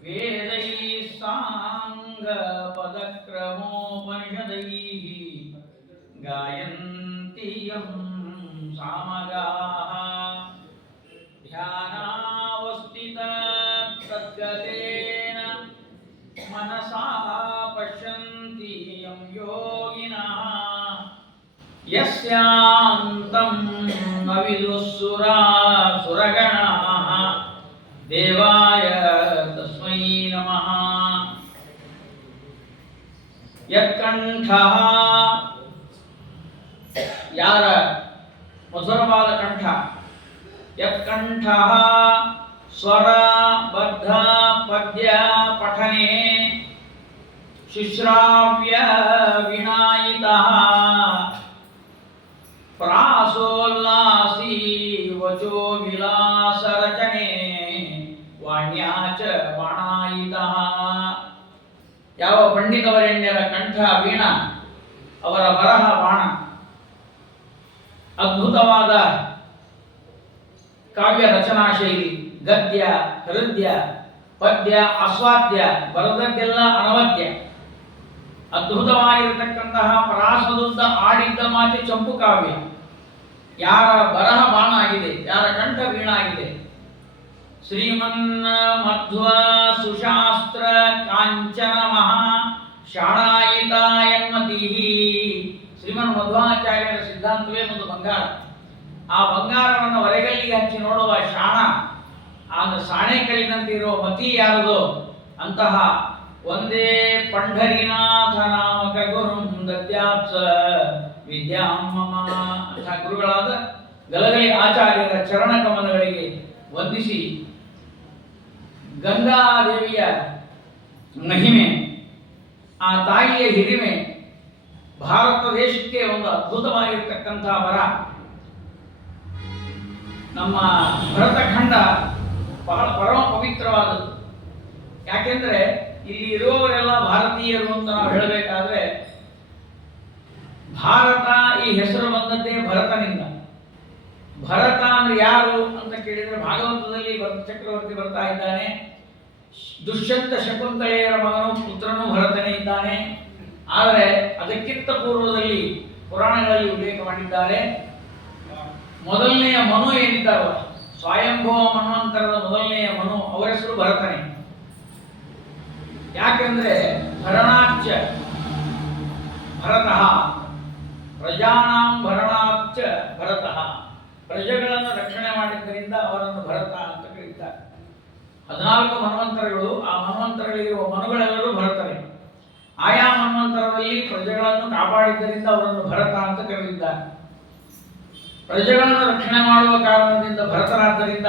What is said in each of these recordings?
वेदैः साङ्गपदक्रमोपनिषदैः गायन्ति यं सामगाः ध्यानावस्थिता तद्गतेन मनसा पश्यन्ति यं योगिनः यस्यान्तं न विदुः सुरगणाः देवाय तस्मै नमः। यत्कण्ठः यार मधुरवाद कंठ यत्कण्ठः स्वर बद्ध पद्य पठने शुश्राव्य विनायितः प्रासोल्लासी वचो विलास रचने वाण्या च बाणायितः। ಯಾವ ಪಂಡಿತವರೆಣ್ಯರ ಕಂಠ ವೀಣ, ಅವರ ಬರಹ ಬಾಣ, ಅದ್ಭುತವಾದ ಕಾವ್ಯ ರಚನಾ ಶೈಲಿ, ಗದ್ಯ ಹೃದಯ ಪದ್ಯ ಆಸ್ವಾದ್ಯ, ಬರೆದದ್ದೆಲ್ಲ ಅನವದ್ಯ, ಅದ್ಭುತವಾಗಿರತಕ್ಕಂತಹ ಪರಾಸದುದ್ದ ಆಡಿದ್ದ ಮಾತೆ ಚಂಪು ಕಾವ್ಯ. ಯಾರ ಬರಹ ಬಾಣ ಆಗಿದೆ, ಯಾರ ಕಂಠ ವೀಣ ಆಗಿದೆ. ಶ್ರೀಮನ್ ಮಧ್ವ ಸುಶಾಸ್ತ್ರ ಕಾಂಚನ ಮಹಾ ಶಾಣಾಯಿತ ಎನ್ಮತಿ. ಶ್ರೀಮನ್ ಮಧ್ವಾಚಾರ್ಯರ ಸಿದ್ಧಾಂತವೇ ಒಂದು ಬಂಗಾರ. ಆ ಬಂಗಾರವನ್ನು ಹೊರಗಲ್ಲಿಗೆ ಹಚ್ಚಿ ನೋಡುವ ಶಾಣ, ಅಂದ್ರೆ ಸಾಣೆ ಕಲ್ಲಿನಂತೆ ಇರುವ ಮತಿ ಯಾರದೋ ಅಂತಹ ಒಂದೇ ಪಂಢರಿನಾಥ ನಾಮಕ ಗುರುಂ ದದ್ಯಾತ್ಸ ವಿದ್ಯಾಂ ಮಮ ಅಂತ ಗುರುಗಳಾದ ಗಲಗಲಿ ಆಚಾರ್ಯರ ಚರಣ ಕಮಲಗಳಿಗೆ ವಂದಿಸಿ ಗಂಗಾದೇವಿಯ ಮಹಿಮೆ, ಆ ತಾಯಿಯ ಹಿರಿಮೆ, ಭಾರತ ದೇಶಕ್ಕೆ ಒಂದು ಅದ್ಭುತವಾಗಿರ್ತಕ್ಕಂತಹ ವರ. ನಮ್ಮ ಭರತಖಂಡ ಬಹಳ ಪರಮ ಪವಿತ್ರವಾದದ್ದು. ಯಾಕೆಂದ್ರೆ ಇಲ್ಲಿ ಇರುವವರೆಲ್ಲ ಭಾರತೀಯರು ಅಂತ ನಾವು ಹೇಳಬೇಕಾದ್ರೆ, ಭಾರತ ಈ ಹೆಸರು ಬಂದದ್ದೇ ಭರತನಿಂದ. ಭರತ ಅಂದ್ರೆ ಯಾರು ಅಂತ ಕೇಳಿದ್ರೆ, ಭಾಗವತದಲ್ಲಿ ಭರತ ಚಕ್ರವರ್ತಿ ಬರ್ತಾ ಇದ್ದಾನೆ. ದುಷ್ಯಂತ ಶಕುಂತಲೆಯರ ಮಗನು ಪುತ್ರನು ಭರತನೇ ಇದ್ದಾನೆ. ಆದರೆ ಅದಕ್ಕಿಂತ ಪೂರ್ವದಲ್ಲಿ ಪುರಾಣಗಳಲ್ಲಿ ಉಲ್ಲೇಖ ಮಾಡಿದ್ದಾರೆ, ಮೊದಲನೆಯ ಮನು ಏನಿದ್ದಾರಲ್ಲ, ಸ್ವಯಂಭವ ಮನ್ವಂತರದ ಮೊದಲನೆಯ ಮನು, ಅವರ ಹೆಸರು ಭರತನೇ. ಯಾಕೆಂದ್ರೆ ಭರಣಾಚ್ಚ ಭರತಃ, ಪ್ರಜಾನಾಂ ಭರಣಾಚ್ಚ ಭರತಃ, ಪ್ರಜೆಗಳನ್ನು ರಕ್ಷಣೆ ಮಾಡಿದ್ದರಿಂದ ಅವರನ್ನು ಭರತ ಅಂತ ಕರೀತಾರೆ. 14 ಮನ್ವಂತರಗಳು, ಆ ಮನ್ವಂತರಗಳಿರುವ ಮನುಗಳೆಲ್ಲರೂ ಭರತರೇ. ಆಯಾ ಮನ್ವಂತರದಲ್ಲಿ ಪ್ರಜೆಗಳನ್ನು ಕಾಪಾಡಿದ್ದರಿಂದ ಅವರನ್ನು ಭರತ ಅಂತ ಕರೆದಿದ್ದಾರೆ. ಪ್ರಜೆಗಳನ್ನು ರಕ್ಷಣೆ ಮಾಡುವ ಕಾರಣದಿಂದ ಭರತರಾದ್ದರಿಂದ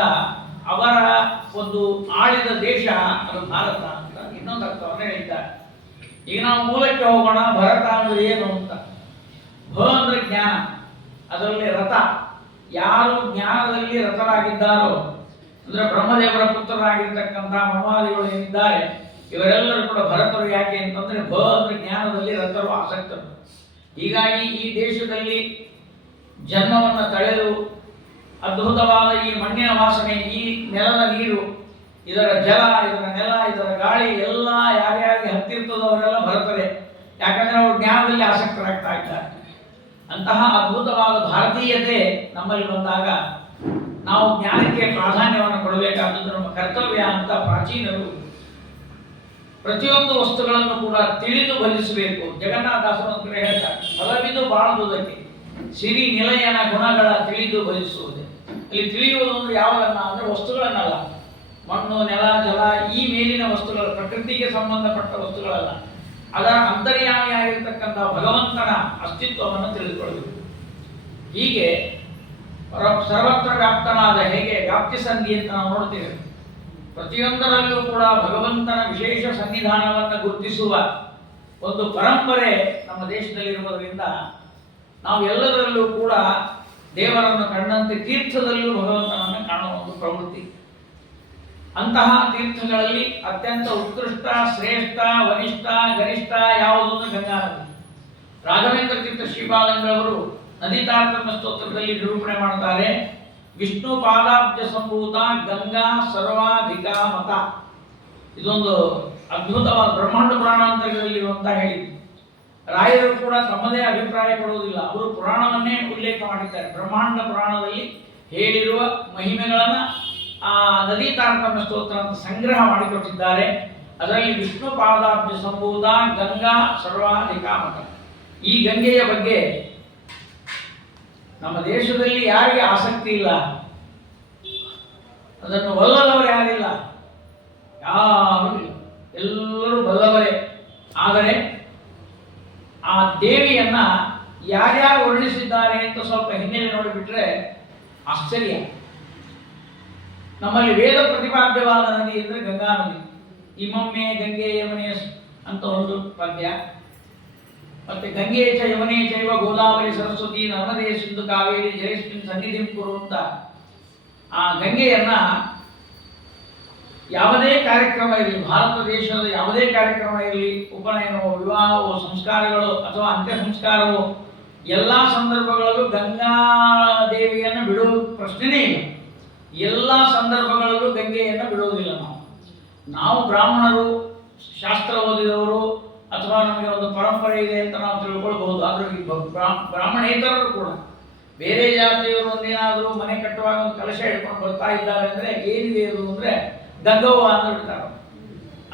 ಅವರ ಒಂದು ಆಳಿದ ದೇಶ ಅದು ಭಾರತ ಅಂತ ಇನ್ನೊಂದು ಅರ್ಥವನ್ನು ಹೇಳಿದ್ದಾರೆ. ಈಗ ನಾವು ಮೂಲಕ್ಕೆ ಹೋಗೋಣ. ಭರತ ಅಂದ್ರೆ ಏನು ಅಂತ. ಭ ಅಂದ್ರೆ ಜ್ಞಾನ, ಅದರಲ್ಲಿ ರಥ. ಯಾರು ಜ್ಞಾನದಲ್ಲಿ ರಥರಾಗಿದ್ದಾರೋ, ಅಂದ್ರೆ ಬ್ರಹ್ಮದೇವರ ಪುತ್ರರಾಗಿರ್ತಕ್ಕಂತಹ ಮನ್ವಾದಿಗಳು ಏನಿದ್ದಾರೆ, ಇವರೆಲ್ಲರೂ ಕೂಡ ಭರತರು. ಯಾಕೆ ಅಂತಂದ್ರೆ ಭ ಅಂದ್ರೆ ಜ್ಞಾನದಲ್ಲಿ ರಥರು, ಆಸಕ್ತರು. ಹೀಗಾಗಿ ಈ ದೇಶದಲ್ಲಿ ಜನ್ಮವನ್ನು ತಳೆದು ಅದ್ಭುತವಾದ ಈ ಮಣ್ಣಿನ ವಾಸನೆ, ಈ ನೆಲದ ನೀರು, ಇದರ ಜಲ, ಇದರ ನೆಲ, ಇದರ ಗಾಳಿ ಎಲ್ಲ ಯಾರ್ಯಾರಿಗೆ ಹತ್ತಿರ್ತದೋ ಅವರೆಲ್ಲ ಭರತರೇ. ಯಾಕಂದ್ರೆ ಅವರು ಜ್ಞಾನದಲ್ಲಿ ಆಸಕ್ತರಾಗ್ತಾ ಇದ್ದಾರೆ. ಅಂತಹ ಅದ್ಭುತವಾದ ಭಾರತೀಯತೆ ನಮ್ಮಲ್ಲಿ ಬಂದಾಗ ನಾವು ಜ್ಞಾನಕ್ಕೆ ಪ್ರಾಧಾನ್ಯವನ್ನು ಕೊಡಬೇಕಾದದ್ದು ನಮ್ಮ ಕರ್ತವ್ಯ ಅಂತ ಪ್ರಾಚೀನರು ಪ್ರತಿಯೊಂದು ವಸ್ತುಗಳನ್ನು ಕೂಡ ತಿಳಿದು ಭಜಿಸಬೇಕು. ಜಗನ್ನಾಥದಾಸರು ಒಂದು ಕಡೆ ಹೇಳ್ತಾರೆ, ಫಲವಿದು ಬಾಳುವುದಕ್ಕೆ ಸಿರಿ ನಿಲಯನ ಗುಣಗಳ ತಿಳಿದು ಭಜಿಸುವುದೇ. ಅಲ್ಲಿ ತಿಳಿಯುವುದು ಅಂದ್ರೆ ಯಾವುದನ್ನ ಅಂದ್ರೆ ವಸ್ತುಗಳನ್ನಲ್ಲ, ಮಣ್ಣು, ನೆಲ, ಜಲ, ಈ ಮೇಲಿನ ವಸ್ತುಗಳು, ಪ್ರಕೃತಿಗೆ ಸಂಬಂಧಪಟ್ಟ ವಸ್ತುಗಳಲ್ಲ. ಅದರ ಅಂತರ್ಯಾಮಿಯಾಗಿರ್ತಕ್ಕಂತಹ ಭಗವಂತನ ಅಸ್ತಿತ್ವವನ್ನು ತಿಳಿದುಕೊಳ್ಳಬೇಕು. ಹೀಗೆ ಸರ್ವತ್ರ ವ್ಯಾಪ್ತನಾದ, ಹೇಗೆ ವ್ಯಾಪ್ತಿ ಸಂಧಿ ಅಂತ ನಾವು ನೋಡ್ತೇವೆ, ಪ್ರತಿಯೊಂದರಲ್ಲೂ ಕೂಡ ಭಗವಂತನ ವಿಶೇಷ ಸನ್ನಿಧಾನವನ್ನು ಗುರುತಿಸುವ ಒಂದು ಪರಂಪರೆ ನಮ್ಮ ದೇಶದಲ್ಲಿರುವುದರಿಂದ ನಾವು ಎಲ್ಲದರಲ್ಲೂ ಕೂಡ ದೇವರನ್ನು ಕಂಡಂತೆ ತೀರ್ಥದಲ್ಲೂ ಭಗವಂತನನ್ನು ಕಾಣುವ ಒಂದು ಪ್ರವೃತ್ತಿ. ಅಂತಹ ತೀರ್ಥಗಳಲ್ಲಿ ಅತ್ಯಂತ ಉತ್ಕೃಷ್ಟ, ಶ್ರೇಷ್ಠ, ವರಿಷ್ಠ, ಗರಿಷ್ಠ ಯಾವುದು ಅಂದ್ರೆ ಗಂಗಾ ನದಿ. ರಾಘವೇಂದ್ರ ತೀರ್ಥ ಶ್ರೀಪಾದಂಗಳವರು ನದಿ ತಾರತಮ್ಯ ಸ್ತೋತ್ರದಲ್ಲಿ ನಿರೂಪಣೆ ಮಾಡ್ತಾರೆ. ವಿಷ್ಣು ಪಾದಾಬ್ಜ ಸಂಭೂತ ಗಂಗಾ ಸರ್ವಾಧಿಕಾ ಮತ. ಇದೊಂದು ಅದ್ಭುತವಾದ ಬ್ರಹ್ಮಾಂಡ ಪುರಾಣಾಂತರದಲ್ಲಿರುವಂತ ಹೇಳಿದ್ದು. ರಾಯರು ಕೂಡ ತಮ್ಮದೇ ಅಭಿಪ್ರಾಯ ಕೊಡುವುದಿಲ್ಲ, ಅವರು ಪುರಾಣವನ್ನೇ ಉಲ್ಲೇಖ ಮಾಡಿದ್ದಾರೆ. ಬ್ರಹ್ಮಾಂಡ ಪುರಾಣದಲ್ಲಿ ಹೇಳಿರುವ ಮಹಿಮೆಗಳನ್ನ ಆ ನದಿ ತಾರತಮ್ಯ ಸ್ತೋತ್ರ ಅಂತ ಸಂಗ್ರಹ ಮಾಡಿಕೊಟ್ಟಿದ್ದಾರೆ. ಅದರಲ್ಲಿ ವಿಷ್ಣು ಪಾದಾಬ್ಜ ಸಂಭೂತ ಗಂಗಾ ಸರ್ವಾಧಿಕಾ ಮತ. ಈ ಗಂಗೆಯ ಬಗ್ಗೆ ನಮ್ಮ ದೇಶದಲ್ಲಿ ಯಾರಿಗೆ ಆಸಕ್ತಿ ಇಲ್ಲ, ಅದನ್ನು ಒಲ್ಲದವರು ಯಾರಿಲ್ಲ, ಯಾರೂ ಇಲ್ಲ, ಎಲ್ಲರೂ ಬಲ್ಲವರೇ. ಆದರೆ ಆ ದೇವಿಯನ್ನ ಯಾರ್ಯಾರು ವರ್ಣಿಸಿದ್ದಾರೆ ಅಂತ ಸ್ವಲ್ಪ ಹಿನ್ನೆಲೆ ನೋಡಿಬಿಟ್ರೆ ಆಶ್ಚರ್ಯ. ನಮ್ಮಲ್ಲಿ ವೇದ ಪ್ರತಿಪಾದ್ಯವಾದ ನದಿ ಅಂದರೆ ಗಂಗಾ ನದಿ. ಇಮಮ್ಮೆ ಗಂಗೆ ಯಮುನೆ ಅಂತ ಒಂದು ಪದ್ಯ, ಮತ್ತೆ ಗಂಗೆ ಚ ಯಮುನೆ ಚೈವ ಗೋದಾವರಿ ಸರಸ್ವತಿ ನರ್ಮದೆ ಸಿಂಧು ಕಾವೇರಿ ಜಯಸ್ಮಿನ್ ಸನ್ನಿಧಿಂ ಕುರು ಅಂತ ಆ ಗಂಗೆಯನ್ನ ಯಾವುದೇ ಕಾರ್ಯಕ್ರಮ ಇರಲಿ, ಭಾರತ ದೇಶದ ಯಾವುದೇ ಕಾರ್ಯಕ್ರಮ ಇರಲಿ, ಉಪನಯನವೋ ವಿವಾಹವೋ ಸಂಸ್ಕಾರಗಳು ಅಥವಾ ಅಂತ್ಯ ಸಂಸ್ಕಾರವೋ ಎಲ್ಲ ಸಂದರ್ಭಗಳಲ್ಲೂ ಗಂಗಾ ದೇವಿಯನ್ನು ಬಿಡುವ ಪ್ರಶ್ನೆನೇ ಇಲ್ಲ. ಎಲ್ಲ ಸಂದರ್ಭಗಳಲ್ಲೂ ಗಂಗೆಯನ್ನು ಬಿಡುವುದಿಲ್ಲ. ನಾವು ಬ್ರಾಹ್ಮಣರು, ಶಾಸ್ತ್ರ ಓದಿದವರು, ಅಥವಾ ನಮಗೆ ಒಂದು ಪರಂಪರೆ ಇದೆ ಅಂತ ನಾವು ತಿಳ್ಕೊಳ್ಬಹುದು. ಆದರೂ ಈ ಬ್ರಾಹ್ಮಣೇತರರು ಕೂಡ ಬೇರೆ ಜಾತಿಯವರು ಒಂದೇನಾದರೂ ಮನೆ ಕಟ್ಟುವಾಗ ಒಂದು ಕಲಶ ಹಿಡ್ಕೊಂಡು ಬರ್ತಾ ಇದ್ದಾರೆ ಅಂದರೆ ಏನಿದೆ ಅದು ಅಂದರೆ ಗಂಗವ್ವ ಅಂತ ಬಿಡ್ತಾರೆ.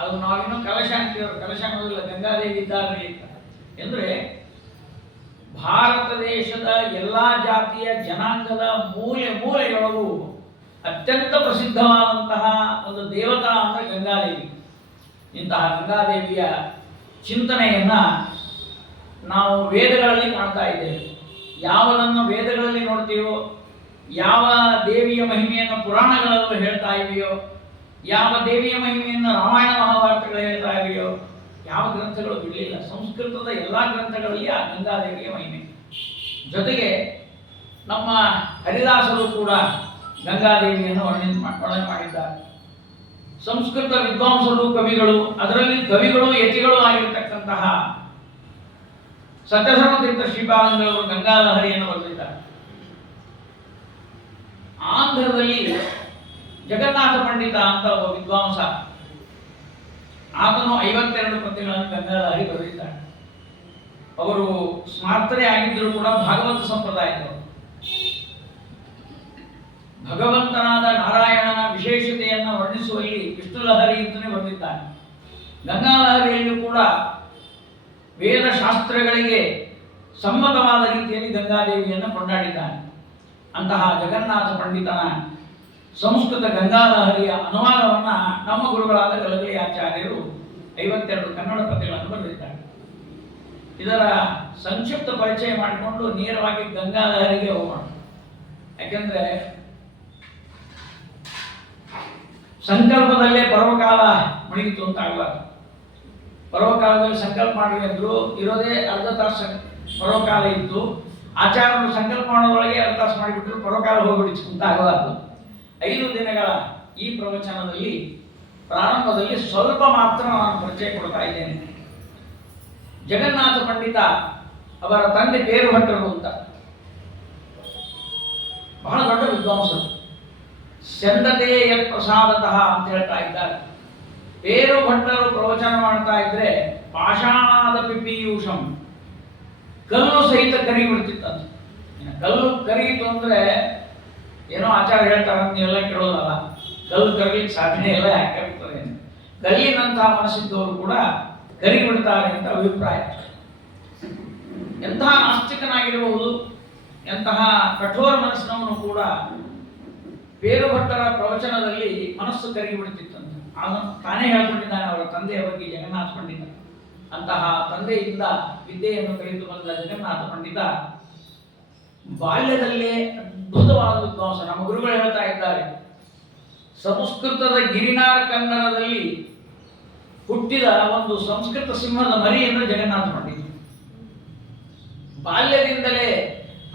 ಅದು ನಾವಿನ್ನೂ ಕಲಶ ಅಂತೀವರು, ಕಲಶ ಅನ್ನೋದಿಲ್ಲ, ಗಂಗಾದೇವಿ ಇದ್ದಾರೆ ಅಂತ. ಅಂದರೆ ಭಾರತ ದೇಶದ ಎಲ್ಲ ಜಾತಿಯ ಜನಾಂಗದ ಮೂಲೆ ಮೂಲೆಯೊಳಗೂ ಅತ್ಯಂತ ಪ್ರಸಿದ್ಧವಾದಂತಹ ಒಂದು ದೇವತಾ ಅಂದರೆ ಗಂಗಾದೇವಿ. ಇಂತಹ ಗಂಗಾದೇವಿಯ ಚಿಂತನೆಯನ್ನ ನಾವು ವೇದಗಳಲ್ಲಿ ಕಾಣ್ತಾ ಇದ್ದೇವೆ. ಯಾವದನ್ನು ವೇದಗಳಲ್ಲಿ ನೋಡ್ತೀವೋ, ಯಾವ ದೇವಿಯ ಮಹಿಮೆಯನ್ನು ಪುರಾಣಗಳಲ್ಲೂ ಹೇಳ್ತಾ ಇವೆಯೋ, ಯಾವ ದೇವಿಯ ಮಹಿಮೆಯನ್ನು ರಾಮಾಯಣ ಮಹಾಭಾರತಗಳು ಹೇಳ್ತಾ ಇವೆಯೋ, ಯಾವ ಗ್ರಂಥಗಳು ಬಿಡಲಿಲ್ಲ. ಸಂಸ್ಕೃತದ ಎಲ್ಲ ಗ್ರಂಥಗಳಲ್ಲಿ ಆ ಗಂಗಾದೇವಿಯ ಮಹಿಮೆ. ಜೊತೆಗೆ ನಮ್ಮ ಹರಿದಾಸರು ಕೂಡ ಗಂಗಾದೇವಿಯನ್ನು ವರ್ಣನೆ ಮಾಡಿದ್ದಾರೆ. ಸಂಸ್ಕೃತ ವಿದ್ವಾಂಸರು, ಕವಿಗಳು, ಅದರಲ್ಲಿ ಕವಿಗಳು ಯತಿಗಳು ಆಗಿರತಕ್ಕಂತಹ ಸತ್ಯಧರ್ಮತೀರ್ಥ ಶ್ರೀಪಾದಂಗಳವರು ಗಂಗಾಲಹರಿಯನ್ನು ಬರೆದಿದ್ದಾರೆ. ಆಂಧ್ರದಲ್ಲಿ ಜಗನ್ನಾಥ ಪಂಡಿತ ಅಂತ ಒಬ್ಬ ವಿದ್ವಾಂಸ, ಆತನು 52 ಕೃತಿಗಳನ್ನು ಗಂಗಾಲಹರಿ ಬರೆದಿದ್ದಾರೆ. ಅವರು ಸ್ಮಾರ್ತರೇ ಆಗಿದ್ದರೂ ಕೂಡ ಭಾಗವತ ಸಂಪ್ರದಾಯದವರು. ಭಗವಂತನಾದ ನಾರಾಯಣನ ವಿಶೇಷತೆಯನ್ನು ವರ್ಣಿಸುವಲ್ಲಿ ವಿಷ್ಣು ಲಹರಿ ಅಂತಲೇ ಬರೆದಿದ್ದಾನೆ. ಗಂಗಾಲಹರಿಯಲ್ಲೂ ಕೂಡ ವೇದಶಾಸ್ತ್ರಗಳಿಗೆ ಸಮ್ಮತವಾದ ರೀತಿಯಲ್ಲಿ ಗಂಗಾದೇವಿಯನ್ನು ಕೊಂಡಾಡಿದ್ದಾನೆ. ಅಂತಹ ಜಗನ್ನಾಥ ಪಂಡಿತನ ಸಂಸ್ಕೃತ ಗಂಗಾಲಹರಿಯ ಅನುವಾದವನ್ನು ನಮ್ಮ ಗುರುಗಳಾದ ಗಲಗಲಿ ಆಚಾರ್ಯರು 52 ಕನ್ನಡ ಕಥೆಗಳನ್ನು ಬರೆದಿದ್ದಾರೆ. ಇದರ ಸಂಕ್ಷಿಪ್ತ ಪರಿಚಯ ಮಾಡಿಕೊಂಡು ನೇರವಾಗಿ ಗಂಗಾಲಹರಿಗೆ ಹೋಗೋಣ. ಯಾಕೆಂದ್ರೆ ಸಂಕಲ್ಪದಲ್ಲೇ ಪರ್ವಕಾಲ ಮುಳುಗಿತು ಅಂತ ಆಗಬಾರ್ದು. ಪರ್ವಕಾಲದಲ್ಲಿ ಸಂಕಲ್ಪ ಮಾಡ್ರಿ ಅಂದ್ರು, ಇರೋದೇ ಅರ್ಧ ತಾಸು ಪರ್ವಕಾಲ ಇತ್ತು. ಆಚಾರ್ಯರು ಸಂಕಲ್ಪ ಮಾಡೋದ್ರೊಳಗೆ ಅರ್ಧ ತಾಸು ಮಾಡಿಬಿಟ್ರು, ಪರ್ವಕಾಲ ಹೋಗ್ಬಿಡಿತು ಅಂತ ಆಗಬಾರ್ದು. 5 ದಿನಗಳ ಈ ಪ್ರವಚನದಲ್ಲಿ ಪ್ರಾರಂಭದಲ್ಲಿ ಸ್ವಲ್ಪ ಮಾತ್ರ ನಾನು ಪರಿಚಯ ಕೊಡ್ತಾ ಇದ್ದೇನೆ. ಜಗನ್ನಾಥ ಪಂಡಿತ ಅವರ ತಂದೆ ಪೇರು ಭಟ್ಟರು ಅಂತ ಬಹಳ ದೊಡ್ಡ ವಿದ್ವಾಂಸರು. ಚಂದತೆ ಯತ್ ಪ್ರಸಾದತಃ ಅಂತ ಹೇಳ್ತಾ ಇದ್ದಾರೆ. ಪೇರು ಭಟ್ಟರು ಪ್ರವಚನ ಮಾಡ್ತಾ ಇದ್ರೆ ಪಾಷಾಣಾದ ಪಿಪೀಯೂಷಂ, ಕಲ್ಲು ಸಹಿತ ಕರಿಬಿಡ್ತಿತ್ತಂತೆ. ಕಲ್ಲು ಕರಗಿತು ಅಂದ್ರೆ ಏನೋ ಆಚಾರ ಹೇಳ್ತಾರೆ ಅಂತ ಎಲ್ಲ ಕೇಳೋದಲ್ಲ. ಕಲ್ಲು ಕರಗಲಿಕ್ಕೆ ಸಾಧ್ಯನೇ ಇಲ್ಲ, ಯಾಕೆ ಆಗ್ತದೆ. ಕಲ್ಲಿನಂತಹ ಮನಸ್ಸಿದ್ದವರು ಕೂಡ ಕರಿಬಿಡ್ತಾರೆ ಅಂತ ಅಭಿಪ್ರಾಯ. ಎಂತಹ ನಾಸ್ತಿಕನಾಗಿರಬಹುದು, ಎಂತಹ ಕಠೋರ ಮನಸ್ಸಿನವನು ಕೂಡ ಪೇರು ಭಟ್ಟರ ಪ್ರವಚನದಲ್ಲಿ ಮನಸ್ಸು ಕರಗಿಬಿಡ್ತಿತ್ತಂತೆ. ಅದನ್ನು ತಾನೇ ಹೇಳ್ಕೊಂಡಿದ್ದಾನೆ ಅವರ ತಂದೆಯ ಬಗ್ಗೆ ಜಗನ್ನಾಥ ಪಂಡಿತ. ಅಂತಹ ತಂದೆಯಿಂದ ವಿದ್ಯೆಯನ್ನು ಕಲಿತು ಬಂದ ಜಗನ್ನಾಥ ಪಂಡಿತ ಬಾಲ್ಯದಲ್ಲೇ ಅದ್ಭುತವಾದ ವಿದ್ವಾಂಸ. ನಮ್ಮ ಗುರುಗಳು ಹೇಳ್ತಾ ಇದ್ದಾರೆ, ಸಂಸ್ಕೃತದ ಗಿರಿನಾರ ಕನ್ನಡದಲ್ಲಿ ಹುಟ್ಟಿದ ಒಂದು ಸಂಸ್ಕೃತ ಸಿಂಹದ ಮರಿ ಎಂದು ಜಗನ್ನಾಥ ಪಂಡಿತ. ಬಾಲ್ಯದಿಂದಲೇ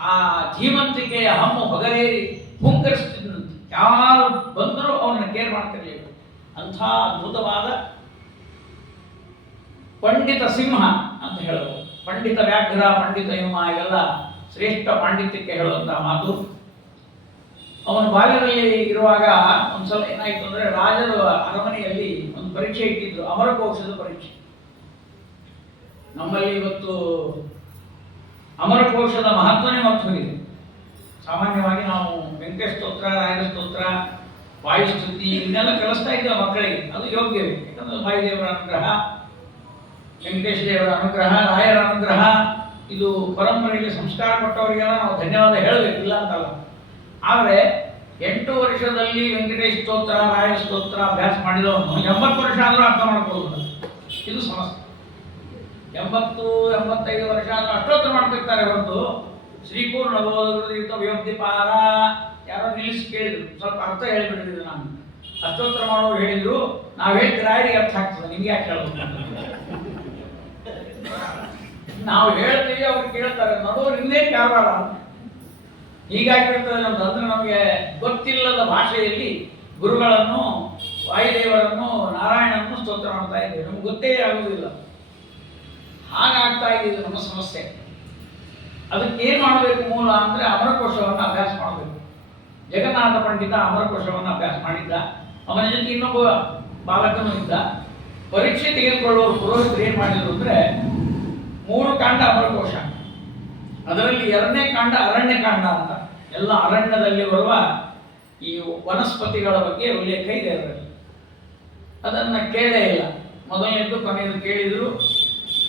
ಆ ಧೀಮಂತಿಕೆಯ ಹಮ್ಮು ಹೊಗರೇರಿ ಹುಂಕರಿಸ್ತಿದ್ದಂತೆ. ಯಾರು ಬಂದರೂ ಅವನನ್ನು ಕೇರ್ ಮಾಡ್ತಿರ್ಲಿಲ್ಲ. ಅಂಥ ಅದ್ಭುತವಾದ ಪಂಡಿತ ಸಿಂಹ ಅಂತ ಹೇಳಬಹುದು. ಪಂಡಿತ ವ್ಯಾಘ್ರ, ಪಂಡಿತ ಹಿಮ ಇವೆಲ್ಲ ಶ್ರೇಷ್ಠ ಪಾಂಡಿತ್ಯಕ್ಕೆ ಹೇಳುವಂತಹ ಮಾತು. ಅವನು ಬಾಲ್ಯದಲ್ಲಿ ಇರುವಾಗ ಒಂದ್ಸಲ ಏನಾಯ್ತು ಅಂದ್ರೆ ರಾಜರ ಅರಮನೆಯಲ್ಲಿ ಒಂದು ಪರೀಕ್ಷೆ ಇಟ್ಟಿದ್ರು, ಅಮರಕೋಶದ ಪರೀಕ್ಷೆ. ನಮ್ಮಲ್ಲಿ ಇವತ್ತು ಅಮರಕೋಶದ ಮಹತ್ವನೇ ಮರ್ತು ಹೋಗಿದೆ. ಸಾಮಾನ್ಯವಾಗಿ ನಾವು ವೆಂಕಟೇಶ ಸ್ತೋತ್ರ, ರಾಯರ ಸ್ತೋತ್ರ, ವಾಯುಸ್ತುತಿ ಇವನ್ನೆಲ್ಲ ಕಲಿಸ್ತಾ ಇದ್ದೇವೆ ಮಕ್ಕಳಿಗೆ. ಅದು ಯೋಗ್ಯವೇ, ಯಾಕಂದ್ರೆ ವಾಯುದೇವರ ಅನುಗ್ರಹ, ವೆಂಕಟೇಶ ದೇವರ ಅನುಗ್ರಹ, ರಾಯರ ಅನುಗ್ರಹ, ಇದು ಪರಂಪರೆಗೆ ಸಂಸ್ಕಾರ ಕೊಟ್ಟವರಿಗೆಲ್ಲ ನಾವು ಧನ್ಯವಾದ ಹೇಳಬೇಕು, ಇಲ್ಲ ಅಂತಲ್ಲ. ಆದರೆ 8 ವರ್ಷದಲ್ಲಿ ವೆಂಕಟೇಶ ಸ್ತೋತ್ರ, ರಾಯರ ಸ್ತೋತ್ರ ಅಭ್ಯಾಸ ಮಾಡಿದವನು 80 ವರ್ಷ ಆದರೂ ಅರ್ಥ ಮಾಡ್ಕೊಳ್ಳೋದು. ಇದು ಸಮಸ್ಯೆ. 80-85 ವರ್ಷ ಆದರೂ ಅಷ್ಟೋತ್ರ ಮಾಡ್ತಿರ್ತಾರೆ ಹೊರತು ಶ್ರೀಪೂರ್ಣ ವ್ಯೋಕ್ತಿಪಾರ ಯಾರೋ ನಿಲ್ಲಿಸಿ ಕೇಳಿದ್ರು, ಸ್ವಲ್ಪ ಅರ್ಥ ಹೇಳಿಬಿಟ್ಟಿದ್ರು. ನಾನು ಅಷ್ಟೋತ್ರ ಮಾಡೋರು ಹೇಳಿದ್ರು, ನಾವು ಹೇಳ್ತೀರ ರಾಯರಿಗೆ ಅರ್ಥ ಆಗ್ತದೆ, ನಿಮ್ಗೆ ಯಾಕೆ ಹೇಳೋದು? ನಾವು ಹೇಳ್ತೀವಿ, ಅವ್ರು ಕೇಳ್ತಾರೆ, ನೋಡೋರು ಇನ್ನೇ ಕಾರವಾರ. ಹೀಗಾಗಿರ್ತದೆ ನಮ್ದು. ಅಂದ್ರೆ ನಮಗೆ ಗೊತ್ತಿಲ್ಲದ ಭಾಷೆಯಲ್ಲಿ ಗುರುಗಳನ್ನು, ವಾಯುದೇವರನ್ನು, ನಾರಾಯಣನನ್ನು ಸ್ತೋತ್ರ ಮಾಡ್ತಾ ಇದ್ದೇವೆ, ನಮ್ಗೆ ಗೊತ್ತೇ ಆಗುವುದಿಲ್ಲ. ಹಾಗಾಗ್ತಾ ಇದೆ ನಮ್ಮ ಸಮಸ್ಯೆ. ಅದಕ್ಕೆ ಏನು ಮಾಡಬೇಕು ಮೂಲ ಅಂದರೆ ಅಮರಕೋಶವನ್ನು ಅಭ್ಯಾಸ ಮಾಡಬೇಕು. ಜಗನ್ನಾಥ ಪಂಡಿತ ಅಮರಕೋಶವನ್ನು ಅಭ್ಯಾಸ ಮಾಡಿದ್ದ. ಅವನ ಜೊತೆ ಇನ್ನೊಬ್ಬ ಬಾಲಕನೂ ಇದ್ದ. ಪರೀಕ್ಷೆ ತೆಗೆದುಕೊಳ್ಳುವ ಪುರೋಹಿತರು ಏನು ಮಾಡಿದ್ರು ಅಂದರೆ 3 ಕಾಂಡ ಅಮರಕೋಶ, ಅದರಲ್ಲಿ 2ನೇ ಕಾಂಡ ಅರಣ್ಯಕಾಂಡ ಅಂತ. ಎಲ್ಲ ಅರಣ್ಯದಲ್ಲಿ ಬರುವ ಈ ವನಸ್ಪತಿಗಳ ಬಗ್ಗೆ ಉಲ್ಲೇಖ ಇದೆ ಅದರಲ್ಲಿ. ಅದನ್ನು ಕೇಳೇ ಇಲ್ಲ. ಮೊದಲನೇದು ಕೊನೆಯದು ಕೇಳಿದ್ರು.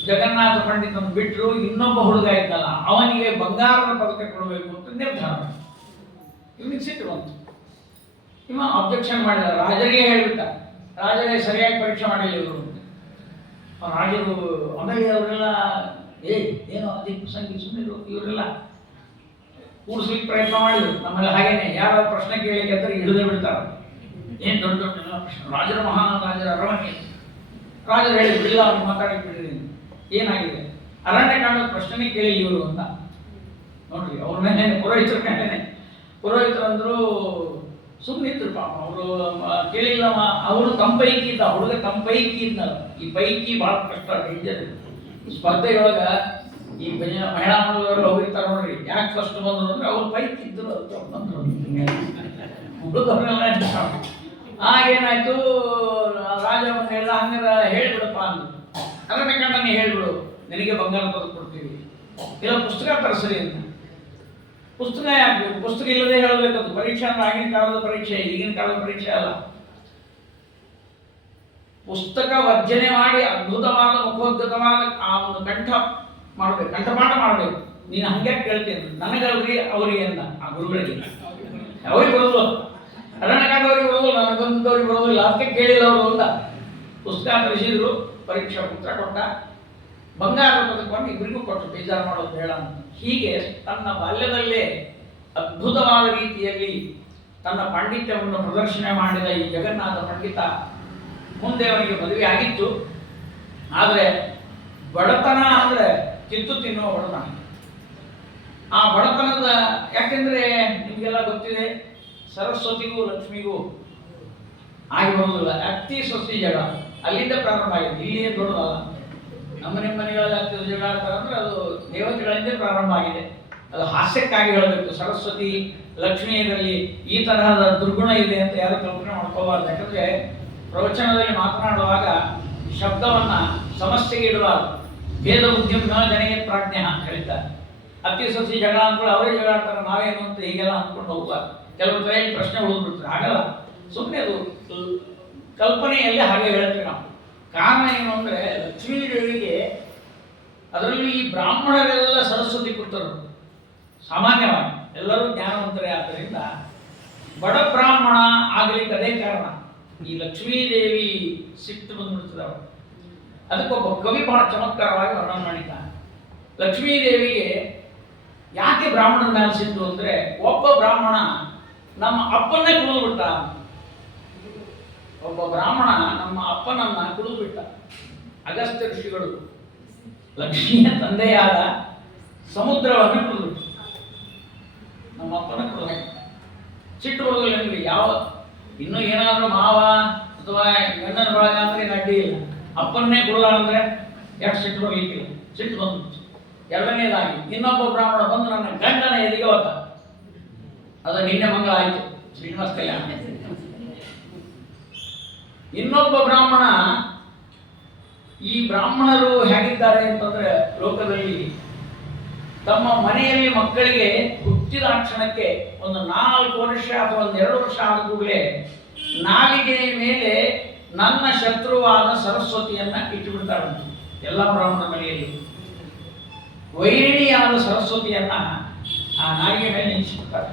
ಜಗನ್ನಾಥ ಪಂಡಿತನ ಬಿಟ್ಟರು. ಇನ್ನೊಬ್ಬ ಹುಡುಗ ಇದ್ದಲ್ಲ, ಅವನಿಗೆ ಬಂಗಾರದ ಪದಕ ಕೊಡಬೇಕು ಅಂತ ನಿರ್ಧಾರ. ಇವನಿಗೆ ಸಿಟ್ಟು ಬಂತು. ಇವ ಅಬ್ಜೆಕ್ಷನ್ ಮಾಡಿದ, ರಾಜರಿಗೆ ಹೇಳಿಬಿಟ್ಟ. ರಾಜರೇ ಸರಿಯಾಗಿ ಪರೀಕ್ಷೆ ಮಾಡಿಲ್ಲ ಇವರು ಅಂತ. ರಾಜರು ಆಮೇಲೆ ಅವರೆಲ್ಲ ಏನೋ ಅದಕ್ಕೆ ಸಂಗೀತ ಸುಮ್ಮನೆ ಇವರೆಲ್ಲ ಕೂಡಿಸ್ಲಿಕ್ಕೆ ಪ್ರಯತ್ನ ಮಾಡಿದ್ರು. ನಮ್ಮಲ್ಲಿ ಹಾಗೇನೆ ಯಾರೋ ಪ್ರಶ್ನೆ ಕೇಳಲಿಕ್ಕೆ ಅಂತ ಹಿಡಿದೇ ಬಿಡ್ತಾರೆ. ಏನು ದೊಡ್ಡ ದೊಡ್ಡ ಪ್ರಶ್ನೆ. ರಾಜರ ಮಹಾನ್ ರಾಜರ ಅರಮನೆ. ರಾಜರು ಹೇಳಿದ್ರು, ಇಲ್ಲ ಅವ್ರು ಮಾತಾಡಕ್ಕೆ ಬಿಟ್ಟಿದ್ದೀನಿ. ಏನಾಗಿದೆ? ಅರಣ್ಯಕಾಂಡದ ಪ್ರಶ್ನೆ ಕೇಳಿ ಇವರು ಅಂತ. ನೋಡ್ರಿ, ಅವ್ರ ಮೇಲೆ ಪುರೋಹಿತರ ಮೇಲೆ ಪುರೋಹಿತರು ಅಂದ್ರು ಸುಮ್ಮನಿದ್ರು ಪಾಪ. ಅವರು ಕೇಳಿಲ್ಲ. ಅವರು ತಮ್ಮ ಪೈಕಿ ಇದ್ದ ಹುಡುಗ, ತಮ್ಮ ಪೈಕಿ ಇದ್ನಲ್ಲ. ಈ ಪೈಕಿ ಬಹಳ ಕಷ್ಟ, ಡೇಂಜರ್. ಸ್ಪರ್ಧೆಯೊಳಗ ಈ ಮಹಿಳಾ ಮಂಡಲದವರು ಹೋಗಿರ್ತಾರೆ ನೋಡ್ರಿ, ಯಾಕೆ ಫಸ್ಟ್ ಬಂದ್ರು ಅಂದ್ರೆ ಅವ್ರು ಪೈಕಿ ಇದ್ರು, ಅದು ಬಂದ್ರು. ಹುಡುಗರೆಲ್ಲ ಆಗೇನಾಯ್ತು, ರಾಜ ಎಲ್ಲ ಹಂಗಾರ ಹೇಳ್ಬಿಡಪ್ಪ ಅಂದ್ರು. ಅರಣ್ಯಕಾಂಡನೇ ಹೇಳ್ಬಿಡು, ನಿನಗೆ ಬಂಗಾರ ಪದಕ ಕೊಡ್ತೀವಿ, ಇಲ್ಲ ಪುಸ್ತಕ ತರಿಸ್ರಿ ಅಂತ. ಪುಸ್ತಕ ಯಾಕೆ? ಪುಸ್ತಕ ಇಲ್ಲದೆ ಹೇಳಬೇಕದು. ಪರೀಕ್ಷೆ ಅಂದ್ರೆ ಆಗಿನ ಕಾಲದ ಪರೀಕ್ಷೆ, ಈಗಿನ ಕಾಲದ ಪರೀಕ್ಷೆ ಅಲ್ಲ. ಪುಸ್ತಕ ವರ್ಜನೆ ಮಾಡಿ ಅದ್ಭುತವಾದ ಮುಖೋದ್ಗತವಾದ ಆ ಒಂದು ಕಂಠಪಾಠ ಮಾಡಬೇಕು. ನೀನು ಹಂಗೆ ಕೇಳ್ತೀನಿ, ನನಗಲ್ರಿ ಅವರಿಗೆ ಅಂತ. ಆ ಗುರುಗಳಿಗೆ ಅವ್ರಿಗೆ ಬರೋದು, ಅರಣ್ಯಕಾಂಡವ್ರಿಗೆ ಬರೋದು, ನನಗೊಂದವ್ರಿಗೆ ಬರೋದಿಲ್ಲ. ಅದಕ್ಕೆ ಕೇಳಿಲ್ಲ ಅವರು ಅಂತ. ಪುಸ್ತಕ ತರಿಸಿದ್ರು, ಪರೀಕ್ಷಾ ಪುತ್ರ ಕೊಟ್ಟ, ಬಂಗಾರದ ಪದಕವನ್ನು ಇಬ್ಬರಿಗೂ ಕೊಟ್ಟು, ಬೇಜಾರು ಮಾಡೋದು ಬೇಡ ಅಂತ. ಹೀಗೆ ತನ್ನ ಬಾಲ್ಯದಲ್ಲೇ ಅದ್ಭುತವಾದ ರೀತಿಯಲ್ಲಿ ತನ್ನ ಪಾಂಡಿತ್ಯವನ್ನು ಪ್ರದರ್ಶನ ಮಾಡಿದ ಈ ಜಗನ್ನಾಥ ಪಂಡಿತ ಮುಂದೆ ಅವನಿಗೆ ಮದುವೆ ಆಗಿತ್ತು. ಆದರೆ ಬಡತನ ಅಂದರೆ ಕಿತ್ತು ತಿನ್ನುವ ಬಡತನ. ಆ ಬಡತನದ, ಯಾಕೆಂದರೆ ನಿಮಗೆಲ್ಲ ಗೊತ್ತಿದೆ, ಸರಸ್ವತಿಗೂ ಲಕ್ಷ್ಮಿಗೂ ಆಗಿ ಬರುವುದಿಲ್ಲ. ಅತಿ ಸೊಸಿ ಜಗಳ ಅಲ್ಲಿಂದ ಪ್ರಾರಂಭ ಆಗಿದೆ, ಇಲ್ಲಿಯೇ ದೊಡ್ಡದಲ್ಲ. ನಮ್ಮ ಮನೆಗಳಲ್ಲಿ ಆಗ್ತಿರೋ ಜಗಳ ಆಡ್ತಾರೆ ಅಂದರೆ ಅದು ದೇವತೆಗಳಿಂದ ಪ್ರಾರಂಭ ಆಗಿದೆ. ಅದು ಹಾಸ್ಯಕ್ಕಾಗಿ ಹೇಳಬೇಕು. ಸರಸ್ವತಿ ಲಕ್ಷ್ಮಿಯರಲ್ಲಿ ಈ ತರಹದ ದುರ್ಗುಣ ಇದೆ ಅಂತ ಯಾರು ಕಲ್ಪನೆ ಮಾಡ್ಕೋಬಾರ್ದು. ಯಾಕಂದರೆ ಪ್ರವಚನದಲ್ಲಿ ಮಾತನಾಡುವಾಗ ಶಬ್ದವನ್ನು ಸಮಸ್ಯೆಗೆ ಇಡಬಾರ್ದು. ಭೇದ ಉದ್ಯಮ ಜನಗೆ ಪ್ರಾಜ್ಞೆ ಅಂತ ಹೇಳ್ತಾರೆ. ಅತಿ ಸೊಸಿ ಜಗಳ ಅಂದ್ಕೊಂಡು ಅವರೇ ಜಗಳ ಆಡ್ತಾರೆ, ನಾವೇನು ಅಂತ ಹೀಗೆಲ್ಲ ಅಂದ್ಕೊಂಡು ಹೋಗ್ಬಾರ್ದು. ಕೆಲವು ಕೈಯಲ್ಲಿ ಪ್ರಶ್ನೆ ಉಳಿದ್ಬಿಡ್ತಾರೆ. ಹಾಗಲ್ಲ, ಸುಮ್ಮನೆ ಅದು ಕಲ್ಪನೆಯಲ್ಲಿ ಹಾಗೆ ಹೇಳ್ತೀವಿ ನಾವು. ಕಾರಣ ಏನು ಅಂದರೆ, ಲಕ್ಷ್ಮೀ ದೇವಿಗೆ ಅದರಲ್ಲಿ ಈ ಬ್ರಾಹ್ಮಣರೆಲ್ಲ ಸರಸ್ವತಿ ಪುತ್ರರು. ಸಾಮಾನ್ಯವಾಗಿ ಎಲ್ಲರೂ ಜ್ಞಾನವಂತರೇ. ಆದ್ದರಿಂದ ಬಡ ಬ್ರಾಹ್ಮಣ ಆಗಲಿಕ್ಕೆ ಅದೇ ಕಾರಣ. ಈ ಲಕ್ಷ್ಮೀದೇವಿ ಸಿಟ್ಟು ಬಂದ್ಬಿಡ್ತದೆ ಅವರು. ಅದಕ್ಕೊಬ್ಬ ಕವಿ ಬಹಳ ಚಮತ್ಕಾರವಾಗಿ ವರ್ಣನೆ ಮಾಡಿದ್ದಾನೆ. ಲಕ್ಷ್ಮೀದೇವಿಗೆ ಯಾಕೆ ಬ್ರಾಹ್ಮಣನ ಮೇಲೆ ಸಿಟ್ಟು ಅಂದರೆ, ಒಬ್ಬ ಬ್ರಾಹ್ಮಣ ನಮ್ಮ ಅಪ್ಪನ್ನೇ ಕುಡಿದ್ಬಿಟ್ಟ. ಒಬ್ಬ ಬ್ರಾಹ್ಮಣ ನಮ್ಮ ಅಪ್ಪನನ್ನ ಕುಡಿದ್ಬಿಟ್ಟ. ಅಗಸ್ತ್ಯ ಋಷಿಗಳು ಲಕ್ಷ್ಮಿಯ ತಂದೆಯಾದ ಸಮುದ್ರವನ್ನು ಕುಡಿದ್ಬಿಟ್ಟು ನಮ್ಮ ಅಪ್ಪನ ಕುಡಿದ. ಸಿಟ್ಟು ಬರೋದಿಲ್ಲ ನಿಮಗೆ. ಯಾವ ಇನ್ನೂ ಏನಾದರೂ ಮಾವ ಅಥವಾ ಗಂಡನ ಬಳಗ ಅಂದರೆ ಅಡ್ಡಿ ಇಲ್ಲ. ಅಪ್ಪನ್ನೇ ಕುಡಿದ ಅಂದರೆ ಯಾಕೆ ಸಿಟ್ಟು ಬರಲಿಕ್ಕಿಲ್ಲ. ಸಿಟ್ಟು ಬಂದ್ಬಿಟ್ಟು. ಎರಡನೇದಾಗಿ ಇನ್ನೊಬ್ಬ ಬ್ರಾಹ್ಮಣ ಬಂದು ನನ್ನ ಗಂಡನ ಎದಿಗೆ ಹೋದ. ಅದು ನಿನ್ನೆ ಮಂಗಳ ಆಯಿತು, ಶ್ರೀನಿವಾಸ ಕಲ್ಯಾಣ. ಇನ್ನೊಬ್ಬ ಬ್ರಾಹ್ಮಣ, ಈ ಬ್ರಾಹ್ಮಣರು ಹೇಗಿದ್ದಾರೆ ಅಂತಂದ್ರೆ ಲೋಕದಲ್ಲಿ ತಮ್ಮ ಮನೆಯಲ್ಲಿ ಮಕ್ಕಳಿಗೆ ಹುಟ್ಟಿದ ಕ್ಷಣಕ್ಕೆ ಒಂದು 4 ವರ್ಷ ಅಥವಾ ಒಂದು 2 ವರ್ಷ ಆದ ಕೂಡಲೇ ನಾಲಿಗೆಯ ಮೇಲೆ ನನ್ನ ಶತ್ರುವಾದ ಸರಸ್ವತಿಯನ್ನ ಇಟ್ಟುಬಿಡ್ತಾರಂತೆ. ಎಲ್ಲ ಬ್ರಾಹ್ಮಣ ಮನೆಯಲ್ಲಿ ವೈರಿಣಿಯಾದ ಸರಸ್ವತಿಯನ್ನ ಆ ನಾಲಿಗೆ ಮೇಲೆ ನಿಲ್ಲಿಸಿಬಿಡ್ತಾರೆ.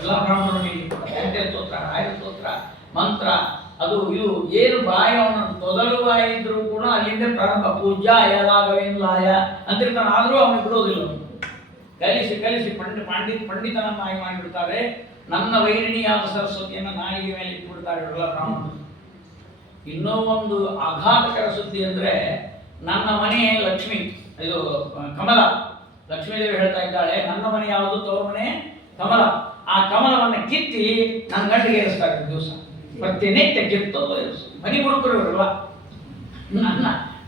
ಎಲ್ಲ ಬ್ರಾಹ್ಮಣ ಮನೆಯಲ್ಲಿ ಗಂಟೆ ಸ್ತೋತ್ರ, ಆಯುಧ ಸ್ತೋತ್ರ, ಮಂತ್ರ, ಅದು ಇದು ಏನು ಬಾಯ ಅವನನ್ನು ತೊದಲು ಬಾಯಿ ಇದ್ರೂ ಕೂಡ ಅಲ್ಲಿಂದ ಪ್ರಾರಂಭ. ಪೂಜಾಯ ಲಾಘವೇಂದ್ರಾಯ ಅಂತಿರ್ತಾನೆ, ಆದರೂ ಅವನಿಗೆ ಬಿಡೋದಿಲ್ಲ. ಕಲಿಸಿ ಕಲಿಸಿ ಪಂಡಿತನನ್ನಾಗಿ ಮಾಡಿಬಿಡ್ತಾರೆ. ನನ್ನ ವೈರಿಣಿಯಾದ ಸರಸ್ವತಿಯನ್ನು ನಾಲಿಗೆ ಮೇಲೆ ಇಟ್ಬಿಡ್ತಾರೆ ಎಲ್ಲ ಬ್ರಾಹ್ಮಣರು. ಇನ್ನೂ ಒಂದು ಆಘಾತಕರ ಸುದ್ದಿ ಅಂದರೆ, ನನ್ನ ಮನೆ ಲಕ್ಷ್ಮಿ, ಇದು ಕಮಲ, ಲಕ್ಷ್ಮೀದೇವಿ ಹೇಳ್ತಾ ಇದ್ದಾಳೆ, ನನ್ನ ಮನೆ ಯಾವುದು? ತವ್ರ ಮನೆ ಕಮಲ. ಆ ಕಮಲವನ್ನು ಕಿತ್ತಿ ನನ್ನ ಗಂಟೆಗೆ ಏರಿಸ್ತಾರೆ ದಿವಸ, ಪ್ರತಿನಿತ್ಯ ಕಿತ್ತೋದು ಮನೆ ಮುಡುಕರು ಇವರಲ್ಲ.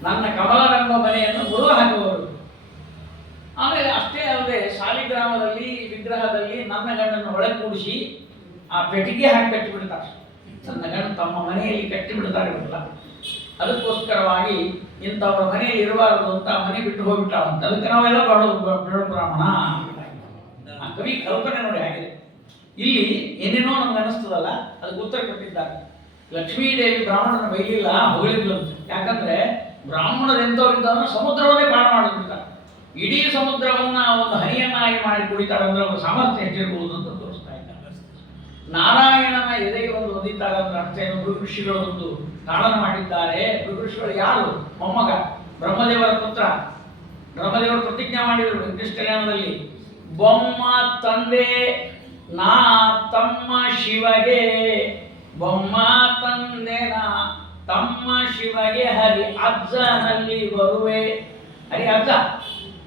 ನನ್ನ ಕಮಲವೆಂಬ ಮನೆಯನ್ನು ಮುರಿದು ಹಾಕುವವರು. ಆಮೇಲೆ ಅಷ್ಟೇ ಅಲ್ಲದೆ ಸಾಲಿಗ್ರಾಮದಲ್ಲಿ ವಿಗ್ರಹದಲ್ಲಿ ನನ್ನ ಗಂಡನ್ನು ಒಳಗೆ ಕೂಡಿಸಿ ಆ ಪೆಟ್ಟಿಗೆ ಹಾಕಿ ಕಟ್ಟಿಬಿಡ್ತಾರೆ. ನನ್ನ ಗಂಡ ತಮ್ಮ ಮನೆಯಲ್ಲಿ ಕಟ್ಟಿಬಿಡ್ತಾರೆ ಇವರಲ್ಲ. ಅದಕ್ಕೋಸ್ಕರವಾಗಿ ಇಂಥವ್ರ ಮನೆಯಲ್ಲಿ ಇರಬಾರದು ಅಂತ ಮನೆ ಬಿಟ್ಟು ಹೋಗ್ಬಿಟ್ಟಾವಂತ. ಅದಕ್ಕೆ ನಾವೆಲ್ಲ ಬಡ ಬ್ರಾಹ್ಮಣ. ಆ ಕವಿ ಕಲ್ಪನೆ ನೋಡಿ ಆಗಿದೆ. ಇಲ್ಲಿ ಏನೇನೋ ನಮ್ಗೆ ಅನಿಸ್ತದಲ್ಲ, ಅದಕ್ಕೆ ಉತ್ತರ ಕೊಟ್ಟಿದ್ದಾರೆ. ಲಕ್ಷ್ಮೀದೇವಿ ಬ್ರಾಹ್ಮಣನ ಬೈಲಿಲ್ಲ, ಹೊಗಳಿದ್ಲಂತೆ. ಯಾಕಂದ್ರೆ ಬ್ರಾಹ್ಮಣರು ಎಂಥವ್ರಿದ್ದಾರೋ ಸಮುದ್ರವನ್ನೇ ಪಾನ ಮಾಡಿಬಿಡ್ತಾರೆ. ಇಡೀ ಸಮುದ್ರವನ್ನ ಒಂದು ಹನಿಯನ್ನಾಗಿ ಮಾಡಿ ಕುಡಿತಾರೆ ಅಂದ್ರೆ ಅವ್ರ ಸಾಮರ್ಥ್ಯ ಎಷ್ಟಿರ್ಬೋದು ಅಂತ ತೋರಿಸ್ತಾ ಇದ್ದಾರೆ. ನಾರಾಯಣನ ಎದೆಗೆ ಒಂದು ಒದಿತಾರೆ ಅಂದ್ರೆ ಅರ್ಥ ಏನು? ಋಷಿಗಳು ಒಂದು ತಾಳನ ಮಾಡಿದ್ದಾರೆ. ಋಷಿಗಳು ಯಾರು? ಮೊಮ್ಮಗ, ಬ್ರಹ್ಮದೇವರ ಪುತ್ರ. ಬ್ರಹ್ಮದೇವರು ಪ್ರತಿಜ್ಞೆ ಮಾಡಿದರು ವೆಂಕಟೇಶ ಕಲ್ಯಾಣದಲ್ಲಿ, ಬೊಮ್ಮ ತಂದೆ ನಾ ತಮ್ಮ ಶಿವಗೆ, ಬೊಮ್ಮ ತಂದೆ ನಾ ತಮ್ಮ ಶಿವಗೆ, ಹರಿ ಅಜ್ಜನಲ್ಲಿ ಬರುವೆ. ಹರಿ ಅಜ್ಜ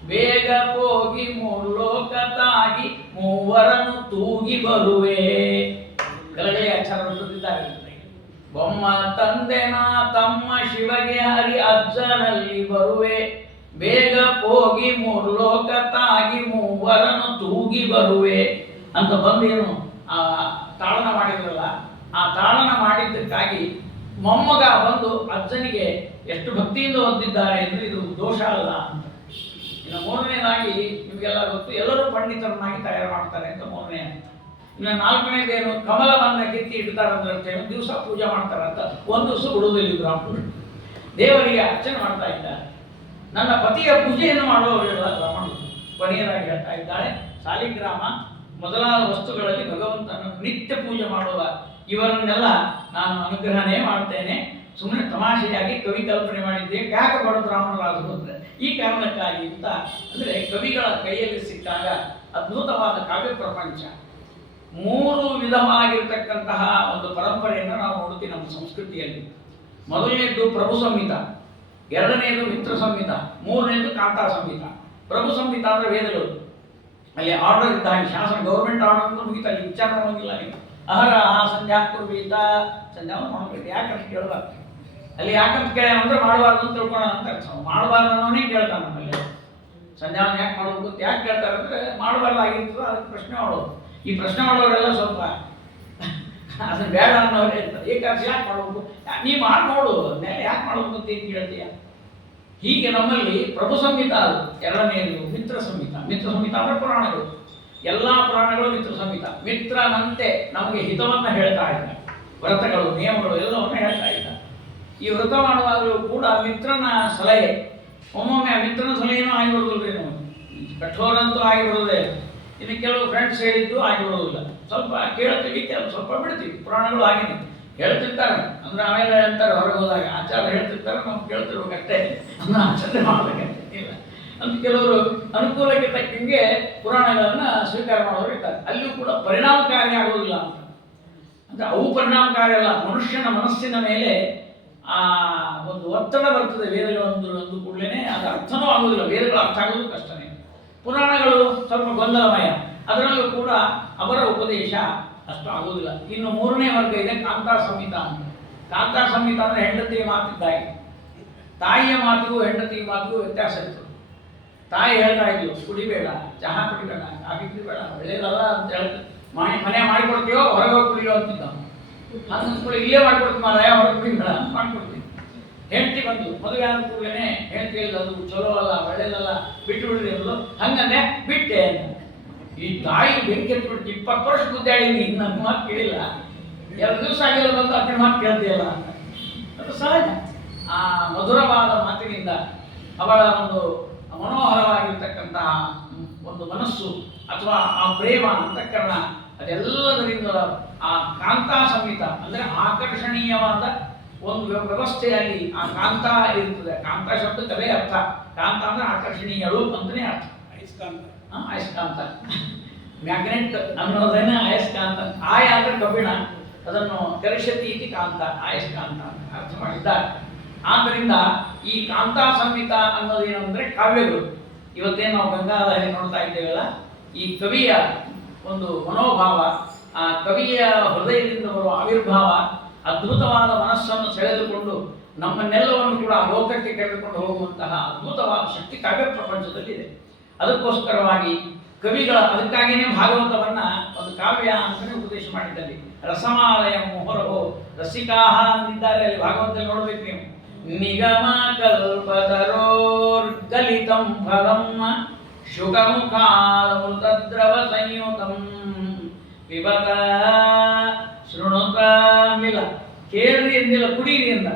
ಬೇಗ ಹೋಗಿ ಮೂರ್ಲೋಕ ತಾಗಿ ಮೂವರನ್ನು ತೂಗಿ ಬರುವೆ. ಕೆಳಗಡೆ ಅಕ್ಷರ ಬರೆದಿದ್ದಾರೆ. ಬೊಮ್ಮ ತಂದೆ ನಾ ತಮ್ಮ ಶಿವಗೆ, ಹರಿ ಅಜ್ಜನಲ್ಲಿ ಬರುವೆ, ಬೇಗ ಹೋಗಿ ಮೂರ್ಲೋಕ ತಾಗಿ ಮೂವರನ್ನು ತೂಗಿ ಬರುವೆ ಅಂತ ಬಂದೇನು ಆ ತಾಳನ ಮಾಡಿದ್ರಲ್ಲ. ಆ ತಾಳನ ಮಾಡಿದ್ದಕ್ಕಾಗಿ ಮೊಮ್ಮಗ ಬಂದು ಅಜ್ಜನಿಗೆ ಎಷ್ಟು ಭಕ್ತಿಯಿಂದ ಓದಿದ್ದಾರೆ ಅಂದ್ರೆ ಇದು ದೋಷ ಅಲ್ಲ ಅಂತ. ಇನ್ನು ಮೂರನೇದಾಗಿ ನಿಮಗೆಲ್ಲ ಗೊತ್ತು, ಎಲ್ಲರೂ ಪಂಡಿತರನ್ನಾಗಿ ತಯಾರು ಮಾಡ್ತಾರೆ ಅಂತ ಮೂರನೇ ಅಂತ. ಇನ್ನು ನಾಲ್ಕನೇದೇನು, ಕಮಲವನ್ನ ಕಿತ್ತಿ ಇಡ್ತಾರೆ ಅಂದ್ರೆ ದಿವಸ ಪೂಜೆ ಮಾಡ್ತಾರಂತ. ಒಂದು ದಿವಸ ಬಿಡುವುದಿಲ್ಲ ಬ್ರಾಹ್ಮಣರು, ದೇವರಿಗೆ ಅರ್ಚನೆ ಮಾಡ್ತಾ ಇದ್ದಾರೆ. ನನ್ನ ಪತಿಯ ಪೂಜೆಯನ್ನು ಮಾಡುವವರೆಲ್ಲ ಬ್ರಾಹ್ಮಣರು. ಕೊನೆಯದಾಗಿ ಹೇಳ್ತಾ ಇದ್ದಾಳೆ, ಸಾಲಿಗ್ರಾಮ ಮೊದಲಾದ ವಸ್ತುಗಳಲ್ಲಿ ಭಗವಂತನ ನಿತ್ಯ ಪೂಜೆ ಮಾಡುವ ಇವರನ್ನೆಲ್ಲ ನಾನು ಅನುಗ್ರಹನೇ ಮಾಡ್ತೇನೆ. ಸುಮ್ಮನೆ ತಮಾಷೆಯಾಗಿ ಕವಿ ಕಲ್ಪನೆ ಮಾಡಿದ್ದೆ. ಯಾಕೆ ಬಡ ಬ್ರಾಹ್ಮಣರಾದರು ಅಂದರೆ ಈ ಕಾರಣಕ್ಕಾಗಿ ಅಂತ. ಅಂದರೆ ಕವಿಗಳ ಕೈಯಲ್ಲಿ ಸಿಕ್ಕಾಗ ಅದ್ಭುತವಾದ ಕಾವ್ಯ ಪ್ರಪಂಚ. 3 ವಿಧವಾಗಿರ್ತಕ್ಕಂತಹ ಒಂದು ಪರಂಪರೆಯನ್ನು ನಾವು ನೋಡ್ತೀವಿ ನಮ್ಮ ಸಂಸ್ಕೃತಿಯಲ್ಲಿ. ಮೊದಲನೇದು ಪ್ರಭು ಸಂಹಿತ, ಎರಡನೇದು ಮಿತ್ರ ಸಂಹಿತ, ಮೂರನೇದು ಕಾಂತಾ ಸಂಹಿತ. ಪ್ರಭು ಸಂಹಿತ ಅಂದರೆ ವೇದಗಳು, ಅಲ್ಲಿ ಆರ್ಡರ್ ಇದ್ದ ಹಾಗೆ ಶಾಸನ, ಗೌರ್ಮೆಂಟ್ ಆರ್ಡರ್ ಅಂದ್ರೆ ಮುಗಿತಾ, ಅಲ್ಲಿ ವಿಚಾರ ಮಾಡೋಂಗಿಲ್ಲ. ನೀವು ಅಹರ ಸಂಧ್ಯಾ ಕುರ್ಬೀತ, ಸಂಧ್ಯಾ ಮಾಡ್ಬೇಕು. ಯಾಕಂತ ಕೇಳಬಾರ್ದು. ಅಲ್ಲಿ ಯಾಕಂತ ಕೇಳ ಅಂದ್ರೆ ಮಾಡಬಾರ್ದು ಅಂತ ತಿಳ್ಕೊಳ್ಳೋಣ ಅಂತ ಅರ್ಥ. ಮಾಡಬಾರ್ದು ಅನ್ನೋನೇ ಕೇಳ್ತಾನೆ ನಮ್ಮಲ್ಲಿ. ಸಂಧ್ಯಾವನ್ನ ಯಾಕೆ ಮಾಡಬೇಕು ಅಂತ ಯಾಕೆ ಕೇಳ್ತಾರೆ ಅಂದರೆ ಮಾಡಬಾರ್ದಾಗಿರ್ತದೆ, ಅದಕ್ಕೆ ಪ್ರಶ್ನೆ ಮಾಡೋದು. ಈ ಪ್ರಶ್ನೆ ಮಾಡೋರೆಲ್ಲ ಸ್ವಲ್ಪ ಅದನ್ನ ಬೇಡ ಅನ್ನೋರೇ ಇರ್ತಾರೆ. ಏಕಾದಶಿ ಯಾಕೆ ಮಾಡಬೇಕು, ನೀ ಮಾಡಿ ನೋಡು, ಅದನ್ನೆಲ್ಲ ಯಾಕೆ ಮಾಡಬೇಕು ಅಂತ ಏನು ಕೇಳ್ತೀಯ. ಹೀಗೆ ನಮ್ಮಲ್ಲಿ ಪ್ರಭು ಸಂಹಿತ, ಅದು ಎರಡನೇದು ಮಿತ್ರ ಸಂಹಿತ. ಮಿತ್ರ ಸಂಹಿತ ಅಂದರೆ ಪುರಾಣಗಳು, ಎಲ್ಲ ಪುರಾಣಗಳು ಮಿತ್ರ ಸಂಹಿತ. ಮಿತ್ರನಂತೆ ನಮಗೆ ಹಿತವನ್ನು ಹೇಳ್ತಾ ಇದ್ದಾರೆ. ವ್ರತಗಳು, ನಿಯಮಗಳು ಎಲ್ಲವನ್ನು ಹೇಳ್ತಾ ಇದ್ದಾರೆ. ಈ ವ್ರತ ಮಾಡುವಾಗಲೂ ಕೂಡ ಮಿತ್ರನ ಸಲಹೆ, ಒಮ್ಮೊಮ್ಮೆ ಆ ಮಿತ್ರನ ಸಲಹೆನೂ ಆಗಿಬಿಡೋದಿಲ್ರಿ. ನಾವು ಕಠೋರಂತೂ ಆಗಿಬಿಡೋದೇ. ಇನ್ನು ಕೆಲವು ಫ್ರೆಂಡ್ಸ್ ಹೇಳಿದ್ದು ಆಗಿಬಿಡೋದಿಲ್ಲ. ಸ್ವಲ್ಪ ಕೇಳ್ತೀವಿ, ಕೆಲವು ಸ್ವಲ್ಪ ಬಿಡ್ತೀವಿ. ಪುರಾಣಗಳು ಆಗಿದೆ ಹೇಳ್ತಿರ್ತಾರೆ ಅಂದ್ರೆ ಆಮೇಲೆ ಹೇಳ್ತಾರೆ, ಹೊರಗೆ ಹೋದಾಗ ಆಚಾರ ಹೇಳ್ತಿರ್ತಾರೆ, ನಾವು ಕೇಳ್ತಿರ್ಬೇಕಷ್ಟೇ, ಅದನ್ನ ಆಚರಣೆ ಮಾಡಬೇಕಂತಿಲ್ಲ ಅಂತ. ಕೆಲವರು ಅನುಕೂಲಕ್ಕೆ ತಕ್ಕಂಗೆ ಪುರಾಣಗಳನ್ನು ಸ್ವೀಕಾರ ಮಾಡೋರು ಇರ್ತಾರೆ. ಅಲ್ಲಿಯೂ ಕೂಡ ಪರಿಣಾಮಕಾರಿ ಆಗೋದಿಲ್ಲ ಅಂತ. ಅಂದರೆ ಅವು ಪರಿಣಾಮಕಾರಿ ಅಲ್ಲ, ಮನುಷ್ಯನ ಮನಸ್ಸಿನ ಮೇಲೆ ಆ ಒಂದು ಒತ್ತಡ ಬರ್ತದೆ. ವೇದಗಳೊಂದು ಒಂದು ಕೂಡಲೇ ಅದು ಅರ್ಥನೂ ಆಗೋದಿಲ್ಲ. ವೇದಗಳು ಅರ್ಥ ಆಗೋದು ಕಷ್ಟನೇ. ಪುರಾಣಗಳು ಸ್ವಲ್ಪ ಗೊಂದಲಮಯ, ಅದರಲ್ಲೂ ಕೂಡ ಅವರ ಉಪದೇಶ ಅಷ್ಟು ಆಗೋದಿಲ್ಲ. ಇನ್ನು ಮೂರನೇ ವರ್ಗ ಇದೆ ಕಾಂತಾ ಸಂಹಿತ ಅಂತ. ಕಾಂತಾ ಸಂಹಿತ ಅಂದರೆ ಹೆಂಡತಿಯ ಮಾತಿದ್ದಾಗಿ. ತಾಯಿಯ ಮಾತಿಗೂ ಹೆಂಡತಿಯ ಮಾತಿಗೂ ವ್ಯತ್ಯಾಸ ಇತ್ತು. ತಾಯಿ ಹೇಳ್ತಾ ಇದ್ಲು, ಕುಡಿಬೇಡ, ಚಹಾ ಕುಡಿಬೇಡ, ಕಾಫಿ ಕುಡಿಬೇಡ, ಒಳ್ಳೆಯದಲ್ಲ ಅಂತ ಹೇಳ್ತಾರೆ. ಮನೆ ಮಾಡಿಕೊಡ್ತೀಯೋ ಹೊರಗೆ ಹೋಗಿ ಕುಡಿಯೋ ಅಂತಿದ್ದ. ಹಂಗೆ ಇಲ್ಲೇ ಮಾಡ್ಕೊಡ್ತೀನಿ ಮಾರಾಯ, ಹೊರಗೆ ಕುಡಿಬೇಡ ಮಾಡ್ಕೊಡ್ತೀನಿ. ಹೆಂಡತಿ ಬಂದು ಮದುವೆ ಆದ ಕೂಡಲೇ ಹೆಂಡತಿ ಇಲ್ಲ, ಅದು ಚಲೋ ಅಲ್ಲ ಒಳ್ಳೇದಲ್ಲ ಬಿಟ್ಟು ಬಿಡ್ರಿ ಅಂದ್ರು. ಹಂಗಂದೆ ಬಿಟ್ಟೆ ಅಂತ. ಈ ತಾಯಿ ಬೆಂಕಿ ಎತ್ಬಿಟ್ಟು 20 ವರ್ಷ ಗುದ್ದಾಡಿನಿ, ನನ್ನ ಮಾತು ಕೇಳಿಲ್ಲ, 2 ದಿವಸ ಆಗಿಲ್ಲ ಬಂದು ಅಕ್ಕನ ಮಾತು ಕೇಳ್ತೀಯಲ್ಲ ಅಂತ. ಅದು ಸಹಜ. ಆ ಮಧುರವಾದ ಮಾತಿನಿಂದ ಅವಳ ಒಂದು ಮನೋಹರವಾಗಿರ್ತಕ್ಕಂತಹ ಒಂದು ಮನಸ್ಸು ಅಥವಾ ಆ ಪ್ರೇಮ ಅಂತಃಕರಣ ಅದೆಲ್ಲದರಿಂದ ಆ ಕಾಂತಾ ಸಂಹಿತ ಅಂದರೆ ಆಕರ್ಷಣೀಯವಾದ ಒಂದು ವ್ಯವಸ್ಥೆಯಲ್ಲಿ ಆ ಕಾಂತ ಇರ್ತದೆ. ಕಾಂತ ಶಬ್ದಕ್ಕೆ ಅದೇ ಅರ್ಥ. ಕಾಂತ ಅಂದ್ರೆ ಆಕರ್ಷಣೀಯಳು ಅಂತಲೇ ಅರ್ಥ. ಅಯಸ್ಕಾಂತ ಮ್ಯಾಗ್ನೆಟ್ ಅನ್ನೋದೇನೆ ಅಯಸ್ಕಾಂತ. ಆಯ ಅಂದ್ರೆ ಕಬ್ಬಿಣ, ಅದನ್ನು ಕರಿಷತಿ ಇತಿ ಕಾಂತ, ಅಯಸ್ಕಾಂತ ಅಂತ ಅರ್ಥ ಮಾಡಿದ್ದಾರೆ. ಆದ್ದರಿಂದ ಈ ಕಾಂತಾ ಸಂಹಿತ ಅನ್ನೋದೇನು ಅಂದರೆ ಕಾವ್ಯಗಳು. ಇವತ್ತೇನು ನಾವು ಗಂಗಾಧರಿ ನೋಡ್ತಾ ಇದ್ದೇವಲ್ಲ, ಈ ಕವಿಯ ಒಂದು ಮನೋಭಾವ, ಆ ಕವಿಯ ಹೃದಯದಿಂದ ಬರುವ ಆವಿರ್ಭಾವ, ಅದ್ಭುತವಾದ ಮನಸ್ಸನ್ನು ಸೆಳೆದುಕೊಂಡು ನಮ್ಮನ್ನೆಲ್ಲವನ್ನು ಕೂಡ ಲೋಕಕ್ಕೆ ಕರೆದುಕೊಂಡು ಹೋಗುವಂತಹ ಅದ್ಭುತವಾದ ಶಕ್ತಿ ಕಾವ್ಯ ಪ್ರಪಂಚದಲ್ಲಿದೆ. ಅದಕ್ಕೋಸ್ಕರವಾಗಿ ಕವಿಗಳ ಅದಕ್ಕಾಗಿಯೇ ಭಾಗವತವನ್ನ ಒಂದು ಕಾವ್ಯ ಅಂತಲೇ ಉಪದೇಶ ಮಾಡಿದ್ದಲ್ಲಿ. ರಸಮಾಲಯ ಮೊಹರಹೋ ರಸಿಕಾಹ ಅಂದಿದ್ದಾರೆ ಅಲ್ಲಿ ಭಾಗವತದಲ್ಲಿ ನೋಡ್ಬೇಕು ನೀವು. ನಿಗಮ ಕಲ್ಪತರೋರ್ಗಲಿತಂ ಫಲಂ ಶುಕಮುಖಾಮೃತದ್ರವ ಸಂಯುತಂ ಪಿಬತ ಶೃಣುತ ಅಂದಿಲ್ಲ, ಕೇಳ್ರಿ ಎಂದಿಲ್ಲ, ಕುಡೀರಿ ಎಂದ.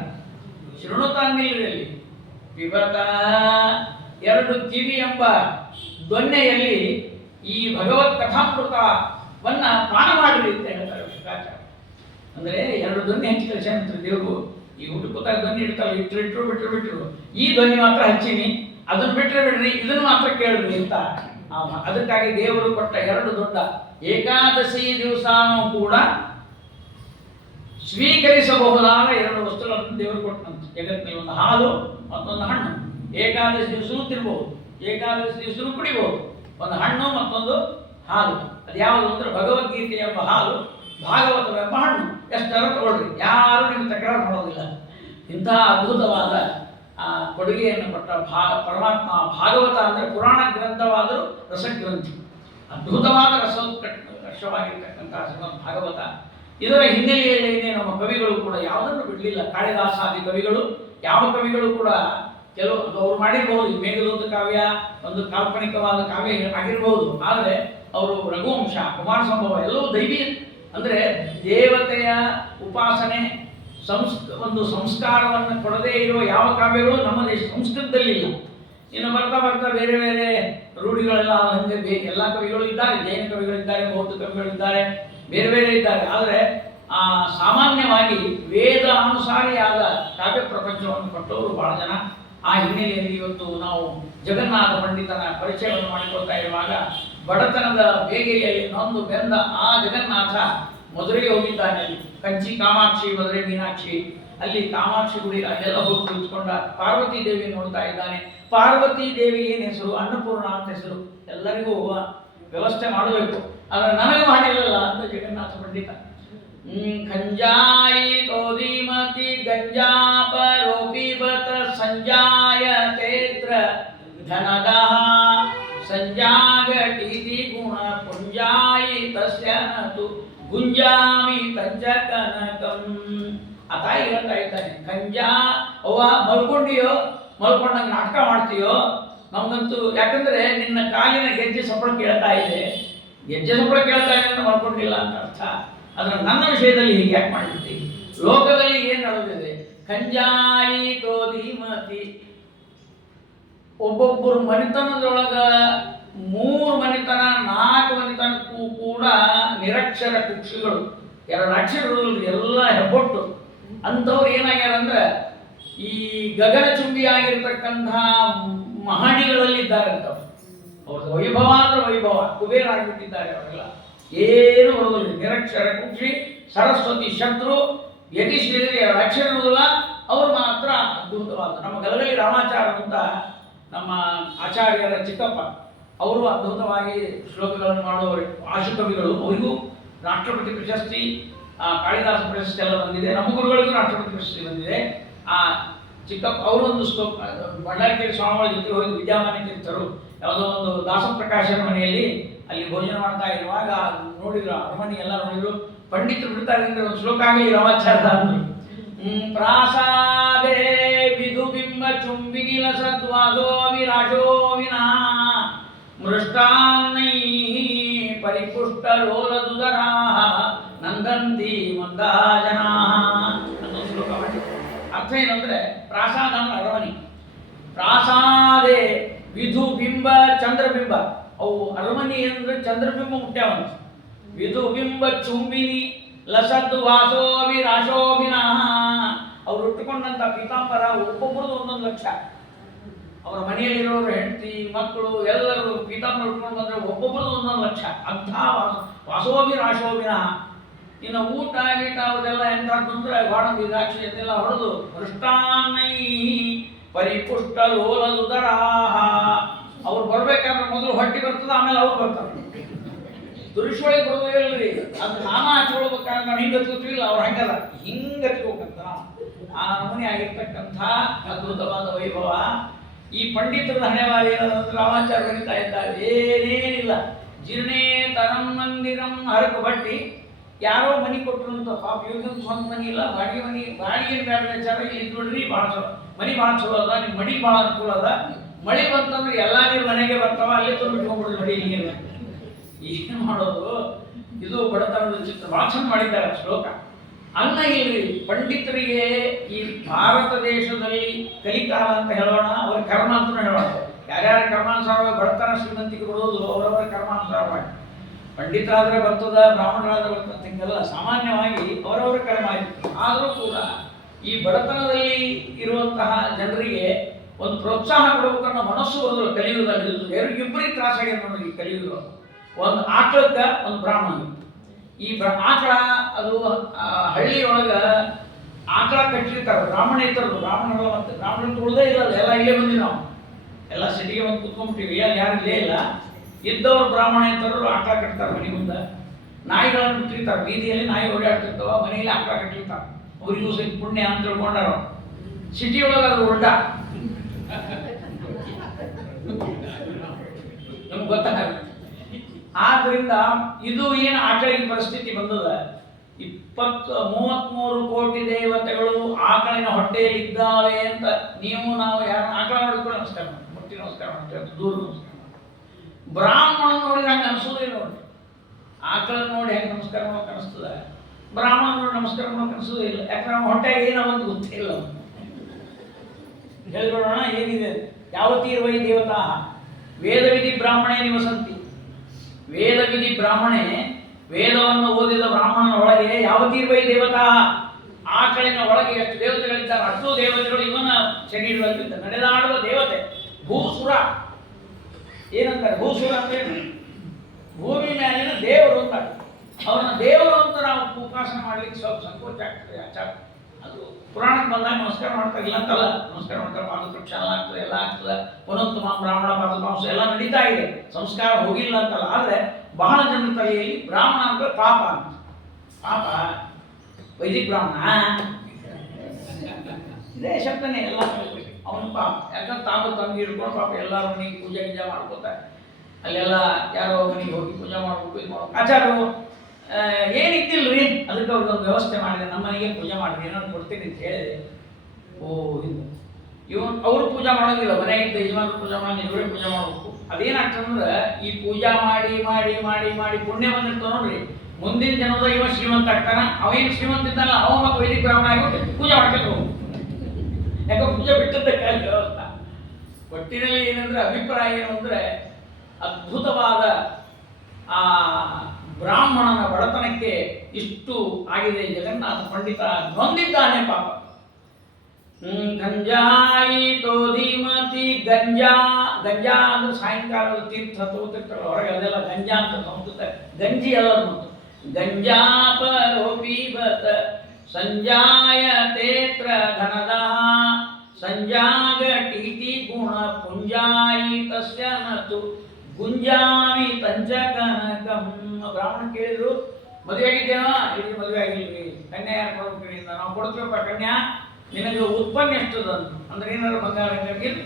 ಶೃಣುತ ಅಂದಿಲ್ರಿ ಅಲ್ಲಿ. ಪಿಬತ 2 ಕಿವಿ ಎಂಬ ದೊನ್ನೆಯಲ್ಲಿ ಈ ಭಗವತ್ ಕಥಾಮೃತವನ್ನ ಪಾನ ಮಾಡಿರಿ ಅಂತ ಹೇಳ್ತಾರೆ ಶುಕಾಚಾರ್ಯ. ಅಂದ್ರೆ 2 ದೊನ್ನೆ ಹಚ್ಚಿ ಕಳಿಸ್ತಾರೆ ದೇವರು. ಈ ಊಟಕ್ಕೆ ಕೂತಾಗ ದೊನ್ನೆ ಇಡ್ತಾರಲ್ಲ, ಇಟ್ಟರು ಬಿಟ್ಟರು ಈ ದೊನ್ನೆ ಮಾತ್ರ ಹಚ್ಚಿನಿ, ಅದನ್ನ ಬಿಟ್ಟರೆ ಬಿಡ್ರಿ, ಇದನ್ನು ಮಾತ್ರ ಕೇಳ್ರಿ ಅಂತ. ಅದಕ್ಕಾಗಿ ದೇವರು ಕೊಟ್ಟ 2 ದೊಡ್ಡ ಏಕಾದಶಿ ದಿವಸನೂ ಕೂಡ ಸ್ವೀಕರಿಸಬಹುದಾದ 2 ವಸ್ತುಗಳನ್ನು ದೇವರು ಕೊಟ್ಟಂತೆ ಜಗತ್ತಿನಲ್ಲಿ. ಒಂದು ಹಾಲು, ಮತ್ತೊಂದು ಹಣ್ಣು. ಏಕಾದಶಿ ದಿವಸನೂ ತಿನ್ಬಹುದು, ಏಕಾದಶಿ ದಿವಸನೂ ಕುಡಿಬಹುದು. ಒಂದು ಹಣ್ಣು, ಮತ್ತೊಂದು ಹಾಲು. ಅದ್ಯಾವುದು ಅಂದ್ರೆ ಭಗವದ್ಗೀತೆ ಎಂಬ ಹಾಲು, ಭಾಗವತವೆಂಬ ಹಣ್ಣು. ಎಷ್ಟರ ತಗೊಳ್ರಿ, ಯಾರು ನಿಮ್ಗೆ ತಕರಾರು ಮಾಡೋದಿಲ್ಲ. ಇಂತಹ ಅದ್ಭುತವಾದ ಕೊಡುಗೆಯನ್ನು ಕೊಟ್ಟ ಪರಮಾತ್ಮ. ಭಾಗವತ ಅಂದರೆ ಪುರಾಣ ಗ್ರಂಥವಾದರೂ ರಸಗ್ರಂಥ, ಅದ್ಭುತವಾದ ರಸವಾಗಿರ್ತಕ್ಕಂತಹ ಶ್ರೀಮದ್ ಭಾಗವತ. ಇದರ ಹಿನ್ನೆಲೆಯಲ್ಲಿ ನಮ್ಮ ಕವಿಗಳು ಕೂಡ ಯಾವುದನ್ನು ಬಿಡಲಿಲ್ಲ. ಕಾಳಿದಾಸಾದಿ ಕವಿಗಳು, ಯಾವ ಕವಿಗಳು ಕೂಡ ಕೆಲವು ಅವರು ಮಾಡಿರಬಹುದು. ಮೇಘದೂತ ಕಾವ್ಯ ಒಂದು ಕಾಲ್ಪನಿಕವಾದ ಕಾವ್ಯ ಆಗಿರಬಹುದು, ಆದರೆ ಅವರು ರಘುವಂಶ, ಕುಮಾರ ಸಂಭವ ಎಲ್ಲವೂ ದೈವಿ ಅಂದರೆ ದೇವತೆಯ ಉಪಾಸನೆ ಒಂದು ಸಂಸ್ಕಾರವನ್ನು ಕೊಡದೇ ಇರುವ ಯಾವ ಕಾವ್ಯಗಳು ನಮ್ಮ ದೇಶ ಸಂಸ್ಕೃತದಲ್ಲಿ ಇಲ್ಲ. ಇನ್ನು ಬರ್ತಾ ಬರ್ತಾ ಬೇರೆ ಬೇರೆ ರೂಢಿಗಳೆಲ್ಲ ಹಂಗೆ ಎಲ್ಲ ಕವಿಗಳು ಇದ್ದಾರೆ. ಜೈನ ಕವಿಗಳಿದ್ದಾರೆ, ಬೌದ್ಧ ಕವಿಗಳಿದ್ದಾರೆ, ಬೇರೆ ಬೇರೆ ಇದ್ದಾರೆ. ಆದರೆ ಸಾಮಾನ್ಯವಾಗಿ ವೇದ ಅನುಸಾರಿಯಾದ ಕಾವ್ಯ ಪ್ರಪಂಚವನ್ನು ಕೊಟ್ಟವರು ಬಹಳ ಜನ. ಆ ಹಿನ್ನೆಲೆಯಲ್ಲಿ ಇವತ್ತು ನಾವು ಜಗನ್ನಾಥ ಪಂಡಿತನ ಪರಿಚಯವನ್ನು ಮಾಡಿಕೊಳ್ತಾ ಇರುವಾಗ ಬಡತನದ ಬೇಗೆಯಲ್ಲಿ ನೊಂದು ಬೆಂದ ಆ ಜಗನ್ನಾಥ ಮಧುರೆಗೆ ಹೋಗಿದ್ದಾನೆ. ಕಂಚಿ ಕಾಮಾಕ್ಷಿ, ಮಧುರೆ ಮೀನಾಕ್ಷಿ, ಅಲ್ಲಿ ಕಾಮಾಕ್ಷಿ ಗುಡಿ ಅಲ್ಲೆಲ್ಲ ಹೋಗಿ ಕುಳಿತುಕೊಂಡ ಪಾರ್ವತಿ ದೇವಿ ನೋಡ್ತಾ ಇದ್ದಾನೆ. ಪಾರ್ವತಿ ದೇವಿ ಏನು ಹೆಸರು? ಅನ್ನಪೂರ್ಣ ಅಂತ ಹೆಸರು. ಎಲ್ಲರಿಗೂ ವ್ಯವಸ್ಥೆ ಮಾಡಬೇಕು, ಆದರೆ ನನಗೆ ಮಾಡಿರಲ್ಲ ಅಂತ ಜಗನ್ನಾಥ ಪಂಡಿತ. ಖಂಜಾಯಿ ತೋದಿಮತಿ ಗಂಜಾಪರೋಪಿಬತ ಸಂಜಾಯ ತೇತ್ರ ಧನದಃ ಸಂಜಾಗಟೀತಿ ಗುಣ ಪುಂಜಾಯಿ ತಸ್ಯ ನತು ಗುಂಜಾಮಿ ಕಂಜ ಕನಕಂ. ಆ ತಾಯಿ ಹೇಳ್ತಾ ಇದ್ದಾನೆ, ಖಂಜಾ ಅವ್ವ ಮಲ್ಕೊಂಡಿಯೋ, ಮಲ್ಕೊಂಡಂಗೆ ನಾಟಕ ಮಾಡ್ತೀಯೋ ನಮ್ಗಂತೂ, ಯಾಕಂದ್ರೆ ನಿನ್ನ ಕಾಲಿನ ಗೆಜ್ಜೆ ಸಪ್ಪಳ ಕೇಳ್ತಾ ಇದೆ, ಗೆಜ್ಜೆ ಸಪ್ಪಳ ಕೇಳ್ತಾ ಇದೆ ಅಂತ ಮಲ್ಕೊಂಡಿಲ್ಲ ಅಂತ ಅರ್ಥ. ಅದರ ನನ್ನ ವಿಷಯದಲ್ಲಿ ಹೀಗೆ ಯಾಕೆ ಮಾಡಿರ್ತೀವಿ? ಲೋಕದಲ್ಲಿ ಏನು ನಡೆದಿದೆ? ಖಂಜಾಯಿ ತೋದಿಮತಿ. ಒಬ್ಬೊಬ್ಬರು ಮನೆತನದೊಳಗ 3 ಮನೆತನ 4 ಮನೆತನಕ್ಕೂ ಕೂಡ ನಿರಕ್ಷರ ಕುಕ್ಷಿಗಳು, 2 ಅಕ್ಷರಗಳು ಎಲ್ಲ ಹೆಬ್ಬೊಟ್ಟು ಅಂಥವ್ರು ಏನಾಗ್ಯಾರಂದ್ರೆ ಈ ಗಗನಚುಂಬಿಯಾಗಿರ್ತಕ್ಕಂತಹ ಮಹಡಿಗಳಲ್ಲಿದ್ದಾರೆ ಅಂತ. ಅವ್ರದ್ದು ವೈಭವ ಅಂದ್ರೆ ವೈಭವ, ಕುಬೇರ ಆಗಿಬಿಟ್ಟಿದ್ದಾರೆ ಅವರೆಲ್ಲ. ಏನು ಬರೋದಿಲ್ಲ, ನಿರಕ್ಷರ ಕುಕ್ಷಿ, ಸರಸ್ವತಿ ಶತ್ರು, ಯತಿಶ್ರೀ 2 ಅಕ್ಷರವಿಲ್ಲ, ಅವರು ಮಾತ್ರ ಅದ್ಭುತವಾದ. ನಮ್ಮ ಗಲಗಲಿ ರಾಮಾಚಾರ್ಯ ಅಂತ ನಮ್ಮ ಆಚಾರ್ಯರ ಚಿಕ್ಕಪ್ಪ, ಅವರು ಅದ್ಭುತವಾಗಿ ಶ್ಲೋಕಗಳನ್ನು ಮಾಡುವವರು, ಆಶುಕವಿಗಳು. ಅವರಿಗೂ ರಾಷ್ಟ್ರಪತಿ ಪ್ರಶಸ್ತಿ, ಕಾಳಿದಾಸ ಪ್ರಶಸ್ತಿ ಎಲ್ಲ ಬಂದಿದೆ. ನಮ್ಮ ಗುರುಗಳಿಗೂ ರಾಷ್ಟ್ರಪತಿ ಪ್ರಶಸ್ತಿ ಬಂದಿದೆ. ಆ ಚಿಕ್ಕಪ್ಪ ಅವರು ಒಂದು ಶ್ಲೋಕ, ಬಳ್ಳಾರಿಕೆರೆ ಸ್ವಾಮಿಗಳ ಜೊತೆ ಹೋಗಿ ವಿದ್ಯಾಮಾನ್ಯ ತೀರ್ಥರು ಯಾವುದೋ ಒಂದು ದಾಸಪ್ರಕಾಶರ ಮನೆಯಲ್ಲಿ ಅಲ್ಲಿ ಭೋಜನ ಮಾಡ್ತಾ ಇರುವಾಗ ನೋಡಿದ್ರು, ಅರಮನೆ ಎಲ್ಲ ನೋಡಿದ್ರು. ಪಂಡಿತರು ಬಿಡ್ತಾರೆ ಅಂದ್ರೆ ಒಂದು ಶ್ಲೋಕ ಆಗಲಿ ರಾಮಾಚಾರ್ಯ ಅಂದ್ರು. ಪ್ರಾಸಾದೇ ವಿಧುಬಿಂಬ ಚುಂಬಿಗಿಲ ಸದ್ವಾದೋ ವಿರಾಜೋ ವಿನಾ ಮೃಷ್ಟಾನ್ನೈ ಪರಿಪುಷ್ಟ ಲೋಲದುದರಾ ನಂದಂತಿ ಮಂದಾ ಜನಾ ಅನ್ನೋ ಶ್ಲೋಕ ಮಾಡಿ. ಅರ್ಥ ಏನಂದ್ರೆ ಪ್ರಾಸಾದ ಅಂದ್ರೆ ಅರಮನೆ. ಪ್ರಾಸಾದೆ ವಿಧು ಬಿಂಬ ಚಂದ್ರಬಿಂಬ, ಅವು ಅರಮನೆ ಅಂದ್ರೆ ಚಂದ್ರಬಿಂಬ ಮುಟ್ಟ್ಯಾವಂತ. ವಿಧು ಬಿಂಬ ಚುಂಬಿನಿ ಲಸದ್ ವಾಸೋ ವಿರಾಶೋಭಿನ, ಅವ್ರು ಉಟ್ಟುಕೊಂಡಂತ ಪೀತಾಂಬರ ಒಬ್ಬೊಬ್ಬರದು ಒಂದೊಂದು ಲಕ್ಷ. ಅವರ ಮನೆಯಲ್ಲಿರೋರು ಹೆಂಡತಿ ಮಕ್ಕಳು ಎಲ್ಲರೂ ಪೀತಾಂಬರ ಉಟ್ಕೊಂಡು ಬಂದ್ರೆ ಒಬ್ಬೊಬ್ಬರದು ಒಂದೊಂದು ಲಕ್ಷ. ಅಂಥ ವಾಸೋಭಿರಾಶೋಭಿನ. ಇನ್ನು ಊಟ ಗೀಟ ಅವ್ರದೆಲ್ಲ ಎಂತಾದ್ರು ಅಂದ್ರೆ ಗೋಡಂಬಿ ದ್ರಾಕ್ಷಿ ಅದೆಲ್ಲ ಹೊಡೆದು ಮೃಷ್ಟಾನ್ನೈ ಪರಿಪುಷ್ಟ ಲೋಲದುದರಾಹ. ಅವ್ರು ಬರ್ಬೇಕಾದ್ರೆ ಮೊದಲು ಹೊಟ್ಟಿ ಬರ್ತದ, ಆಮೇಲೆ ಅವ್ರು ಬರ್ತಾರೆ. ತುರಿಶೊಳಗೆ ಬರೋದಿಲ್ಲರಿ, ಅದು ನಾನಾ ಹಚ್ಕೊಳ್ಬೇಕಾದ್ರೆ ನಾವು ಹಿಂಗೆ ಹಚ್ಕೋತೀವಿಲ್ಲ, ಅವ್ರು ಹಂಗಲ್ಲ, ಹಿಂಗೆ ಹಚ್ಕೋಬೇಕಂತ ನಾವು. ಆ ನಮೂನೆ ಆಗಿರ್ತಕ್ಕಂಥ ಅದ್ಭುತವಾದ ವೈಭವ. ಈ ಪಂಡಿತರ ಹಣೆವಾರಿ ಏನಂದ್ರೆ ರಾಮಾಚಾರ್ಯ ಬರೀತಾ ಇದ್ದಾರೆ, ಏನೇನಿಲ್ಲ. ಜೀರ್ಣೇ ತರಂ ಮಂದಿರಂ ಹರಕ ಬಟ್ಟಿ, ಯಾರೋ ಮನೆ ಕೊಟ್ಟರು ಅಂತ. ಪಾಪ ಇವ್ರಿಗೆ ಸ್ವಂತ ಮನೆ ಇಲ್ಲ, ಬಾಡಿಗೆ ಮನೆ. ಬಾಡಿಗೆ ಬೇಡ ವಿಚಾರ. ಇಲ್ಲಿ ನೋಡ್ರಿ ಭಾಳ ಚಲೋ ಮನೆ, ಭಾಳ ಚಲೋ ಅದ, ನಿಮ್ಮ ಮಡಿ ಭಾಳ ಅನುಕೂಲ ಅದ. ಮಳೆ ಬಂತಂದ್ರೆ ಎಲ್ಲ ನೀರು ಮನೆಗೆ ಬರ್ತಾವ, ಅಲ್ಲೇ ತಂದು ಇಟ್ಕೊಂಡ್ಬಿಡುದು ಮಡಿ ನೀರು. ಏನು ಮಾಡೋದು? ಇದು ಬಡತನದ ಚಿತ್ರ. ಭಾಳ ಚಂದ ಮಾಡಿದ್ದಾರೆ ಶ್ಲೋಕ. ಅನ್ನ ಇಲ್ರಿ ಪಂಡಿತರಿಗೆ ಈ ಭಾರತ ದೇಶದಲ್ಲಿ ಕಲಿಕಾಲ ಅಂತ ಹೇಳೋಣ, ಅವರ ಕರ್ಮ ಅಂತ ಹೇಳೋಣ. ಯಾರ್ಯಾರ ಕರ್ಮಾನುಸಾರವಾಗಿ ಬಡತನ ಶ್ರೀಮಂತಿಗೆ ಬರೋದು ಅವರವರ ಕರ್ಮಾನುಸಾರವಾಗಿ. ಪಂಡಿತರಾದ್ರೆ ಬರ್ತದ, ಬ್ರಾಹ್ಮಣರಾದ್ರೆ ಬರ್ತದೆ ಹಿಂಗೆಲ್ಲ ಸಾಮಾನ್ಯವಾಗಿ ಅವರವರ ಕರ್ಮ ಆಯಿತು. ಆದರೂ ಕೂಡ ಈ ಬಡತನದಲ್ಲಿ ಇರುವಂತಹ ಜನರಿಗೆ ಒಂದು ಪ್ರೋತ್ಸಾಹ ಕೊಡಬೇಕನ್ನೋ ಮನಸ್ಸು ಬರೋದಿಲ್ಲ ಕಲಿಯುಗದಲ್ಲಿ. ಇಬ್ಬರಿಗೆ ತ್ರಾಸಾಗಿದೆ ನೋಡಿ ಈ ಕಲಿಯುಗ. ಒಂದು ಆಕಳಕ್ಕೆ ಒಂದು ಬ್ರಾಹ್ಮಣ. ಈ ಆಕಳ ಅದು ಹಳ್ಳಿಯೊಳಗೆ ಆಕಳ ಕಟ್ಟಿರ್ತಾರೆ ಬ್ರಾಹ್ಮಣೇತರರು. ಬ್ರಾಹ್ಮಣರು ಮತ್ತೆ ಬ್ರಾಹ್ಮಣರು ಉಳಿದೇ ಇರಲ್ಲ, ಎಲ್ಲ ಇಲ್ಲೇ ಬಂದ್ವಿ ನಾವು. ಎಲ್ಲ ಸಿಟಿಗೆ ಬಂದು ಕುತ್ಕೊಂಡ್ಬಿಟ್ಟಿವಿ, ಅಲ್ಲಿ ಯಾರು ಇಲ್ಲೇ ಇಲ್ಲ. ಇದ್ದವರು ಬ್ರಾಹ್ಮಣೇತರರು ಆಕಳ ಕಟ್ತಾರೆ ಮನೆ ಮುಂದೆ. ನಾಯಿಗಳನ್ನು ಬಿಟ್ಟಿರ್ತಾರೆ, ಬೀದಿಯಲ್ಲಿ ನಾಯಿ ಓಡಾಡ್ತಿರ್ತಾವ, ಮನೆಯಲ್ಲಿ ಆಕಳ ಕಟ್ಟಿರ್ತಾರೆ. ಅವ್ರಿಗೂ ಸ್ವಲ್ಪ ಪುಣ್ಯ ಅಂತ ತಿಳ್ಕೊಂಡಾರ. ಸಿಟಿಯೊಳಗೆ ಅದು ಉಲ್ಟಾ, ನಮ್ಗೆ ಗೊತ್ತಾಗುತ್ತೆ. ಆದ್ರಿಂದ ಇದು ಏನು ಆಕಳಿನ ಪರಿಸ್ಥಿತಿ ಬಂದದ. 33 ಕೋಟಿ ದೇವತೆಗಳು ಆಕಳಿನ ಹೊಟ್ಟೆಯಲ್ಲಿ ಇದ್ದಾವೆ ಅಂತ ನೀವು ನಾವು ಯಾರು ಆಕಳ ನೋಡಿಕೊಂಡು ನಮಸ್ಕಾರ ಮಾಡಿ, ಮುಟ್ಟಿ ನಮಸ್ಕಾರ ಮಾಡ್ತೇವೆ, ದೂರ ನಮಸ್ಕಾರ ಮಾಡಿ. ಬ್ರಾಹ್ಮಣ ನೋಡಿ ಹಂಗೆ ಅನಿಸೋದೇ ನೋಡಿ. ಆಕಳ ನೋಡಿ ಹೆಂಗೆ ನಮಸ್ಕಾರ ಮಾಡೋಕೆ ಅನಿಸ್ತದೆ, ಬ್ರಾಹ್ಮಣ ನೋಡಿ ನಮಸ್ಕಾರ ಮಾಡೋಕೆ ಅನಿಸೋದೇ ಇಲ್ಲ. ಯಾಕಂದ್ರೆ ನಮ್ಮ ಹೊಟ್ಟೆಗೆ ಏನೋ ಒಂದು ಗೊತ್ತೇ ಇಲ್ಲ. ಹೇಳ್ಬಿಡೋಣ ಏನಿದೆ. ಯಾವತೀರ್ವೈ ದೇವತಾ ವೇದವಿಧಿ ಬ್ರಾಹ್ಮಣೇ ನಿವಸಂತಿ. ವೇದವಿಧಿ ಬ್ರಾಹ್ಮಣೆ, ವೇದವನ್ನು ಓದಿದ ಬ್ರಾಹ್ಮಣನ ಒಳಗೆ ಯಾವತೀರ್ವೈ ದೇವತಾ, ಆಕಳಿನ ಒಳಗೆ ಎಷ್ಟು ದೇವತೆಗಳಿದ್ದಾರೆ ಅಷ್ಟು ದೇವತೆಗಳು ಇವನ ಶರೀರದಲ್ಲಿ ನಡೆದಾಡುವ ದೇವತೆ. ಭೂಸುರ ಏನಂತಾರೆ? ಭೂಸುರ ಅಂದ್ರೆ ಭೂಮಿ ಮೇಲಿನ ದೇವರು ಅಂತಾರೆ. ಅವರನ್ನ ದೇವರು ಅಂತ ನಾವು ಉಪಾಸನೆ ಮಾಡ್ಲಿಕ್ಕೆ ಸ್ವಲ್ಪ ಸಂಕೋಚ ಆಗ್ತದೆ, ಆಚಾರ. ಅದು ಪುರಾಣಕ್ಕೆ ಬಂದಾಗ ನಮಸ್ಕಾರ ಮಾಡ್ತಾರೆ, ಇಲ್ಲ ಅಂತಲ್ಲ, ನಮಸ್ಕಾರ ಮಾಡ್ತಾರೆ. ಪಾದಪ್ರಕ್ಷಾಲ ಆಗ್ತದೆ, ಎಲ್ಲ ಆಗ್ತದೆ. ಪುನಃ ಬ್ರಾಹ್ಮಣ ಪಾದಪಾಂಶ ಎಲ್ಲ ನಡೀತಾ ಇದೆ, ಸಂಸ್ಕಾರ ಹೋಗಿಲ್ಲ ಅಂತಲ್ಲ. ಆದರೆ ಬಹಳ ಜನರ ತಲೆಯಲ್ಲಿ ಬ್ರಾಹ್ಮಣ ಅಂದ್ರೆ ಪಾಪ ಅಂತ. ಪಾಪ ವೈದಿಕ ಬ್ರಾಹ್ಮಣ ಇದೇ ಶಬ್ದನೇ ಎಲ್ಲ. ಅವನು ಪಾಪ, ಯಾಕಂದ್ರೆ ತಾನು ತಂಗಿ ಹಿಡ್ಕೊಂಡು ಪಾಪ ಎಲ್ಲರೂ ಮನೆಗೆ ಪೂಜೆ ಗೀಜೆ ಮಾಡ್ಕೋತಾರೆ. ಅಲ್ಲೆಲ್ಲ ಯಾರೋ ಮನೆಗೆ ಹೋಗಿ ಪೂಜೆ ಮಾಡ್ಬೇಕು, ಇದು ಮಾಡ್ಬೇಕು. ಆಚಾರ್ಯರು ಏನಿದ್ದಿಲ್ರಿ, ಅದಕ್ಕೆ ಅವ್ರಿಗೆ ಒಂದು ವ್ಯವಸ್ಥೆ ಮಾಡಿದೆ. ನಮ್ಮ ಮನೆಗೆ ಪೂಜೆ ಮಾಡಿರಿ, ಏನಾದ್ರು ಕೊಡ್ತೀನಿ ಅಂತ ಹೇಳಿದೆ. ಓ ಇದು ಇವನು ಅವರು ಪೂಜೆ ಮಾಡೋದಿಲ್ಲ, ಮನೆಗಿದ್ದ ಯಜಮಾನರು ಪೂಜೆ ಮಾಡಿ ಇವರೇ ಪೂಜೆ ಮಾಡಬೇಕು. ಅದೇನಾಗ್ತದಂದ್ರೆ ಈ ಪೂಜೆ ಮಾಡಿ ಮಾಡಿ ಮಾಡಿ ಮಾಡಿ ಪುಣ್ಯ ಬಂದಿರ್ತಾವ ನೋಡ್ರಿ, ಮುಂದಿನ ಜನದ ಇವ ಶ್ರೀಮಂತ ಆಗ್ತಾನ. ಅವೇನು ಶ್ರೀಮಂತ ಇದ್ದಲ್ಲ, ಅವ ಮತ್ತು ವೈದಿಕ ಬ್ರಾಹ್ಮಣ ಆಗಿಬಿಟ್ಟು ಪೂಜೆ ಮಾಡ್ಕೊಂಡು ಹೋಗು. ಯಾಕೆ ಪೂಜೆ ಬಿಟ್ಟದ್ದಕ್ಕೆ ವ್ಯವಸ್ಥೆ. ಒಟ್ಟಿನಲ್ಲಿ ಏನಂದ್ರೆ ಅಭಿಪ್ರಾಯ ಏನು ಅಂದರೆ, ಅದ್ಭುತವಾದ ಆ ಬ್ರಾಹ್ಮಣನ ಬಡತನಕ್ಕೆ ಇಷ್ಟು ಆಗಿದೆ. ಜಗನ್ನಾಥ ಪಂಡಿತ ನೊಂದಿದ್ದಾನೆ ಪಾಪ. ಗಂಜಾಯಿ ತೋಧಿಮತಿ ಗಂಜಾ. ಗಂಜಾ ಅಂದ್ರೆ ಸಾಯಂಕಾಲದ ತೀರ್ಥ ತೋತಿರ್ತಾಳೆ ಹೊರಗೆ, ಅದೆಲ್ಲ ಗಂಜಾ ಅಂತ ಸಂಸ್ಕೃತ. ಗಂಜಿ ಅಲ್ಲ ಮತ್ತು ಗಂಜಾಪರೋಪೀಬತ ಸಂಜಾಯ ತೇತ್ರ ಧನದ ಸಂಜಾಗ ಟೀತಿ ಗುಣ ಪುಂಜಾಯಿ ತಸ್ಯ ನತು ಗುಂಜಾಮಿ ತಂಚಕನಕಂ. ಬ್ರಾಹ್ಮಣ ಕೇಳಿದ್ರು, ಮದುವೆ ಆಗಿದ್ದೇನೋ? ಇಲ್ಲಿ ಮದುವೆ ಆಗಿಲ್ರಿ. ಕನ್ಯಾ ಯಾರು ಕೊಡ್ಬೇಕ್ರಿ? ನಾವು ಕೊಡ್ತೀವಪ್ಪ ಕನ್ಯಾ. ನಿನಗೆ ಉತ್ಪನ್ನ ಎಷ್ಟದ ಅಂದ್ರೆ ಏನಾದ್ರು ಬಂಗಾರ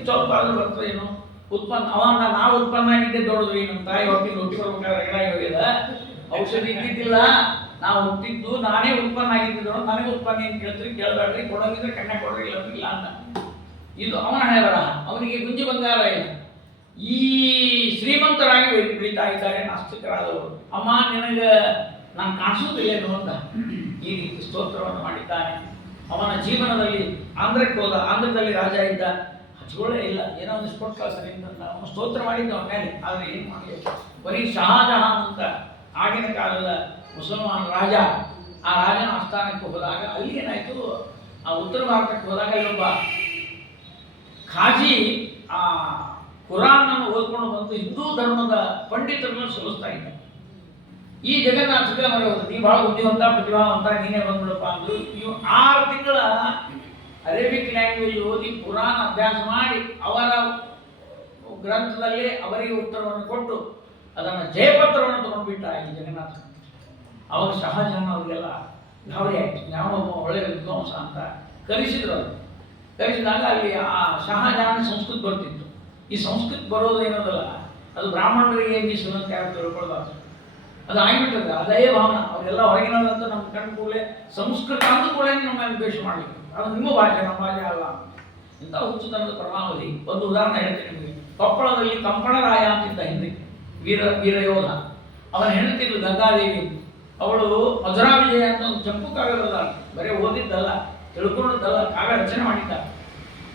ಸ್ವಲ್ಪ ಆದ್ರೂ ಬರ್ತದೇನು? ಉತ್ಪನ್ನ ಅವನ್ನ ನಾವು ಉತ್ಪನ್ನ ಆಗಿದ್ದೆ ದೊಡ್ಡದ್ರಿ. ನಮ್ಮ ತಾಯಿ ಹೊಟ್ಟಿಗೆ ರೊಟ್ಟಿ ಬರ್ಬೇಕಾದ್ರೆ ರಗಡಾಗಿ ಹೋಗ್ಯದ, ಔಷಧಿ ಇದ್ದಿದ್ದಿಲ್ಲ, ನಾವು ಹುಟ್ಟಿದ್ದು ನಾನೇ ಉತ್ಪನ್ನ ಆಗಿದ್ದು, ನನಗೆ ಉತ್ಪನ್ನ ಏನು ಕೇಳ್ತೀರಿ, ಕೇಳಬೇಡ್ರಿ, ಕೊಡೋದಿದ್ರೆ ಕಣ್ಣೆ ಕೊಡ್ರಿ, ಇಲ್ಲ ಅಂತ. ಇದು ಅವನ ಹಣೆ ಬರಹ. ಅವನಿಗೆ ಗುಂಜಿ ಬಂಗಾರ ಇಲ್ಲ. ಈ ಶ್ರೀಮಂತರಾಗಿ ಬೆಳೀತಾ ಇದ್ದಾರೆ ನಾಸ್ತಿಕರಾದವರು. ಅಮ್ಮ ನಿನಗೆ ನಾನು ಕಾಣಿಸೋದಿಲ್ಲೇನು ಅಂತ ಈ ರೀತಿ ಸ್ತೋತ್ರವನ್ನು ಮಾಡಿದ್ದಾನೆ. ಅವನ ಜೀವನದಲ್ಲಿ ಆಂಧ್ರಕ್ಕೆ ಹೋದ, ಆಂಧ್ರದಲ್ಲಿ ರಾಜ ಇದ್ದ, ಹಚ್ಕೊಳ್ಳೇ ಇಲ್ಲ, ಏನೋ ಒಂದು ಸ್ಫೋಟ್ ಕಳಿಸಲಿಂದ ಅವನು ಸ್ತೋತ್ರ ಮಾಡಿದ್ದ ಅವನ ಮೇಲೆ. ಆದರೆ ಏನು ಮಾಡಲಿ, ಬರೀ ಶಹಾಜಹಾನ್ ಅಂತ ಆಗಿನ ಕಾಲದ ಮುಸಲ್ಮಾನ್ ರಾಜ, ಆ ರಾಜನ ಆಸ್ಥಾನಕ್ಕೆ ಹೋದಾಗ ಅಲ್ಲಿ ಏನಾಯಿತು, ಆ ಉತ್ತರ ಭಾರತಕ್ಕೆ ಹೋದಾಗ ಇಲ್ಲೊಬ್ಬ ಖಾಜಿ ಆ ಕುರಾನನ್ನು ಓದ್ಕೊಂಡು ಬಂದು ಹಿಂದೂ ಧರ್ಮದ ಪಂಡಿತರನ್ನು ಸೋಲಿಸ್ತಾ ಇದ್ದ. ಈ ಜಗನ್ನಾಥಗೆ ಮರೆ ಹೋದ, ನೀ ಭಾಳ ಬುದ್ಧಿವಂತ ಪ್ರತಿಭಾವಂತ, ನೀನೇ ಬಂದ್ಬಿಡಪ್ಪ ಅಂದರು. ಇವು 6 ತಿಂಗಳ ಅರೇಬಿಕ್ ಲ್ಯಾಂಗ್ವೇಜ್ ಓದಿ ಕುರಾನ್ ಅಭ್ಯಾಸ ಮಾಡಿ ಅವರ ಗ್ರಂಥದಲ್ಲಿ ಅವರಿಗೆ ಉತ್ತರವನ್ನು ಕೊಟ್ಟು ಅದನ್ನು ಜಯಪತ್ರವನ್ನು ತಗೊಂಡ್ಬಿಟ್ಟ ಈ ಜಗನ್ನಾಥ. ಅವಾಗ ಶಹಾಜಹಾನ್ ಅವರಿಗೆಲ್ಲ ಗಾಬರಿ ಆಯಿತು, ಯಾವೊಬ್ಬ ಒಳ್ಳೆಯ ವಿದ್ವಾಂಸ ಅಂತ ಕರೆಸಿದ್ರು. ಅವರು ಕರೆಸಿದಾಗ ಅಲ್ಲಿ ಆ ಶಹಾಜಹಾನ್ ಸಂಸ್ಕೃತ ಬರ್ತಿತ್ತು. ಈ ಸಂಸ್ಕೃತ ಬರೋದು ಏನೋದಲ್ಲ, ಅದು ಬ್ರಾಹ್ಮಣರಿಗೆ ಏನು ಮೀಸಲು ಅಂತ ಯಾರು ತಿಳ್ಕೊಳ್ಬಾರ್ದು. ಅದು ಆಗಿಬಿಟ್ಟದ, ಅದೇ ಭಾವನ. ಅವರೆಲ್ಲ ಹೊರಗಿನದಂತ ನಮ್ಮ ಕಣ್ಣು ಕೂಡಲೇ ಸಂಸ್ಕೃತ ಅಂದ ಕೂಡ ನಮ್ಮ ದ್ವೇಷ ಮಾಡಲಿಕ್ಕೆ, ಅದು ನಿಮ್ಮ ಭಾಷೆ, ನಮ್ಮ ಭಾಷೆ ಅಲ್ಲ. ಇಂಥ ಹುಚ್ಚುತನದ ಪರಮಾವಧಿ. ಒಂದು ಉದಾಹರಣೆ ಹೇಳ್ತೀನಿ ನಿಮಗೆ. ಕೊಪ್ಪಳದಲ್ಲಿ ಕಂಪಣರಾಯ ಅಂತಿದ್ದ ಹಿಂದೆ ವೀರಯೋಧ. ಅವನ ಹೆಂಡತಿದ್ದು ಗಂಗಾದೇವಿ. ಅವಳು ಮಧುರಾ ವಿಜಯ ಅಂತ ಒಂದು ಚಂಪು ಕಾವ್ಯ ಬರೆದಾಳ. ಬರೀ ಓದಿದ್ದಲ್ಲ, ತಿಳ್ಕೊಂಡದ್ದಲ್ಲ, ಕಾವ್ಯ ರಚನೆ ಮಾಡಿದ್ದಾರೆ.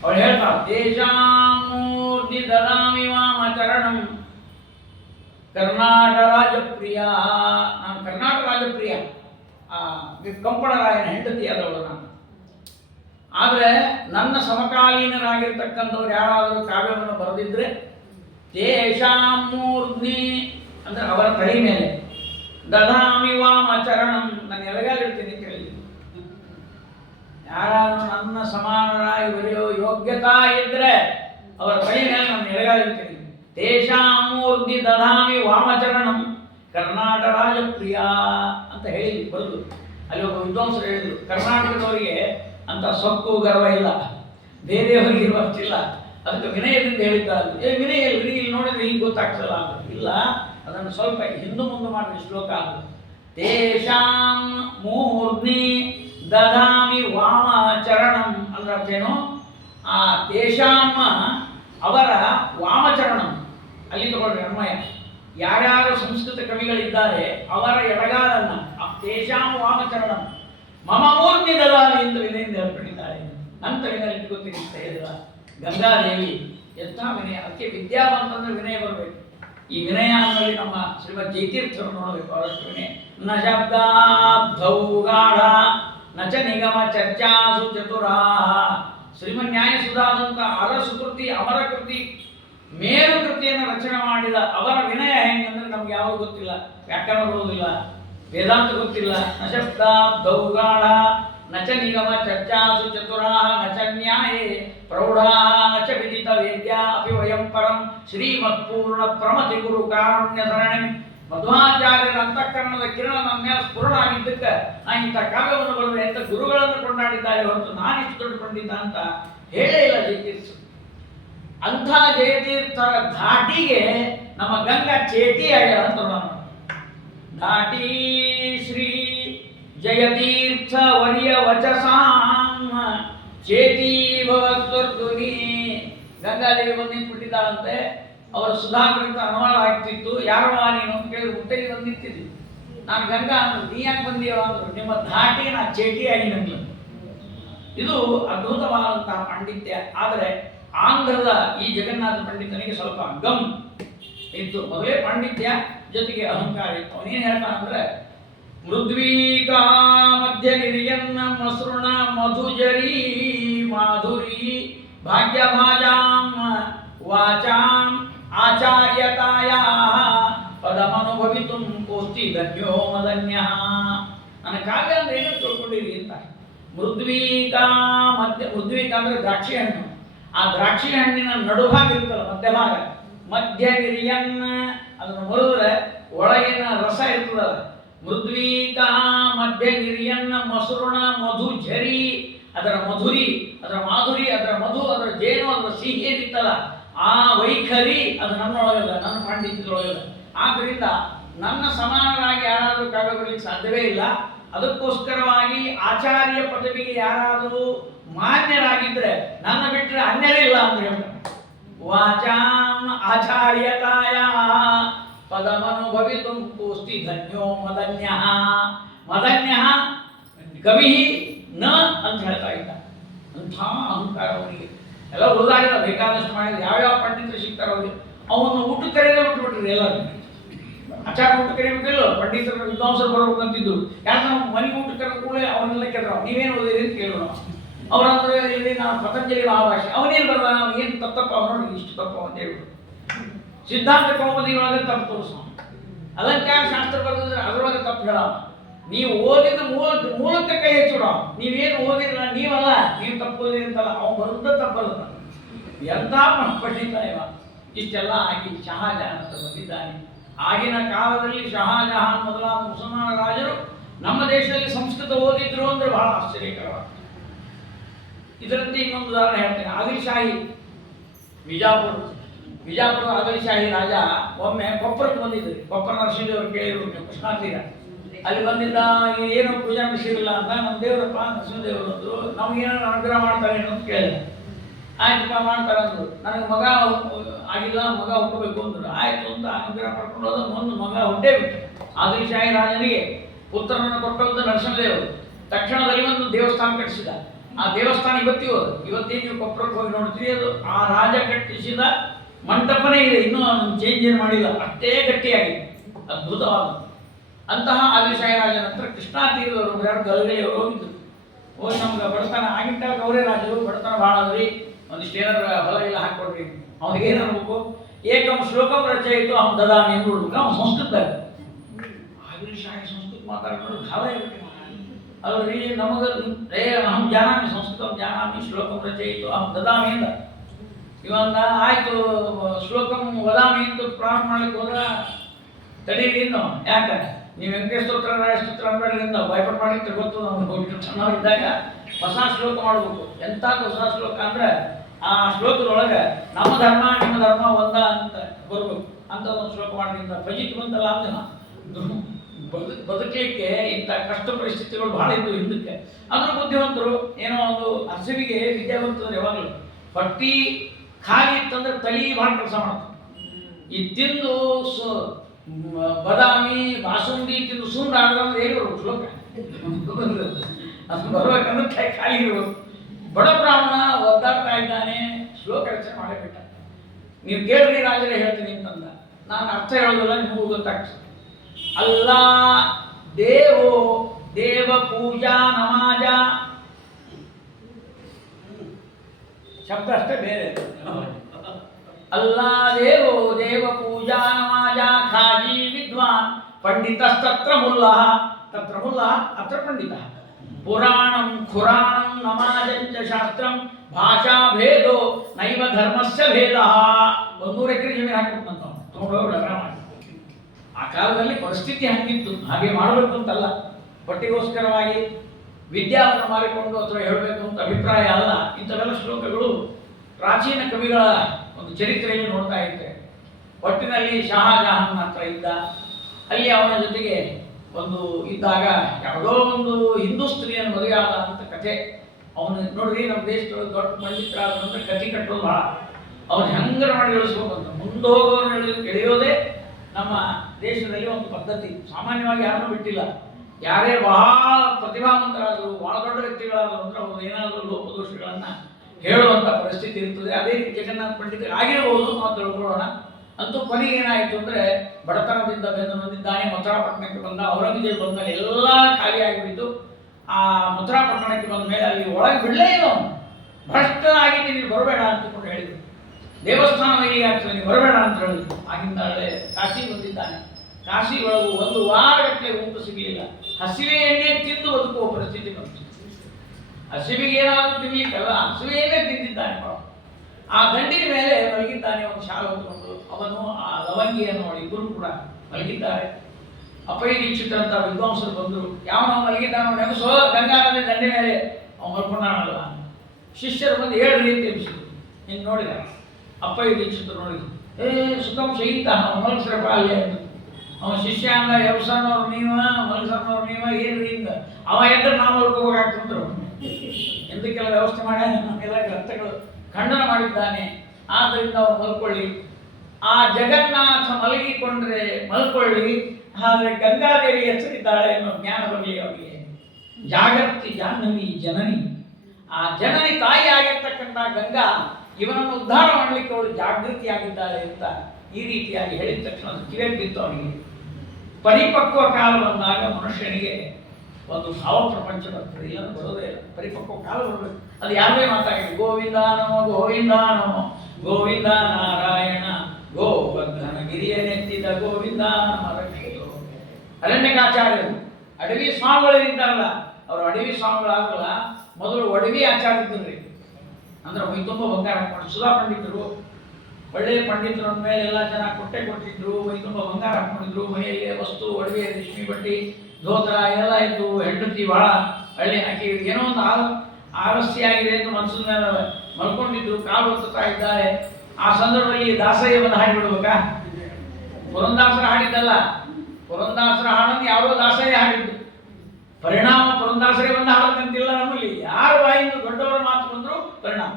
ಅವಳು ಹೇಳ್ತಾಳೆ, ದೇಶಾಮೂರ್ತಿ ದದಾಮಿ ವಾಮಚರಣಂ ಕರ್ನಾಟಕ ರಾಜಪ್ರಿಯ. ನಾನು ಕರ್ನಾಟಕ ರಾಜಪ್ರಿಯ, ಕಂಪಣರಾಯನ ಹೆಂಡತಿ ಆದವಳು ನಾನು. ಆದರೆ ನನ್ನ ಸಮಕಾಲೀನರಾಗಿರ್ತಕ್ಕಂಥವ್ರು ಯಾರಾದರೂ ಕಾವ್ಯವನ್ನು ಬರೆದಿದ್ರೆ ದೇಶಾಮೂರ್ತಿ ಅಂದರೆ ಅವರ ತಲೆ ಮೇಲೆ, ದದಾಮಿ ವಾಮಚರಣಂ ನನ್ನ ಎಳಗಾಲಿಡ್ತೀನಿ ಅಂತ ಹೇಳಿದ್ದೀನಿ. ಯಾರಾದರೂ ನನ್ನ ಸಮಾನರಾಗಿ ಬರೆಯೋ ಯೋಗ್ಯತಾ ಇದ್ರೆ ಅವರ ತಲೆ ಮೇಲೆ ನನ್ನ ಎಳಗಾಲಿಡ್ತೀನಿ. ದೇಶಾಮೂರ್ತಿ ದದಾಮಿ ವಾಮಚರಣಂ ಕರ್ನಾಟಕ ರಾಜಪ್ರಿಯ ಅಂತ ಹೇಳಿ ಬರೆದು. ಅಲ್ಲಿ ಒಬ್ಬ ವಿದ್ವಾಂಸರು ಹೇಳಿದರು, ಕರ್ನಾಟಕದವರಿಗೆ ಅಂತ ಸೊಕ್ಕು ಗರ್ವ ಇಲ್ಲ, ಬೇರೆಯವರಿಗೆ ಇರುವಷ್ಟಿಲ್ಲ, ಅದಕ್ಕೆ ವಿನಯದಿಂದ ಹೇಳಿದ್ದಾರೆ. ವಿನಯ ಇಲ್ಲಿ ನೋಡಿದ್ರೆ ಈಗ ಗೊತ್ತಾಗ್ತಲ್ಲ ಅಂತ. ಇಲ್ಲ, ಅದನ್ನು ಸ್ವಲ್ಪ ಹಿಂದೆ ಮುಂದೆ ಮಾಡಿದ ಶ್ಲೋಕ ಅದು. ತೇಷಾಂ ಮೂರ್ಧ್ನಿ ದದಾಮಿ ವಾಮಚರಣಂ ಅಂದ್ರೆ ಅರ್ಥೇನು, ಆ ತೇಷಾಂ ಅವರ ವಾಮಚರಣಂ ಅಲ್ಲಿ ತಗೊಳ್ರಿ ಅನ್ವಯ. ಯಾರ್ಯಾರು ಸಂಸ್ಕೃತ ಕವಿಗಳಿದ್ದಾರೆ ಅವರ ಎಡಗಾಲನ್ನ ತೇಷಾಂ ವಾಮಚರಣಂ ಮಮ ಮೂರ್ತಿ ದದಾಮಿ ಅಂತ ವಿನಯಿಂದ ಹೇಳ್ಕೊಂಡಿದ್ದಾರೆ. ನನ್ನ ತಲೆಯಲ್ಲಿ ಇಟ್ಕೊತೀನಿ ಅಂತ ಹೇಳಿದ ಗಂಗಾದೇವಿ. ಎಂಥ ವಿನಯ! ಅದಕ್ಕೆ ವಿದ್ಯಾವಂತಂದ್ರೆ ವಿನಯ ಬರಬೇಕು. ಈ ವಿನಯ ಅನ್ನೋಲ್ಲಿ ನಮ್ಮ ಶ್ರೀಮದ್ ಜಯತೀರ್ಥರು ನೋಡಬೇಕು. ಅವರಷ್ಟು ವಿನಯ. ನ ಶಬ್ದಾಬ್ಧೌ ಗಾಢ ನ ಚ ನಿಗಮ ಚರ್ಚಾಸು ಚತುರಾ. ಶ್ರೀಮನ್ ನ್ಯಾಯಸುಧಾದಂತ ಅರಸುಕೃತಿ ಅಮರ ಕೃತಿ ಮೇರು ಕೃತಿಯನ್ನು ರಚನೆ ಮಾಡಿದ ಅವರ ವಿನಯ ಹೆಂಗಂದ್ರೆ ನಮ್ಗೆ ಯಾವುದು ಗೊತ್ತಿಲ್ಲ, ವ್ಯಾಕರಣ ಬರುವುದಿಲ್ಲ, ವೇದಾಂತ ಗೊತ್ತಿಲ್ಲ. ನ ಶಬ್ದಾಬ್ಧೌ ಗಾಢ ನ ಚ ನಿಗಮ ಚರ್ಚಾಸು ಚತುರಾ ನ ಚ ನ್ಯಾಯೇ ಪ್ರೌಢಾ ನ ಚ ವಿದಿತ ವೇದ್ಯ ಅಪಿ ವಯಂ ಪರಂ ಶ್ರೀಮತ್ಪೂರ್ಣ ಪ್ರಮತಿ ಗುರು ಕಾರುಣ್ಯ ಸರಣಿ. ಮಧ್ವಾಚಾರ್ಯರ ಅಂತಃಕರಣದ ಕಿರಣ ನಮ್ಮ ಮೇಲೆ ಸ್ಫುರಣ ಆಗಿದ್ದಕ್ಕೆ ನಾನು ಇಂಥ ಕಾವ್ಯವನ್ನು ಬರೆದೆ ಅಂತ ಗುರುಗಳನ್ನು ಕೊಂಡಾಡಿದ್ದಾರೆ ಹೊರತು ನಾನಿಷ್ಟು ದೊಡ್ಡ ಪಂಡಿತ ಅಂತ ಹೇಳೇ ಇಲ್ಲ ಜಯತೀರ್ಥ. ಅಂಥ ಜಯತೀರ್ಥರ ಧಾಟಿಗೆ ನಮ್ಮ ಗಂಗಾ ಚೇಟಿ ಆಗ್ಯಾರ ಅಂತ ನಾನು. ಧಾಟಿ ಶ್ರೀ ಜಯತೀರ್ಥ ವರ್ಯ ವಚಸಾಂ ಚೇಟಿ ಭವತ್ವರ್ಧುನಿ. ಗಂಗಾದೇವಿ ಬಂದು ನಿಂತ್ಬಿಟ್ಟಿದ್ದಾಳಂತೆ. ಅವರ ಸುಧಾಕರಿಂದ ಅನುವಾದ ಆಗ್ತಿತ್ತು. ಯಾರವ ನೀನು ಅಂತ ಕೇಳಿದ್ರು, ಮುಟ್ಟೆಗೆ ಬಂದು ನಿಂತಿದ್ವಿ. ನಾನು ಗಂಗಾ ಅಂದ್ರು. ನೀ ಯಾಕೆ ಬಂದೀವ ಅಂದ್ರು. ನಿಮ್ಮ ಧಾಟಿ ನಾ ಚೇಟಿ ಆಗಿ ನಂಗೆ. ಇದು ಅದ್ಭುತವಾದಂತಹ ಪಾಂಡಿತ್ಯ. ಆದರೆ ಆಂಧ್ರದ ಈ ಜಗನ್ನಾಥ ಪಂಡಿತನಿಗೆ ಸ್ವಲ್ಪ ಗಮ್ ಇತ್ತು. ಮೊದಲೇ ಪಾಂಡಿತ್ಯ ಜೊತೆಗೆ ಅಹಂಕಾರ ಇತ್ತು. ಅವನೇನು ಹೇಳ್ತಾನಂದ್ರೆ, ಮೃದ್ವೀಕಾ ಮಧ್ಯ ನಿರ್ಯನ್ನ ಮಸೃಣ ಮಧುಜರಿ ಮಾಧುರಿ ಭಾಗ್ಯಭಾಜಾಂ ವಾಚಾಂ ಆಚಾರ್ಯತಾಯ ಪದಮನುಭವಿತುಂ ಕೋಸ್ತಿ ಧನ್ಯೋ ಮದನ್ಯಃ. ನನ್ನ ಕಾವ್ಯ ಅಂದ್ರೆ ಏನೋ ತಿಳ್ಕೊಂಡಿರಿ ಅಂತ. ಮೃದ್ವೀಕಾ ಮಧ್ಯ, ಮೃದ್ವೀಕ ಅಂದ್ರೆ ದ್ರಾಕ್ಷಿ ಹಣ್ಣು. ಆ ದ್ರಾಕ್ಷಿ ಹಣ್ಣಿನ ನಡುಭಾಗ ಇರ್ತಲ್ಲ, ಮಧ್ಯಭಾಗ, ಮಧ್ಯ ನಿರ್ಯನ್ನ, ಅದನ್ನು ಮುರಿದ್ರೆ ಒಳಗಿನ ರಸ ಇರ್ತದಲ್ಲ. ಮೃದ್ವೀಕಾ ಮಧ್ಯ ನಿರ್ಯನ್ನ ಮಸೃಣ ಮಧು ಝರಿ, ಅದರ ಮಧುರಿ, ಅದರ ಮಾಧುರಿ, ಅದರ ಮಧು, ಅದರ ಜೇನು, ಅದರ ಸಿಹಿ ಏನಿತ್ತಲ್ಲ ಆ ವೈಖರಿ ಅದು ನನ್ನೊಳಗಲ್ಲ, ನನ್ನ ಪಾಂಡಿತ್ಯದೊಳಗಲ್ಲ. ಆದ್ದರಿಂದ ನನ್ನ ಸಮಾನರಾಗಿ ಯಾರಾದರೂ ಕಾವ್ಯ ಬರಲಿಕ್ಕೆ ಸಾಧ್ಯವೇ ಇಲ್ಲ. ಅದಕ್ಕೋಸ್ಕರವಾಗಿ ಆಚಾರ್ಯ ಪದವಿಗೆ ಯಾರಾದರೂ ಮಾನ್ಯರಾಗಿದ್ದರೆ ನನ್ನ ಬಿಟ್ಟರೆ ಅನ್ಯರೇ ಇಲ್ಲ ಅಂತ ಹೇಳ್ತಾರೆ. ವಾಚಾಂ ಆಚಾರ್ಯತಾಯ ಪದಮನುಭವಿತು ಕೋಸ್ತಿ ಧನ್ಯೋ ಮದನ್ಯ. ಮದನ್ಯ ಕವಿ ನ ಅಂತ ಹೇಳ್ತಾ ಇದ್ದ. ಅಂಥ ಅಹಂಕಾರ ಅವನಿಗೆ. ಎಲ್ಲ ಉಳಿದಾಗಿಲ್ಲ, ಬೇಕಾದಷ್ಟು ಮಾಡಿದ್ರೆ ಯಾವ್ಯಾವ ಪಂಡಿತರು ಸಿಗ್ತಾರೋ ಅವ್ರಿಗೆ ಅವನು ಊಟ ಕರೆಯದೇ ಬಿಟ್ಬಿಟ್ರಿ. ಎಲ್ಲರೂ ಆಚಾರ ಊಟ ಕರಿಬೇಕಿಲ್ಲ, ಪಂಡಿತರು ವಿದ್ವಾಂಸರು ಬರ್ಬೇಕಂತಿದ್ದು. ಯಾಕೆ ನಾವು ಮನೆಗೆ ಊಟ ಕರೆದ ಕೂಡಲೇ ಅವನ್ನೆಲ್ಲ ಕೇಳಿದ್ರು, ನೀವೇನು ಓದಿರಿ ಅಂತ ಕೇಳಿದ್ರು ನಾವು. ಅವರಂದ್ರೆ ಇಲ್ಲಿ ನಾನು ಪತಂಜಲಿ ಮಹಾಭಾಷೆ, ಅವನೇನು ಬರ್ದ, ನಾವು ಏನು ತಪ್ಪಪ್ಪ ನೋಡಿ ಇಷ್ಟು ತಪ್ಪ ಅಂತ ಹೇಳ್ಬಿಟ್ಟು. ಸಿದ್ಧಾಂತ ಕೌಮುದಿ ಒಳಗೆ ತಪ್ಪು ತೋರಿಸ, ಅಲಂಕಾರ ಶಾಸ್ತ್ರ ಬರೆದಿದ್ರೆ ಅದರೊಳಗೆ ತಪ್ಪು ಹೇಳ. ನೀವು ಓದಿದ ಮೂಲಕ ಕೈ ಹೆಚ್ಚಿಡ. ನೀವೇನು ಓದಿರಲ್ಲ, ನೀವಲ್ಲ, ನೀವು ತಪ್ಪು ಓದಿರಿ ಅಂತಲ್ಲ, ಅವ್ನು ಬರೆದ ತಪ್ಪಲ್ಲ. ಎಂಥ ಪಂಡಿತ ಇವ. ಇಷ್ಟೆಲ್ಲ ಆಗಿ ಶಹಾಜಹಾನ್ ಅಂತ ಬಂದಿದ್ದಾನೆ. ಆಗಿನ ಕಾಲದಲ್ಲಿ ಶಹಾಜಹಾನ್ ಮೊದಲಾದ ಮುಸಲ್ಮಾನ ರಾಜರು ನಮ್ಮ ದೇಶದಲ್ಲಿ ಸಂಸ್ಕೃತ ಓದಿದ್ರು ಅಂದ್ರೆ ಬಹಳ ಆಶ್ಚರ್ಯಕರವಾಗ್ತದೆ. ಇದರಂತೆ ಇನ್ನೊಂದು ಉದಾಹರಣೆ ಹೇಳ್ತೇನೆ. ಆದಿಲ್ಶಾಹಿ ವಿಜಾಪುರದ ಆದಿಲ್ಶಾಹಿ ರಾಜ ಒಮ್ಮೆ ಕೊಪ್ಪರಕ್ಕೆ ಬಂದಿದ್ರು. ಕೊಪ್ಪರ ನರಸಿಂಹದೇವರು ಕೇಳಿದ್ರು, ಕೃಷ್ಣಾ ತೀರ ಅಲ್ಲಿ ಬಂದಿದ್ದ. ಏನೋ ಪೂಜಾ ನಡೆಸಿರಲಿಲ್ಲ ಅಂತ ನಮ್ಮ ದೇವರಪ್ಪ ನರಸಿಂಹದೇವರು ಅಂದ್ರು, ನಮಗೇನೋ ಅನುಗ್ರಹ ಮಾಡ್ತಾರೆ ಅಂತ ಕೇಳಿದೆ. ಆಯ್ತಪ್ಪ ಮಾಡ್ತಾರೆ ಅಂದ್ರು. ನನಗೆ ಮಗ ಆಗಿಲ್ಲ, ಮಗ ಹುಟ್ಟಬೇಕು ಅಂದ್ರು. ಆಯ್ತು ಅಂತ ಅನುಗ್ರಹ ಪಡ್ಕೊಂಡು ಹೋದ. ಒಂದು ಮಗ ಹುಟ್ಟೇ ಬಿಟ್ಟು. ಆದಿಲ್ಶಾಹಿ ರಾಜನಿಗೆ ಪುತ್ರನನ್ನು ಕೊಟ್ಟದ್ದು ನರಸಿಂಹದೇವರು. ತಕ್ಷಣದಲ್ಲಿ ಒಂದು ದೇವಸ್ಥಾನ ಕಟ್ಟಿಸಿದ. ಆ ದೇವಸ್ಥಾನ ಇವತ್ತಿಗೂ, ಇವತ್ತೇ ನೀವು ಕೊಪ್ಪರಕ್ಕೆ ಹೋಗಿ ನೋಡ್ತೀರಿ, ಅದು ಆ ರಾಜ ಕಟ್ಟಿಸಿದ ಮಂಟಪನೇ ಇದೆ, ಇನ್ನೂ ಚೇಂಜ್ ಏನು ಮಾಡಿಲ್ಲ, ಅಷ್ಟೇ ಗಟ್ಟಿಯಾಗಿದೆ, ಅದ್ಭುತವಾದ. ಅಂತಹ ಆದಿಲ್ಶಾಹಿ ರಾಜನ ನಂತರ ಕೃಷ್ಣಾ ತೀರದವರು ಯಾರು ಗಲಗಲಿಯವರು ಹೋಗಿದ್ರು. ಹೋಗಿ ನಮ್ಗೆ ಬಡತನ ಆಗಿನ ಕಾಲಕ್ಕೆ ಅವರೇ ರಾಜರು, ಬಡತನ ಭಾಳ ಅದ್ರಿ, ಒಂದಿಷ್ಟು ಏನಾರ ಹೊಲ ಎಲ್ಲ ಹಾಕ್ಕೊಡ್ರಿ. ಅವ್ನಿಗೆ ಏನು ಅನ್ಬೇಕು, ಏಕಂ ಶ್ಲೋಕಂ ರಚಯಿತು ಅವ್ನು ದದಾಮಿ ಎಂದು ನೋಡ್ಬೇಕು. ಅವ್ನು ಸಂಸ್ಕೃತದಾಗ ಆದಿಲ್ಶಾಹಿ ಸಂಸ್ಕೃತ ಮಾತಾಡೋದು ಘಾಲ ಇರಬೇಕು. ಅಲ್ರಿ ನಮಗೆ ಅಹಂ ಜಾನಾಮಿ ಸಂಸ್ಕೃತಂ ಜಾನಾಮಿ ಶ್ಲೋಕಂ ರಚಯಿತು ಅಹಂ ದದಾಮಿ ಅಂದ. ಇವಂದ ಆಯ್ತು ಶ್ಲೋಕಂ ವದಾಮಿ ಅಂತ ಪ್ರಾರಂಭ ಮಾಡ್ಲಿಕ್ಕೆ ಹೋದ್ರ ತಡೀರಿ ಇನ್ನು. ಯಾಕೆ ನೀವು ವೆಂಕಟೇಶ ಸ್ತೋತ್ರ ರಾಯ ಸ್ತೋತ್ರ ಅನ್ಬೇಡ್ರಿಂದ ಭಯಪಟ್ಟು ಮಾಡಿದ್ರೆ ಗೊತ್ತು. ನಮ್ಗೆ ಚೆನ್ನಾಗಿದ್ದಾಗ ಹೊಸ ಶ್ಲೋಕ ಮಾಡಬೇಕು. ಎಂಥದ್ದು ಹೊಸ ಶ್ಲೋಕ ಅಂದ್ರೆ ಆ ಶ್ಲೋಕದೊಳಗೆ ನಮ್ಮ ಧರ್ಮ ನಿಮ್ಮ ಧರ್ಮ ಒಂದ ಅಂತ ಬರ್ಬೇಕು ಅಂತ ಒಂದು ಶ್ಲೋಕ ಮಾಡಿದ್ರಿಂದ ಫಜಿತ್ ಬಂತಲ್ಲ ಅಂದ್ರೆ ಬದುಕಲಿಕ್ಕೆ ಇಂಥ ಕಷ್ಟ ಪರಿಸ್ಥಿತಿಗಳು ಭಾಳ ಇದ್ದು ಹಿಂದಕ್ಕೆ. ಅಂದ್ರೆ ಬುದ್ಧಿವಂತರು ಏನೋ ಒಂದು ಹಸಿವಿಗೆ ವಿದ್ಯಾವಂತರು ಯಾವಾಗಲೂ ಹೊಟ್ಟಿ ಖಾಲಿ ಇತ್ತಂದ್ರೆ ತಲೆ ಭಾಳ ಕೆಲಸ ಮಾಡ್ತಾರೆ. ಈ ತಿಂದು ಬದಾಮಿ ಬಾಸುಂಡಿ ತಿಂದು ಸುಂದ ಆದ್ರೆ ಏನು ಬರೋದು ಶ್ಲೋಕ ಅದು ಬರ್ಬೇಕಂದ್ರೆ ಖಾಲಿ ಇರ್ಬೇಕು. ಬಡ ಬ್ರಾಹ್ಮಣ ಒದ್ದಾಡ್ತಾ ಇದ್ದಾನೆ, ಶ್ಲೋಕ ರಚನೆ ಮಾಡಬೇಕ. ನೀವು ಕೇಳ್ರಿ ರಾಜರೇ ಹೇಳ್ತೀನಿ ಅಂತಂದ. ನಾನು ಅರ್ಥ ಹೇಳೋದಿಲ್ಲ, ನಿಮಗೂ ಗೊತ್ತಾಗ್ತದೆ. ಅಲ್ಲ ದೇವೋ ದೇವ ಪೂಜಾ ನಮಾಜ ಶಬ್ದ ಅಷ್ಟೇ ಬೇರೆ. ಅಲ್ಲ ದೇವೋ ದೇವ ಪೂಜಾ ನಮಾಜ ಖಾಜಿ ವಿದ್ವಾನ್ ಪಂಡಿತಸ್ತತ್ರ ಮುಲ್ಲಃ ತತ್ರ ಮುಲ್ಲಃ ಅತ್ರ ಪಂಡಿತಃ ಪುರಾಣಂ ಖುರಾಣಂ ನಮಾಜಂಚ ಶಾಸ್ತ್ರಂ ಭಾಷಾ ಭೇದೋ ನೈವ ಧರ್ಮಸ್ಯ ಭೇದಃ. 100 ಎಕರೆ ಜಮೀನು ಹಾಕ್ಬಿಟ್ಟು ತಗೊಂಡೋಗಿ ಮಾಡಿ. ಆ ಕಾಲದಲ್ಲಿ ಪರಿಸ್ಥಿತಿ ಹಂಗಿತ್ತು, ಹಾಗೆ ಮಾಡಬೇಕು ಅಂತಲ್ಲ, ಹೊಟ್ಟೆಗೋಸ್ಕರವಾಗಿ ವಿದ್ಯಾವನ್ನು ಮಾಡಿಕೊಂಡು ಅಥವಾ ಹೇಳಬೇಕು ಅಂತ ಅಭಿಪ್ರಾಯ ಅಲ್ಲ. ಇಂಥವೆಲ್ಲ ಶ್ಲೋಕಗಳು ಪ್ರಾಚೀನ ಕವಿಗಳ ಒಂದು ಚರಿತ್ರೆಯಲ್ಲಿ ನೋಡ್ತಾ ಇದ್ದೆ. ಒಟ್ಟಿನಲ್ಲಿ ಶಹಾಜಹಾನ್ ಹತ್ರ ಇದ್ದ. ಅಲ್ಲಿ ಅವನ ಜೊತೆಗೆ ಒಂದು ಇದ್ದಾಗ ಯಾವುದೋ ಒಂದು ಹಿಂದೂ ಸ್ತ್ರೀಯನ್ನು ಮದುವೆಯಾದ ಅಂತ ಕಥೆ. ಅವನು ನೋಡ್ರಿ, ನಮ್ಮ ದೇಶದೊಳಗೆ ದೊಡ್ಡ ಪಂಡಿತರಾದಂದ್ರೆ ಕಥೆ ಕಟ್ಟೋದು ಭಾಳ. ಅವ್ನು ಹೆಂಗರ ಮಾಡಿ ಎಳಿಸ್ಬೇಕಂತ ಮುಂದೆ ಹೋಗೋರು ಎಳೆಯೋದೇ ನಮ್ಮ ದೇಶದಲ್ಲಿ ಒಂದು ಪದ್ಧತಿ. ಸಾಮಾನ್ಯವಾಗಿ ಯಾರನ್ನೂ ಬಿಟ್ಟಿಲ್ಲ. ಯಾರೇ ಬಹಳ ಪ್ರತಿಭಾವಂತರಾದರು, ಬಹಳ ದೊಡ್ಡ ವ್ಯಕ್ತಿಗಳಾದರು ಅಂದ್ರೆ ಅವರು ಏನಾದರೂ ಲೋಪದೋಷಗಳನ್ನು ಹೇಳುವಂಥ ಪರಿಸ್ಥಿತಿ ಇರ್ತದೆ. ಅದೇ ರೀತಿ ಜಗನ್ನಾಥ ಪಂಡಿತರು ಆಗಿರಬಹುದು, ನಾವು ತಿಳ್ಕೊಳ್ಳೋಣ. ಅಂತೂ ಕೊನೆಗೆ ಏನಾಯಿತು ಅಂದರೆ, ಬಡತನದಿಂದ ಬೆಂದು ಬಂದಿದ್ದಾನೆ. ಮಥುರಾಪಟ್ಟಣಕ್ಕೆ ಬಂದ. ಔರಂಗಜೇಬ್ ಬಂದ ಮೇಲೆ ಎಲ್ಲ ಖಾಲಿ ಆಗಿಬಿಟ್ಟು ಆ ಮಥುರಾಪಟ್ಟಣಕ್ಕೆ ಬಂದ ಮೇಲೆ ಅಲ್ಲಿ ಒಳಗೆ ಬಿಡಲೇ ಇಲ್ಲ. ಅವನು ಭ್ರಷ್ಟನಾಗಿ ನೀನು ಬರಬೇಡ ಅಂತಕೊಂಡು ಹೇಳಿದರು. ದೇವಸ್ಥಾನದಲ್ಲಿ ಆಗ್ತದೆ, ನೀವು ಬರಬೇಡ ಅಂತ ಹೇಳಿದ್ರು. ಆಗಿಂದ ಕಾಶಿ ಬಂದಿದ್ದಾನೆ. ಕಾಶಿ ಒಳಗೂ 1 ವಾರಗಟ್ಟಲೆ ಊಟ ಸಿಗಲಿಲ್ಲ. ಹಸಿವೆಯನ್ನೇ ತಿಂದು ಬದುಕುವ ಪರಿಸ್ಥಿತಿ ಬಂತು. ಹಸಿವಿಗೆ ಏನಾದರೂ ತಿನ್ನಲಿಕ್ಕಲ್ಲ, ಹಸಿವೆಯನ್ನೇ ತಿಂದಿದ್ದಾನೆ. ಆ ದಂಡಿನ ಮೇಲೆ ಮಲಗಿದ್ದಾನೆ. ಒಂದು ಶಾಲೆ ಹೊತ್ಕೊಂಡು ಅವನು ಆ ಲವಂಗಿಯನ್ನು ನೋಡಿ ಇಬ್ಬರು ಕೂಡ ಮಲಗಿದ್ದಾರೆ. ಅಪೈ ದೀಕ್ಷಿತರಂತ ವಿದ್ವಾಂಸರು ಬಂದರು. ಯಾವನೋ ಮಲಗಿದ್ದಾನೋ ನೆನಸೋ ಗಂಗಾ ನದಿ ದಂಡಿ ಮೇಲೆ ಅವನು ಮಲ್ಕೊಂಡಾನಲ್ಲ. ಶಿಷ್ಯರು ಬಂದು ಹೇಳ್ರಿ ಅಂತ ಎಬ್ಸಿದ್ರು. ನೀನು ನೋಡಿದ ಅಪ್ಪಯ್ಯ ದೀಕ್ಷಿತರು ನೋಡಿ, ಸುಖಂ ಶಹೀತ ಮಲಗಿಸ್ರ ಪಾಲ್ಯ ಅಂತ. ಅವ ಶಿಷ್ಯ ಅಂದ, ಎಬ್ಸನ್ನವ್ರು ನೀವ, ಮಲಗಿಸನ್ನವ್ರು ನೀವ, ಏನ್ರಿ ಹಿಂಗ? ಅವ ಎದ್ರೆ ನಾವು ಮಲ್ಕೋಬೇಕಾಗ್ತಂದ್ರು. ಎಂದಕ್ಕೆಲ್ಲ ವ್ಯವಸ್ಥೆ ಮಾಡಿ ಎಲ್ಲ ಗ್ರಂಥಗಳು ಖಂಡನ ಮಾಡಿದ್ದಾನೆ. ಆದ್ದರಿಂದ ಅವ್ರು ಮಲ್ಕೊಳ್ಳಿ. ಆ ಜಗನ್ನಾಥ ಮಲಗಿಕೊಂಡ್ರೆ ಮಲ್ಕೊಳ್ಳಿ, ಆದರೆ ಗಂಗಾದೇವಿ ಹೆಸರಿದ್ದಾಳೆ ಅನ್ನೋ ಜ್ಞಾನ ಬರಲಿ ಅವರಿಗೆ. ಜಾಗೃತಿ ಜಾಹ್ನವಿ ಜನನಿ, ಆ ಜನನಿ ತಾಯಿ ಆಗಿರ್ತಕ್ಕಂಥ ಗಂಗಾ ಇವನನ್ನು ಉದ್ಧಾರ ಮಾಡಲಿಕ್ಕೆ ಅವಳು ಜಾಗೃತಿಯಾಗಿದ್ದಾಳೆ ಅಂತ ಈ ರೀತಿಯಾಗಿ ಹೇಳಿದ ತಕ್ಷಣ ಅದು ಕಿವಿಗೆ ಬಿತ್ತು ಅವನಿಗೆ. ಪರಿಪಕ್ವ ಕಾಲ ಬಂದಾಗ ಮನುಷ್ಯನಿಗೆ ಒಂದು ಭಾವ ಪ್ರಪಂಚ ಬರ್ತದೆ, ಇಲ್ಲ ಬರೋದೇ ಇಲ್ಲ. ಪರಿಪಕ್ವ ಕಾಲ ಬರಬೇಕು. ಅದು ಯಾವುದೇ ಮಾತಾಗಿದೆ, ಗೋವಿಂದ ನಮೋ ಗೋವಿಂದ ನಮೋ ಗೋವಿಂದ ನಾರಾಯಣ ಗೋವರ್ಧನ ಗಿರಿಯ ನೆತ್ತಿದ ಗೋವಿಂದ ಅರಣ್ಯಕಾಚಾರ್ಯರು ಅಡವಿ ಸ್ವಾಮಿಗಳಿದ್ದಾರಲ್ಲ, ಅವರು ಅಡವಿ ಸ್ವಾಮಿಗಳಾಗಲ್ಲ, ಮೊದಲು ಒಡವಿ ಆಚಾರ್ಯರಿದ್ರಿ. ಅಂದ್ರೆ ಮೈ ತುಂಬ ಬಂಗಾರ ಹಾಕೊಂಡು ಸುಧಾ ಪಂಡಿತರು, ಒಳ್ಳೆಯ ಪಂಡಿತರು ಮೇಲೆ ಎಲ್ಲ ಜನ ಕೊಟ್ಟೆ ಕೊಟ್ಟಿದ್ರು, ಮೈ ತುಂಬ ಬಂಗಾರ ಹಾಕೊಂಡಿದ್ರು, ಮನೆಯಲ್ಲಿ ವಸ್ತು ಒಡವೆ ರೇಷ್ಮೆ ಬಟ್ಟಿ ಧೋತ್ರ ಎಲ್ಲ ಇತ್ತು. ಹೆಂಡತಿ ಬಹಳ ಹಳ್ಳಿ ಆಕೆ ಏನೋ ಒಂದು ಆಲಸ್ಯ ಆಗಿದೆ ಅಂತ ಮನಸ್ಸಿನ ಮೇಲೆ ಮಲ್ಕೊಂಡಿದ್ರು, ಕಾಲು ಒತ್ತುತ್ತಾ ಇದ್ದಾರೆ. ಆ ಸಂದರ್ಭದಲ್ಲಿ ದಾಸಯ್ಯ ಒಂದು ಹಾಡಿ ಬಿಡ್ಬೇಕಾ? ಪುರಂದಾಸರ ಹಾಡಿದ್ದಲ್ಲ, ಪುರಂದಾಸರ ಹಾಡನ್ನು ಯಾರೋ ದಾಸಯ್ಯ ಹಾಡಿದ್ದು. ಪರಿಣಾಮ ಪುರಂದಾಸರೇ ಒಂದು ಹಾಡಕ್ಕಂತಿಲ್ಲ ನಮ್ಮಲ್ಲಿ. ಯಾರ ಬಾಯಿಂದ ದೊಡ್ಡವರ ಮಾತು ಬಂದ್ರು ಪರಿಣಾಮ.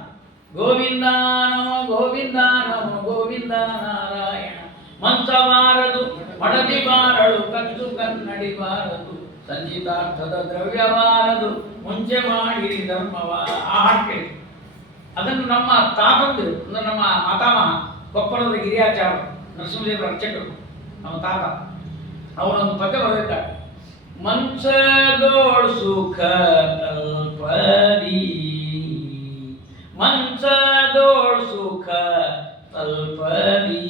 ಗೋವಿಂದ ನಮೋ ಗೋವಿಂದ ನಮೋ ಗೋವಿಂದ ನಾರಾಯಣ ಮಂಚಬಾರದು ಮಡದಿ ಬಾರಳು ಕದ್ದು ಕನ್ನಡಿ ಬಾರದು ಸಂಚಿತಾರ್ಥದ ದ್ರವ್ಯಬಾರದು ಮುಂಚೆ ಮಾಡಿ ಧರ್ಮವ. ಆ ಹಾಡು ಕೇಳಿ. ಅದನ್ನು ನಮ್ಮ ತಾತಂದಿರು ಅಂದ್ರೆ ನಮ್ಮ ಮಾತಾಮಹ ಕೊಪ್ಪಳದ ಗಿರಿಯಾಚಾರ್ಯ ನರಸಿಂಹದೇವರ ಅರ್ಚಕರು, ನಮ್ಮ ತಾತ ಅವರೊಂದು ಪದ್ಯ ಬರೆದಿದ್ದಾರೆ. ಮಂಚದೋಳ್ ಸುಖ ತಲ್ಪದಿ, ಮಂಚದೋಳ್ ಸುಖ ತಲ್ಪದಿ,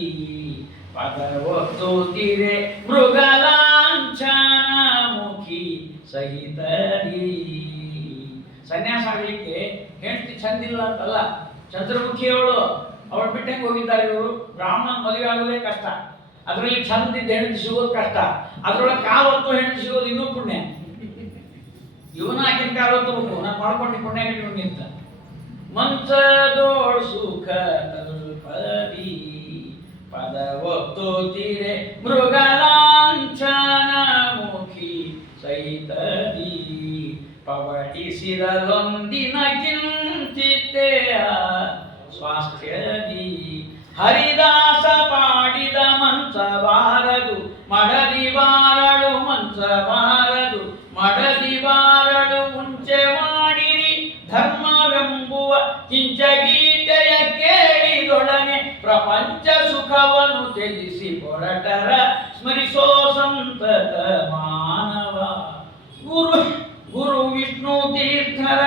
ಪದವೊತ್ತುತ್ತಿರೆ ಮೃಗಲಾಂಛನ ಮುಖಿ ಸಹಿತರಿ. ಸನ್ಯಾಸ ಆಗಲಿಕ್ಕೆ ಹೆಂಡತಿ ಚಂದಿಲ್ಲ ಅಂತಲ್ಲ, ಚಂದ್ರಮುಖಿಯವಳು ಅವಳು ಬಿಟ್ಟಂಗೆ ಹೋಗಿದ್ದಾರೆ ಇವರು. ಬ್ರಾಹ್ಮಣ ಮದುವೆ ಆಗೋದೇ ಕಷ್ಟ, ಅದರಲ್ಲಿ ಚಂದಿದ್ದ ಹೆಂಡತಿ ಸಿಗೋದು ಕಷ್ಟ, ಅದರೊಳಗೆ ಕಾಲೊತ್ತು ಹೆಂಡತಿ ಸಿಗೋದು ಇನ್ನೂ ಪುಣ್ಯ. ಇವನ ಆಕಿನ ಕಾಲೊತ್ತು ನಾನು ಮಾಡ್ಕೊಂಡು ಪುಣ್ಯ ಕಟ್ಕೊಂಡು ಅಂತ. ಮಂಚದೋಳ್ ಸುಖ ತಲ್ಪದಿ, ಪದವೊತ್ತುತ್ತಿರೆ ಮೃಗಲಾಂಛನ ಮುಖಿ ಸಹಿತದಿ, ಪವಟಿಸಿರಲೊಂದಿನ ಕಿಂಚಿತ್ತೆಯ ಸ್ವಾಸ್ಥ್ಯದಿ, ಹರಿದಾಸ ಪಾಡಿದ ಮಂಚಬಾರದು ಮಡದಿ ಬಾರಳು ಮಂಚಬಾರದು ಮಡದಿ ಬಾರಳು ಮುಂಚೆ ಮಾಡಿರಿ ಧರ್ಮವೆಂಬುವ ಕಿಂಚಗೀತೆಯ ಕೇಳಿದೊಡನೆ ಪ್ರಪಂಚ ಸುಖವನ್ನು ತ್ಯಜಿಸಿ ಹೊರಟರ ಸ್ಮರಿಸೋ ಸಂತತ ಮಾನವ. ಗುರು ವಿಷ್ಣು ತೀರ್ಥರ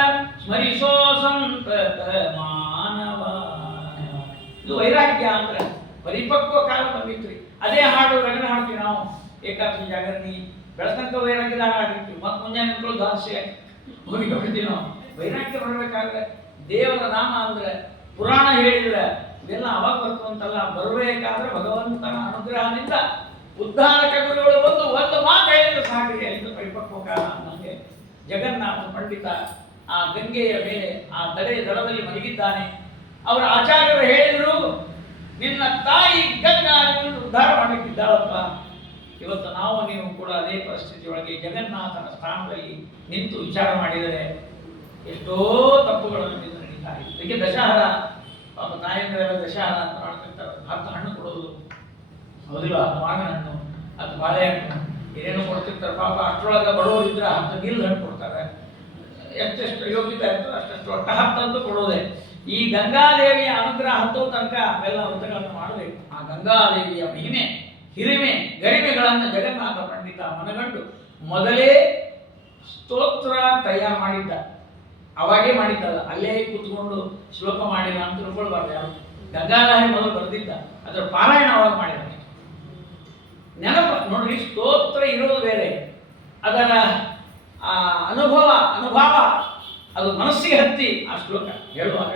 ಸ್ಮರಿಸೋ ಸಂತತ ಮಾನವ. ಇದು ವೈರಾಗ್ಯ ಅಂದ್ರೆ ಪರಿಪಕ್ವ ಕಾಲ ಬಂದಿತ್ರಿ. ಅದೇ ಹಾಡು ರಗಡ ಹಾಡ್ತೀವಿ ನಾವು. ಏಕಾದಶಿ ಜಾಗರಣಿ ಬೆಳತನಕ ವೈರಾಗ್ಯದ ಹಾಡಿರ್ತೀವಿ, ಮತ್ತೆ ಮುಂಜಾನೆ ನಿಂತ್ಕೊಳ್ಳೋದು ದಾಸ್ಯ ಹೋಗಿ ಬಿಡ್ತೀವಿ ನಾವು. ವೈರಾಗ್ಯ ಬರಬೇಕಾದ್ರೆ ದೇವರ ನಾಮ ಅಂದ್ರೆ ಪುರಾಣ ಹೇಳಿದ್ರೆ ಇದೆಲ್ಲ ಅವಾಗ ಬರ್ತವಂತಲ್ಲ, ಬರಬೇಕಾದ್ರೆ ಭಗವಂತನ ಅನುಗ್ರಹದಿಂದ ಉದ್ಧಾರಕ ಗುರುಗಳು ಬಂದು ಒಂದು ಮಾತು ಹೇಳಿದ್ರೆ ಸಾಕಿದೆ. ಇದು ಪರಿಪಕ್ವ ಕಾಲ. ನಮಗೆ ಜಗನ್ನಾಥ ಪಂಡಿತ ಆ ಗಂಗೆಯ ಮೇಲೆ ಆ ದಡದಲ್ಲಿ ಮಲಗಿದ್ದಾನೆ. ಅವರ ಆಚಾರ್ಯರು ಹೇಳಿದರು, ನಿನ್ನ ತಾಯಿ ಗಂಗಾ ಉದ್ಧಾರ ಮಾಡಲಿಕ್ಕಿದ್ದಾಳಪ್ಪ. ಇವತ್ತು ನಾವು ನೀವು ಕೂಡ ಅದೇ ಪರಿಸ್ಥಿತಿಯೊಳಗೆ ಜಗನ್ನಾಥನ ಸ್ಥಾನದಲ್ಲಿ ನಿಂತು ವಿಚಾರ ಮಾಡಿದರೆ ಎಷ್ಟೋ ತಪ್ಪುಗಳನ್ನು ನಡೀತಾರೆ. ಇದಕ್ಕೆ ದಶಹರ, ಪಾಪ ತಾಯಂದಿರೆಲ್ಲ ದಶಹರ ಅಂತ ಮಾಡ್ತಿರ್ತಾರೆ. 10 ಹಣ್ಣು ಕೊಡೋದು, ಹೌದಿಲ್ಲ? ಅದು ಮಾವಿನ ಹಣ್ಣು, ಅದು ಬಾಳೆಹಣ್ಣು, ಏನೇನು ಕೊಡ್ತಿರ್ತಾರೆ. ಪಾಪ ಅಷ್ಟರೊಳಗೆ ಬಡವರಿದ್ರೆ 10 ನೀಲ್ ಹಣ್ಣು ಕೊಡ್ತಾರೆ. ಎಷ್ಟೆಷ್ಟು ಯೋಗ್ಯತೆ ಇರ್ತದೆ ಅಷ್ಟೆಷ್ಟು ಒಟ್ಟ 10 ಅಂತೂ ಕೊಡೋದೆ. ಈ ಗಂಗಾದೇವಿಯ ಅನುಗ್ರಹ ಹತ್ತೋ ತನಕ ಅವೆಲ್ಲ ವ್ರತಗಳನ್ನು ಮಾಡಬೇಕು. ಆ ಗಂಗಾದೇವಿಯ ಮಹಿಮೆ, ಹಿರಿಮೆ, ಗರಿಮೆಗಳನ್ನು ಜಗನ್ನಾಥ ಪಂಡಿತ ಮನಗಂಡು ಮೊದಲೇ ಸ್ತೋತ್ರ ತಯಾರು ಮಾಡಿದ್ದ. ಅವಾಗೇ ಮಾಡಿದ್ದಲ್ಲ, ಅಲ್ಲೇ ಕೂತ್ಕೊಂಡು ಶ್ಲೋಕ ಮಾಡಿದ ಅಂತ ತಿಳ್ಕೊಳ್ಬಾರ್ದು ಯಾರು. ಗಂಗಾಧಾರಿ ಮೊದಲು ಬರೆದಿದ್ದ, ಅದರ ಪಾರಾಯಣ ಅವಾಗ ಮಾಡಿದ. ನೆನಪು ನೋಡ್ರಿ, ಸ್ತೋತ್ರ ಇರೋದು ಬೇರೆ, ಅದರ ಅನುಭವ ಅದು ಮನಸ್ಸಿಗೆ ಹತ್ತಿ ಆ ಶ್ಲೋಕ ಹೇಳುವಾಗ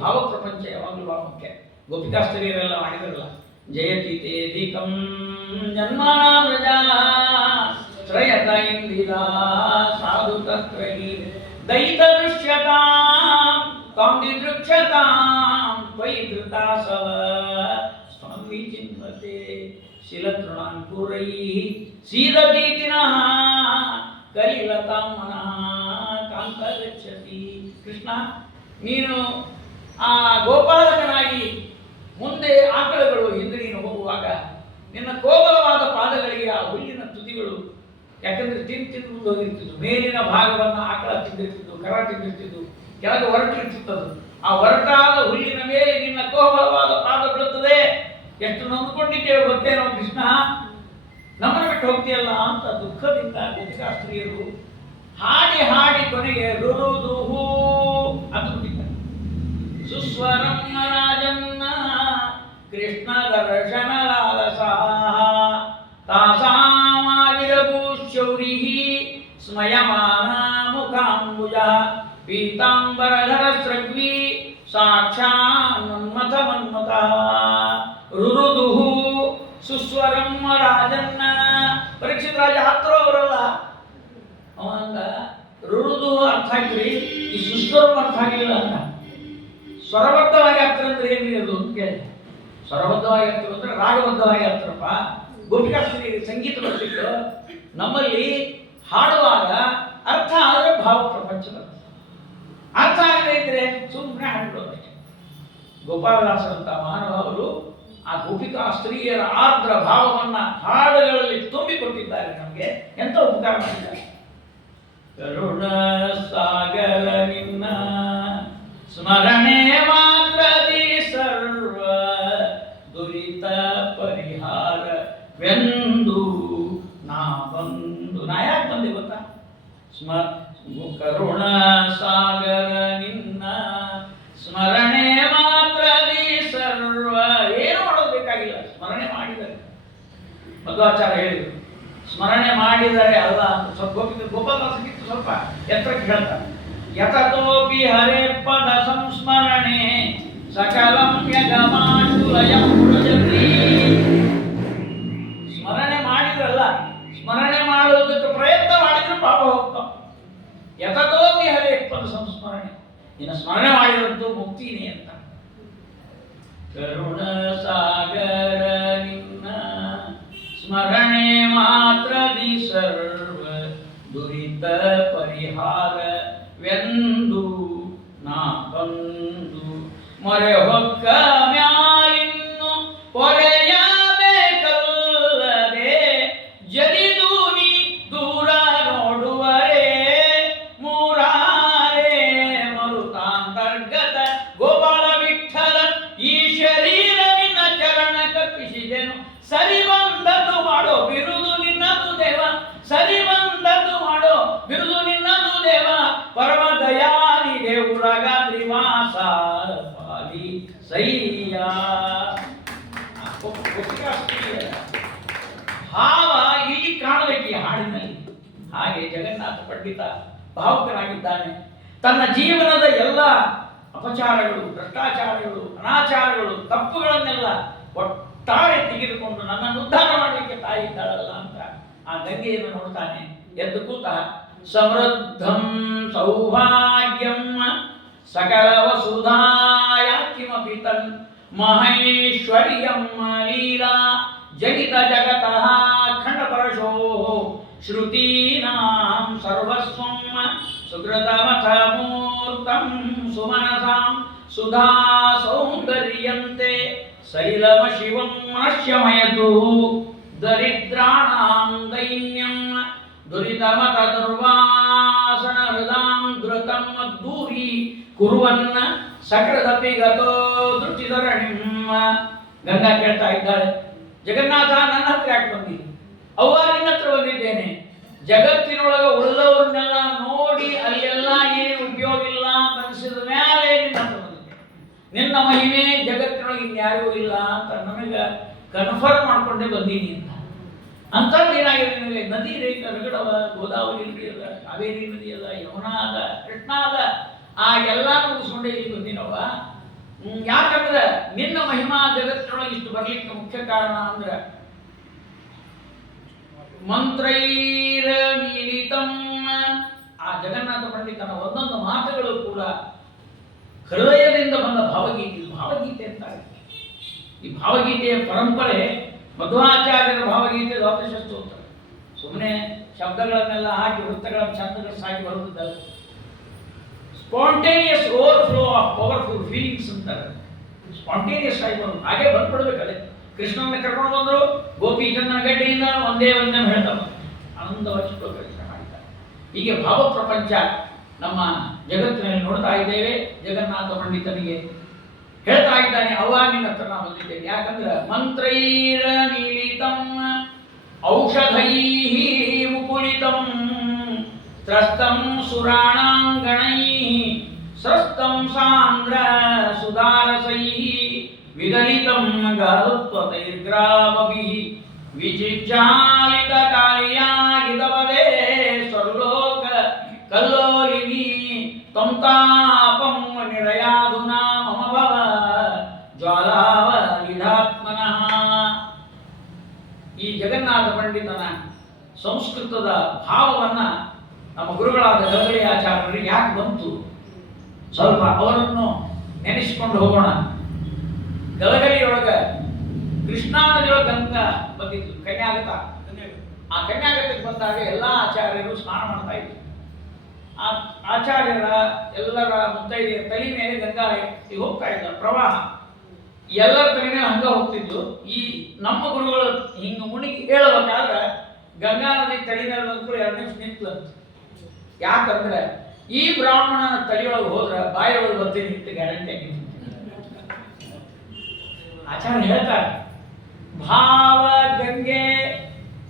ಭಾವ ಪ್ರಪಂಚ ಯಾವಾಗಲೂ ಭಾವ ಮುಖ್ಯ. ಗೋಪಿಕಾಸ್ತರಿಯರೆಲ್ಲ ಮಾಡಿದ್ರಲ್ಲ, ಜಯತಿ ತೇಧಿಕಂ ಜನ್ಮಾನಾ ಶ್ರಯತ ಇಂದಿರಾ ಸಾಧು ತತ್ವಹಿ ದಯಿತ ದೃಶ್ಯತಾಂ ತ್ವಂ ದಿದೃಕ್ಷತಾಂ ತ್ವಯಿ ಧೃತಾಸವ ವಿಚಿನ್ವತೆ ಶಿಲತೃಣಾಂಕುರೈಃ ಸೀದತೀತಿನಃ ಕಲಿಲತಾಂ ಮನಃ ಕಾಂತ ಗಚ್ಚತಿ. ಕೃಷ್ಣ, ನೀನು ಆ ಗೋಪಾಲಕನಾಗಿ ಮುಂದೆ ಆಕಳುಗಳು ಹಿಂದೆ ನೀನು ಹೋಗುವಾಗ ನಿನ್ನ ಕೋಮಲವಾದ ಪಾದಗಳಿಗೆ ಆ ಹುಲ್ಲಿನ ತುದಿಗಳು, ಯಾಕಂದ್ರೆ ತಿಂದು ಹೋಗಿರ್ತಿದ್ದು, ಮೇಲಿನ ಭಾಗವನ್ನು ಆಕಳ ತಿಂದಿರ್ತಿದ್ದು, ಕರ ತಿಂದಿರ್ತಿದ್ದು, ಕೆಳಗೆ ಹೊರಟಿರ್ತಿತ್ತದು. ಆ ಹೊರಟಾದ ಹುಲ್ಲಿನ ಮೇಲೆ ನಿನ್ನ ಕೋಮಲವಾದ ಪಾದ ಬೀಳುತ್ತದೆ. ಎಷ್ಟು ನೊಂದ್ಕೊಂಡಿದ್ದೇವೆ ಗೊತ್ತೇನೋ ಕೃಷ್ಣ, ನಮ್ಮನ್ನು ಬಿಟ್ಟು ಹೋಗ್ತೀಯಲ್ಲ ಅಂತ ದುಃಖದಿಂದ ಗೋಪಿಕಾಸ್ತ್ರೀಯರು ಹಾಡಿ ಹಾಡಿ ಕೊನೆಗೆ ರುರುದುಹು ಅಂತ ಬಿಟ್ಟಿದ್ದಾರೆ. ಸುಸ್ವರಂ ರಾಜನ್ನ ಕೃಷ್ಣ ದರ್ಶನ ಲಾಲಸಾಃ ತಾಸಾಮಾವಿರಭೂ ಶೌರಿಃ ಸ್ಮಯಮಾನ ಮುಖಾಂಬುಜ ಪೀತಾಂಬರಧರ ಸೃಗ್ವಿ ಸಾಕ್ಷಾನ್ಮನ್ಮಥ ಮನ್ಮಥಃ. ರುರುದುಹು ಸುಸ್ವರಂ ರಾಜನ್ನ. ಪರೀಕ್ಷಿತ ರಾಜ ಹತ್ರ ಅವರಲ್ಲ, ಅವಂದ ರುರುದುಹು ಅರ್ಥ ಆಗಿರಿ, ಈ ಸುಸ್ವರಂ ಅರ್ಥ ಆಗಿಲ್ಲ ಅಂತ. ಸ್ವರಬದ್ಧವಾಗಿ ಹತ್ರ ಅಂದ್ರೆ ಏನಿದೆ ಅದು ಅಂತ ಕೇಳಿ. ಸ್ವರಬದ್ಧವಾಗಿ ಹತ್ರ ಅಂದ್ರೆ ರಾಗಬದ್ಧವಾಗಿ ಹತ್ರಪ್ಪ. ಗೋಪಿಕಾಸ್ತ್ರೀ ಸಂಗೀತ ಬರ್ತಿತ್ತು, ನಮ್ಮಲ್ಲಿ ಹಾಡುವಾಗ ಅರ್ಥ ಆದರೆ ಭಾವ ಪ್ರಪಂಚ ಬರ್ತದೆ, ಅರ್ಥ ಆಗದೇ ಇದ್ರೆ ಸುಮ್ಮನೆ ಹಾಡ್ಬಿಡೋದಷ್ಟೇ. ಗೋಪಾಲದಾಸರಂತ ಮಹಾನುಭಾವರು ಆ ಗೋಪಿಕಾ ಸ್ತ್ರೀಯರ ಆರ್ದ್ರ ಭಾವವನ್ನ ಹಾಡುಗಳಲ್ಲಿ ತುಂಬಿಕೊಟ್ಟಿದ್ದಾರೆ. ನಮಗೆ ಎಂತ ಉಪಕಾರ ಮಾಡಿದ್ದಾರೆ. ಕರುಣ ಸಾಗರ ನಿನ್ನ ಸ್ಮರಣೆ ಮಾತ್ರದಿ ಸರ್ವ ದುರಿತ ಪರಿಹಾರವೆಂದು ನಾ ಬಂದು. ನಾ ಯಾಕೆ ಬಂದೆ ಗೊತ್ತಾ? ಕರುಣ ಸಾಗರ ನಿನ್ನ ಸ್ಮರಣೆ ಮಾತ್ರದಿ ಸರ್ವ. ಏನು ಮಾಡೋದು ಬೇಕಾಗಿಲ್ಲ, ಸ್ಮರಣೆ ಮಾಡಿದರೆ. ಮಧ್ವಾಚಾರ್ಯ ಹೇಳಿದರು, ಸ್ಮರಣೆ ಮಾಡಿದರೆ ಅಲ್ಲ ಅಂತ. ಸ್ವಲ್ಪ ಗೋಪಾಲದಾಸಕ್ಕಿಂತ ಸ್ವಲ್ಪ ಎತ್ತರಕ್ಕೆ ಹೇಳ್ತಾರೆ. ಯತತೋಪಿ ಹರೇ ಪದ ಸಂಸ್ಮರಣೆ ಸಕಲಂ ಯಗಮಾಶುಲಯಂ ವೃಜತಿ. ಸ್ಮರಣೆ ಮಾಡಿದ್ರಲ್ಲ, ಸ್ಮರಣೆ ಮಾಡುವುದಕ್ಕೆ ಪ್ರಯತ್ನ ಮಾಡಿದ್ರೆ ಪಾಪ ಹೋಗ್ತಾವ. ಯತತೋಪಿ ಹರೇ ಪದ ಸಂಸ್ಮರಣೆ, ಇನ್ನು ಸ್ಮರಣೆ ಮಾಡಿದಂತೂ ಮುಕ್ತಿನೇ ಅಂತ. ಕರುಣ ಸಾಗರ ನಿನ್ನ ಸ್ಮರಣೆ ಮಾತ್ರದಿ ಸರ್ವ ದುರಿತ ಪರಿಹಾರವೆಂದು ನಾ ಬಂದು ಮೊರೆ ಹೊಕ್ಕ ಮ್ಯಾಲಿನ್ನು ಪೊರೆಯಬೇಕಲ್ಲದೆ ಜರಿದು ನೀ ದೂರ ನೋಡುವರೇ ಮೂರಾರೇ ಮರುತಾಂತರ್ಗತ ಗೋಪಾಲ ವಿಠಲ. ಈ ಶರೀರ ನಿನ್ನ ಚರಣ ಕಪ್ಪಿಸಿದೆನು, ಸರಿ ಬಂದದ್ದು ಮಾಡೋ ಬಿರುದು ನಿನ್ನದು ದೇವ, ಸರಿ ಬಂದದ್ದು ಮಾಡೋ ಬಿರುದು ನಿನ್ನದು ದೇವ. ಪರಮ ದಯಾನಿ ದೇವರಾಗ ತ್ರಿವಾಸ ಪಾಲಿ ಸೈಯ. ಭಾವ ಇಲ್ಲಿ ಕಾಣಬೇಕು ಈ ಹಾಡಿನಲ್ಲಿ. ಹಾಗೆ ಜಗನ್ನಾಥ ಪಂಡಿತ ಭಾವುಕನಾಗಿದ್ದಾನೆ. ತನ್ನ ಜೀವನದ ಎಲ್ಲ ಅಪಚಾರಗಳು, ಭ್ರಷ್ಟಾಚಾರಗಳು, ಅನಾಚಾರಗಳು, ತಪ್ಪುಗಳನ್ನೆಲ್ಲ ಒಟ್ಟಾರೆ ತೆಗೆದುಕೊಂಡು ನನ್ನನ್ನು ಉದ್ಧಾರ ಮಾಡಲಿಕ್ಕೆ ತಾಯಿ ಇದ್ದಾಳಲ್ಲ ಅಂತ ಆ ಗಂಗೆಯನ್ನು ನೋಡ್ತಾನೆ. ಎದ್ದು ಕೂತ ಸಮೃದ್ಧಂ ಸೌಭಾಗ್ಯಂ ಸಕಲ ವಸುಧಾಯ ಕಿಮಪಿ ತನ್ ಮಹೇಶ್ವರ್ಯಂ ಲೀಲಾ ಜನಿತ ಜಗತಃ ಖಂಡಪರಶೋ ಶ್ರುತೀನಾಂ ಸರ್ವಸ್ವಂ ಸುಕೃತಮಥ ಮೂರ್ತಂ ಸುಮನಸಾಂ ಸುಧಾ ಸೌಂದರ್ಯಂತೆ ಸಲಿಲಮ ಶಿವಂ ನಶ್ಯಮಯತು ದರಿದ್ರಾಣಾಂ ದೈನ್ಯಂ ದುರಿತಮತ ದುರ್ವಾಸನ ಹೃದಾಂ ಧೃತಂ ದೂರಿ ಕುರುವನ್ನ ಸಕೃದಪಿ ಗತೋ ದೃಷ್ಟಿಧರಣಿಂ. ಗಂಗಾ ಕೇಳ್ತಾ ಇದ್ದಾಳೆ, ಜಗನ್ನಾಥ ನನ್ನ ಹತ್ರ ಯಾಕೆ ಬಂದಿದೆ? ಅವ್ವ ನಿನ್ನ ಹತ್ರ ಬಂದಿದ್ದೇನೆ. ಜಗತ್ತಿನೊಳಗೆ ಉಳಿದವ್ರನ್ನೆಲ್ಲ ನೋಡಿ ಅಲ್ಲೆಲ್ಲ ಏನು ಉಪಯೋಗ ಇಲ್ಲ ಅಂತ ಅನಿಸಿದ ಮೇಲೆ ನಿನ್ನ ಹತ್ರ ಬಂದಿದ್ದೆ. ನಿನ್ನ ಮಹಿಮೆ ಜಗತ್ತಿನೊಳಗೆ ಇನ್ಯಾರಿಗೂ ಇಲ್ಲ ಅಂತ ನನಗೆ ಕನ್ಫರ್ಮ್ ಮಾಡ್ಕೊಂಡೇ ಬಂದೀನಿ ಅಂತ. ಅಂಥದ್ದು ಏನಾಗಿದೆ ನಿಮಗೆ? ನದಿ ರೇಖೆ ರಗಡವ, ಗೋದಾವರಿ ನದಿ ಅದ, ಕಾವೇರಿ ನದಿ ಅದ, ಯಮುನಾ ಅದ, ಕೃಷ್ಣ ಅದ, ಆ ಎಲ್ಲ ಮುಗಿಸ್ಕೊಂಡೇ ಇಲ್ಲಿ ಬಂದಿನವ. ಯಾಕಂದ್ರೆ ನಿನ್ನ ಮಹಿಮಾ ಜಗತ್ತಿನೊಳಗೆ ಇಷ್ಟು ಬರ್ಲಿಕ್ಕೆ ಮುಖ್ಯ ಕಾರಣ ಅಂದ್ರೆ ಮಂತ್ರೈರ ಮೀಲಿತಂ. ಆ ಜಗನ್ನಾಥ ಪಂಡಿತನ ಒಂದೊಂದು ಮಾತುಗಳು ಕೂಡ ಹೃದಯದಿಂದ ಬಂದ ಭಾವಗೀತೆ. ಭಾವಗೀತೆ ಅಂತಾರೆ. ಈ ಭಾವಗೀತೆಯ ಪರಂಪರೆ ಮಧ್ವಾಚಾರ್ಯರ ಭಾವಗೀತೆ ದ್ವಾದಶ ಸ್ತೋತ್ರ. ಸುಮ್ಮನೆ ಶಬ್ದಗಳನ್ನೆಲ್ಲ ಹಾಕಿ ವೃತ್ತಗಳನ್ನು ಚಂದಗಳು ಸಾಕಿ ಬರುವುದಲ್ಲ. Spontaneous overflow of powerful feelings ಅಂತಾರೆ. ಸ್ಪಾಂಟೇನಿಯಸ್ ಆಗಿ ಬರೋದು ಹಾಗೆ ಬಂದ್ಬಿಡ್ಬೇಕಲ್ಲೇ. ಕೃಷ್ಣನ ಕರ್ಕೊಂಡು ಬಂದರು, ಗೋಪಿ ಚಂದನ ಗಡ್ಡೆಯಿಂದ ಒಂದೇ ಹೇಳ್ತಾವ, ಆನಂದವಾಗಿ ಶ್ಲೋಕರಚನೆ ಮಾಡಿದ್ದಾರೆ. ಹೀಗೆ ಭಾವ ಪ್ರಪಂಚ ನಮ್ಮ ಜಗತ್ತಿನಲ್ಲಿ ನೋಡ್ತಾ ಇದ್ದೇವೆ. ಜಗನ್ನಾಥ ಪಂಡಿತನಿಗೆ ಹೇಳ್ತಾ ಇದ್ದಾನೆ, ಅವಾಗಿನ ಹತ್ರ ನಾವು ಬಂದಿದ್ದೇವೆ. ಯಾಕಂದ್ರೆ ಮಂತ್ರೈರ ಮೀಲಿತಂ ಔಷಧೈಃ ಮುಕುಲಿತಂ ತ್ರಸ್ತಂ ಸುರಾಣಾಂಗಣೈಃ ಸ್ರಸ್ತಂ ಸಾಂದ್ರ ಸುಧಾರಸೈಃ ವಿದಲಿತಂ ಗಾರುತ್ವತೈರ್ಗ್ರಾಮಭಿಃ ವಿಚಿಚ್ಚಾಲಿತ ಕಾರ್ಯಾಗಿದವದೇ ಸ್ವರ್ಲೋಕ ಕಲ್ಲೋಲಿನಿ ತ್ವಂ ತಾಪಂ ನಿರಯಾಧುನಾ ಮಮ ಭವ ಜ್ವಾಲಾವಲಿಧಾತ್ಮನಃ. ಈ ಜಗನ್ನಾಥ ಪಂಡಿತನ ಸಂಸ್ಕೃತದ ಭಾವವನ್ನು ನಮ್ಮ ಗುರುಗಳಾದ ಗಲಗಲಿ ಆಚಾರ್ಯರಿಗೆ ಯಾಕೆ ಬಂತು, ಸ್ವಲ್ಪ ಅವರನ್ನು ನೆನೆಸಿಕೊಂಡು ಹೋಗೋಣ. ಗಲಗಲಿಯೊಳಗೆ ಕೃಷ್ಣಾ ನದಿಯೊಳಗೆ ಗಂಗಾ ಬಂದಿತ್ತು, ಕನ್ಯಾಗತ. ಆ ಕನ್ಯಾಗತಕ್ಕೆ ಬಂದಾಗ ಎಲ್ಲ ಆಚಾರ್ಯರು ಸ್ನಾನ ಮಾಡ್ತಾ ಇದ್ರು. ಆ ಆಚಾರ್ಯರ ಎಲ್ಲರ ಮುತ್ತೈದೆಯರ ತಲೆ ಮೇಲೆ ಗಂಗಾ ಹೋಗ್ತಾ ಇದ್ದ ಪ್ರವಾಹ, ಎಲ್ಲರ ತಲೆ ಮೇಲೆ ಹಂಗ ಹೋಗ್ತಿದ್ದು. ಈ ನಮ್ಮ ಗುರುಗಳು ಹಿಂಗೆ ಮುಣಿಗಿ ಹೇಳಬೇಕಾದ್ರೆ ಗಂಗಾ ನದಿ ತಲೆ ಮೇಲೆ ಬಂದ್ಕೊಂಡು 2 ನಿಮಿಷ ನಿಂತಂತ. ಯಾಕಂದ್ರೆ ಈ ಬ್ರಾಹ್ಮಣನ ತಲೆಯೊಳಗೆ ಹೋದ್ರೆ ಬಾಯೊಳಗೆ ಬರ್ತೀನಿ ಅಂತ ಗ್ಯಾರಂಟಿ ಆಗಿತ್ತು. ಆಚಾರ್ಯ ಹೇಳ್ತಾರೆ, ಭಾವ ಗಂಗೆ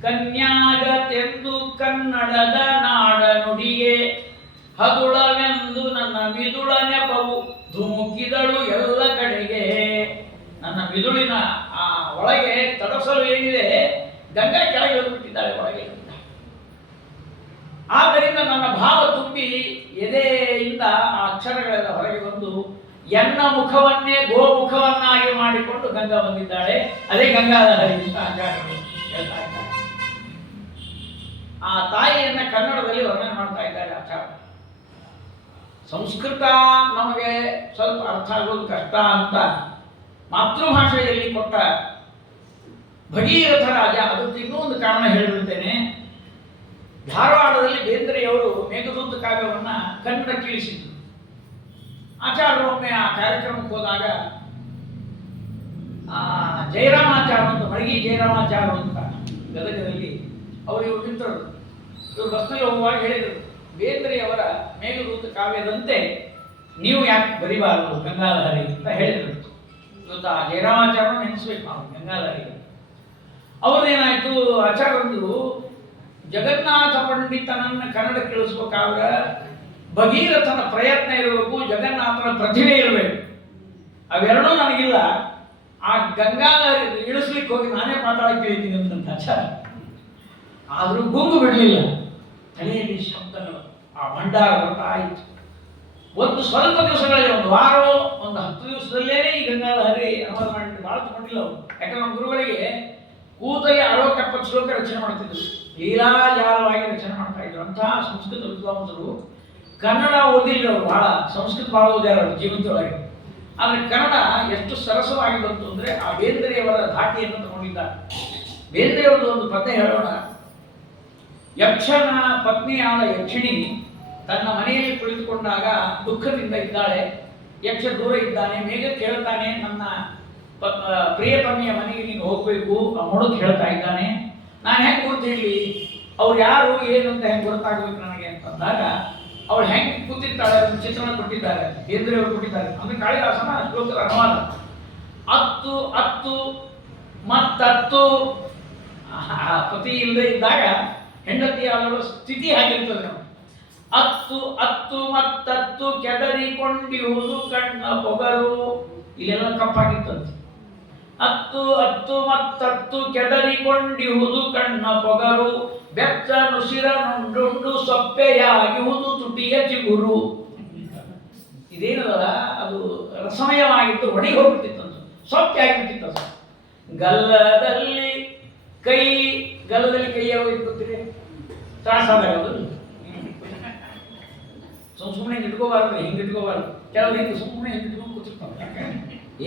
ಕನ್ಯಾಗತೆಂದು ಕನ್ನಡದ ನಾಡ ನುಡಿಗೆ ಹದುಳವೆಂದು ನನ್ನ ಮಿದುಳ ನೆಪವು ಧುಮುಕಿದಳು ಎಲ್ಲ ಕಡೆಗೆ. ನನ್ನ ಮಿದುಳಿನ ಆ ಒಳಗೆ ತಡಸಲು ಏನಿದೆ, ಗಂಗಾ ಕೆಳಗೆ ಇಳಿದ್ಬಿಟ್ಟಿದ್ದಾಳೆ ಒಳಗೆ. ಆದ್ದರಿಂದ ನನ್ನ ಭಾವ ತುಂಬಿ ಎದೆಯಿಂದ ಆ ಅಕ್ಷರಗಳೆಲ್ಲ ಹೊರಗೆ ಬಂದು ಎನ್ನ ಮುಖವನ್ನೇ ಗೋಮುಖವನ್ನಾಗಿ ಮಾಡಿಕೊಂಡು ಗಂಗಾ ಬಂದಿದ್ದಾಳೆ. ಅದೇ ಗಂಗಾಧರಿ ಅಂತ ಆಚಾರ್ಯರು ಹೇಳ್ತಾ ಇದ್ದಾರೆ. ಆ ತಾಯಿಯನ್ನ ಕನ್ನಡದಲ್ಲಿ ವರ್ಣನೆ ಮಾಡ್ತಾ ಇದ್ದಾರೆ ಆಚಾರ್ಯ. ಸಂಸ್ಕೃತ ನಮಗೆ ಸ್ವಲ್ಪ ಅರ್ಥ ಆಗೋದು ಕಷ್ಟ ಅಂತ ಮಾತೃಭಾಷೆಯಲ್ಲಿ ಕೊಟ್ಟ ಭಗೀರಥ ರಾಜ, ಅದಕ್ಕೆ ಇನ್ನೂ ಒಂದು ಕಾರಣ ಹೇಳಿಬಿಡ್ತೇನೆ. ಧಾರವಾಡದಲ್ಲಿ ಬೇಂದ್ರೆಯವರು ಮೇಘದೂತ ಕಾವ್ಯವನ್ನ ಕನ್ನಡಕ್ಕೆ ಇಳಿಸಿದ್ರು. ಆಚಾರ್ಯರು ಒಮ್ಮೆ ಆ ಕಾರ್ಯಕ್ರಮಕ್ಕೆ ಹೋದಾಗ ಜಯರಾಮಾಚಾರ್ಯ ಅಂತ, ಮಳಗಿ ಜಯರಾಮಾಚಾರ್ಯ ಅಂತ ಗದಗದಲ್ಲಿ ಇವರು ನಿಂತರು. ಇವರು ಬಸ್ನಲ್ಲಿ ಹೋಗುವಾಗ ಹೇಳಿದರು, ಬೇಂದ್ರೆಯವರ ಮೇಘದೂತ ಕಾವ್ಯದಂತೆ ನೀವು ಯಾಕೆ ಬರಿಬಾರದು ಗಂಗಾಧರಿ ಅಂತ ಹೇಳಿದರು. ಇವತ್ತು ಆ ಜಯರಾಮಾಚಾರ್ಯ ನೆನೆಸ್ಬೇಕು ನಾವು ಗಂಗಾಧರಿ. ಅವ್ರದ್ದೇನಾಯ್ತು, ಆಚಾರ್ಯರು ಜಗನ್ನಾಥ ಪಂಡಿತನನ್ನು ಕನ್ನಡಕ್ಕೆ ಇಳಿಸ್ಬೇಕಾದ್ರೆ ಭಗೀರಥನ ಪ್ರಯತ್ನ ಇರಬೇಕು, ಜಗನ್ನಾಥನ ಪ್ರತಿಭೆ ಇರಬೇಕು. ಅವೆರಡೂ ನನಗಿಲ್ಲ. ಆ ಗಂಗಾಧರಿ ಇಳಿಸ್ಲಿಕ್ಕೆ ಹೋಗಿ ನಾನೇ ಪಾತಾಳಕ್ಕೆ ಇಳಿತೀನಿ ಅಂತ ಆಚಾರ್ಯ. ಆದರೂ ಗುಂಗು ಬಿಡಲಿಲ್ಲ. ತಲೆಯಲ್ಲಿ ಶಬ್ದಗಳು, ಆ ಭಂಡಾರ ಬರ್ತಾ ಇತ್ತು. ಒಂದು ಸ್ವಲ್ಪ ದಿವಸಗಳಲ್ಲಿ, ಒಂದು ವಾರ, ಒಂದು 10 ದಿವಸದಲ್ಲೇನೆ ಈ ಗಂಗಾಧರಿ ಅನುವಾದ ಮಾಡಿ ಭಾಳ ತಗೊಂಡಿಲ್ಲ ಅವರು. ಯಾಕಂದ್ರೆ ನಮ್ಮ ಗುರುಗಳಿಗೆ ಕೂತಲ್ಲಿ 60-70 ಶ್ಲೋಕ ರಚನೆ ಮಾಡ್ತಿದ್ರು, ಲೀಲಾಜಾಲವಾಗಿ ರಚನೆ ಮಾಡ್ತಾ ಇದ್ರು. ಅಂತಹ ಸಂಸ್ಕೃತ ವಿದ್ವಾಂಸರು. ಕನ್ನಡ ಓದಿಲ್ಲ ಅವರು, ಬಹಳ ಸಂಸ್ಕೃತ ಭಾಳ ಓದ್ಯಾರ ಅವರು ಜೀವನದೊಳಗೆ. ಆದರೆ ಕನ್ನಡ ಎಷ್ಟು ಸರಸವಾಗಿ ಬಂತು ಅಂದರೆ ಆ ಬೇಂದ್ರೆಯವರ ಧಾಟಿಯನ್ನು ತಗೊಂಡಿದ್ದಾರೆ. ಬೇಂದ್ರೆಯವ್ರದ್ದು ಒಂದು ಪದ್ಯ ಹೇಳೋಣ. ಯಕ್ಷನ ಪತ್ನಿಯಾದ ಯಕ್ಷಿಣಿ ತನ್ನ ಮನೆಯಲ್ಲಿ ಕುಳಿತುಕೊಂಡಾಗ ದುಃಖದಿಂದ ಇದ್ದಾಳೆ. ಯಕ್ಷ ದೂರ ಇದ್ದಾನೆ. ಮೇಘ ಕೇಳ್ತಾನೆ, ನನ್ನ ಪ್ರಿಯತಮೆಯ ಮನೆಗೆ ನೀನು ಹೋಗಬೇಕು. ಅವನು ಹೇಳ್ತಾ ಇದ್ದಾನೆ, ನಾನು ಹೆಂಗೆ ಗೊತ್ತಿರಲಿ ಅವ್ರು ಯಾರು ಏನು ಅಂತ ಹೆಂಗೆ ಗೊತ್ತಾಗಬೇಕು ನನಗೆ ಅಂತಂದಾಗ ಅವಳು ಹೆಂಗೆ ಕೂತಿರ್ತಾಳೆ ಅದನ್ನು ಚಿತ್ರಣ ಕೊಟ್ಟಿದ್ದಾರೆ, ಬೇಂದ್ರೆಯವರು ಕೊಟ್ಟಿದ್ದಾರೆ. ಅಂದ್ರೆ ಕಾಳಿದಾಸನ ಶ್ಲೋಕದ ಅನುವಾದ. ಅತ್ತು ಅತ್ತು ಮತ್ತತ್ತು ಪತಿ ಇಲ್ಲದೆ ಇದ್ದಾಗ ಹೆಂಡತಿಯಾದವಳ ಸ್ಥಿತಿ ಆಗಿರ್ತದೆ. ಅತ್ತು ಅತ್ತು ಮತ್ತತ್ತು ಕೆದರಿಕೊಂಡಿರುವುದು ಕಣ್ಣ ಪೊಗರು. ಇಲ್ಲೆಲ್ಲ ಕಪ್ಪಾಗಿತ್ತಂತೆ. ಅತ್ತು ಅತ್ತು ಮತ್ತತ್ತು ಕೆದರಿಕೊಂಡಿರುವುದು ಕಣ್ಣ ಪೊಗರು, ಬೆಚ್ಚ ನುಸಿರ ನುಂಡುಂಡು ಸೊಪ್ಪೆಯಾಗಿರುವುದು ತುಟಿಯ ಚಿಗುರು. ಇದೇನಲ್ಲ, ಅದು ರಸಮಯವಾಗಿತ್ತು, ಒಣಗಿ ಹೋಗ್ಬಿಟ್ಟಿತ್ತಂತ, ಸೊಪ್ಪೆ ಆಗಿಬಿಟ್ಟಿತ್ತು. ಗಲ್ಲದಲ್ಲಿ ಕೈ ಯಾವ ಇಟ್ಕೊತೀರಿ, ತ್ರಾಸಾದಾಗ ಸುಮ್ಮನೆ ಇಟ್ಕೋಬಾರ್ದು, ಹಿಂಗೆ ಇಟ್ಕೋಬಾರ್ದು. ಕೆಲವರು ಹಿಂಗೆ ಸುಮ್ಮನೆ ಹಿಂಗೆ ಇಟ್ಕೊಂಡು ಕೂತಿರ್ತಾರೆ.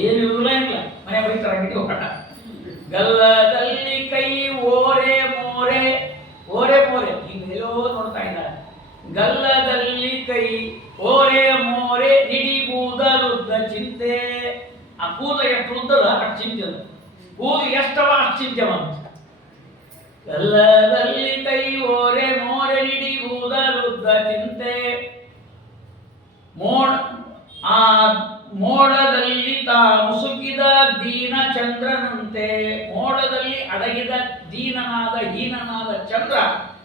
ಏನಿರುವುದಿಲ್ಲ ಇಲ್ಲ, ಮನೆ ಬರೀತಾರೆ ಅಂಗಡಿ ಹೋಗೋಣ. ಗಲ್ಲದಲ್ಲಿ ಕೈ ಓರೆ ಮೋರೆ, ಓರೆ ಮೋರೆ ಹಿಂಗೆ ಎಲ್ಲೋ ನೋಡ್ತಾ ಇದ್ದಾರೆ. ಗಲ್ಲದಲ್ಲಿ ಕೈ ಓರೆ ಮೋರೆ ನಿಡಿಬೂದಲುದ್ದ ಚಿಂತೆ. ಆ ಕೂದ ಎಷ್ಟು ಉದ್ದದ ಅಷ್ಟು ಚಿಂತೆ ಅದು, ಕೂದು ಎಷ್ಟವ ಅಷ್ಟು ಚಿಂತೆವಂತ. ಗಲ್ಲದಲ್ಲಿ ಕೈ ಓರೆ ಮೋರೆ ನಿಡಿಬೂದಲುದ್ದ ಚಿಂತೆ. ಆ ಮೋಡದಲ್ಲಿ ತಾ ಮುಸುಕಿದ ದೀನ ಚಂದ್ರನಂತೆ. ಮೋಡದಲ್ಲಿ ಅಡಗಿದ ದೀನನಾದ ಹೀನನಾದ ಚಂದ್ರ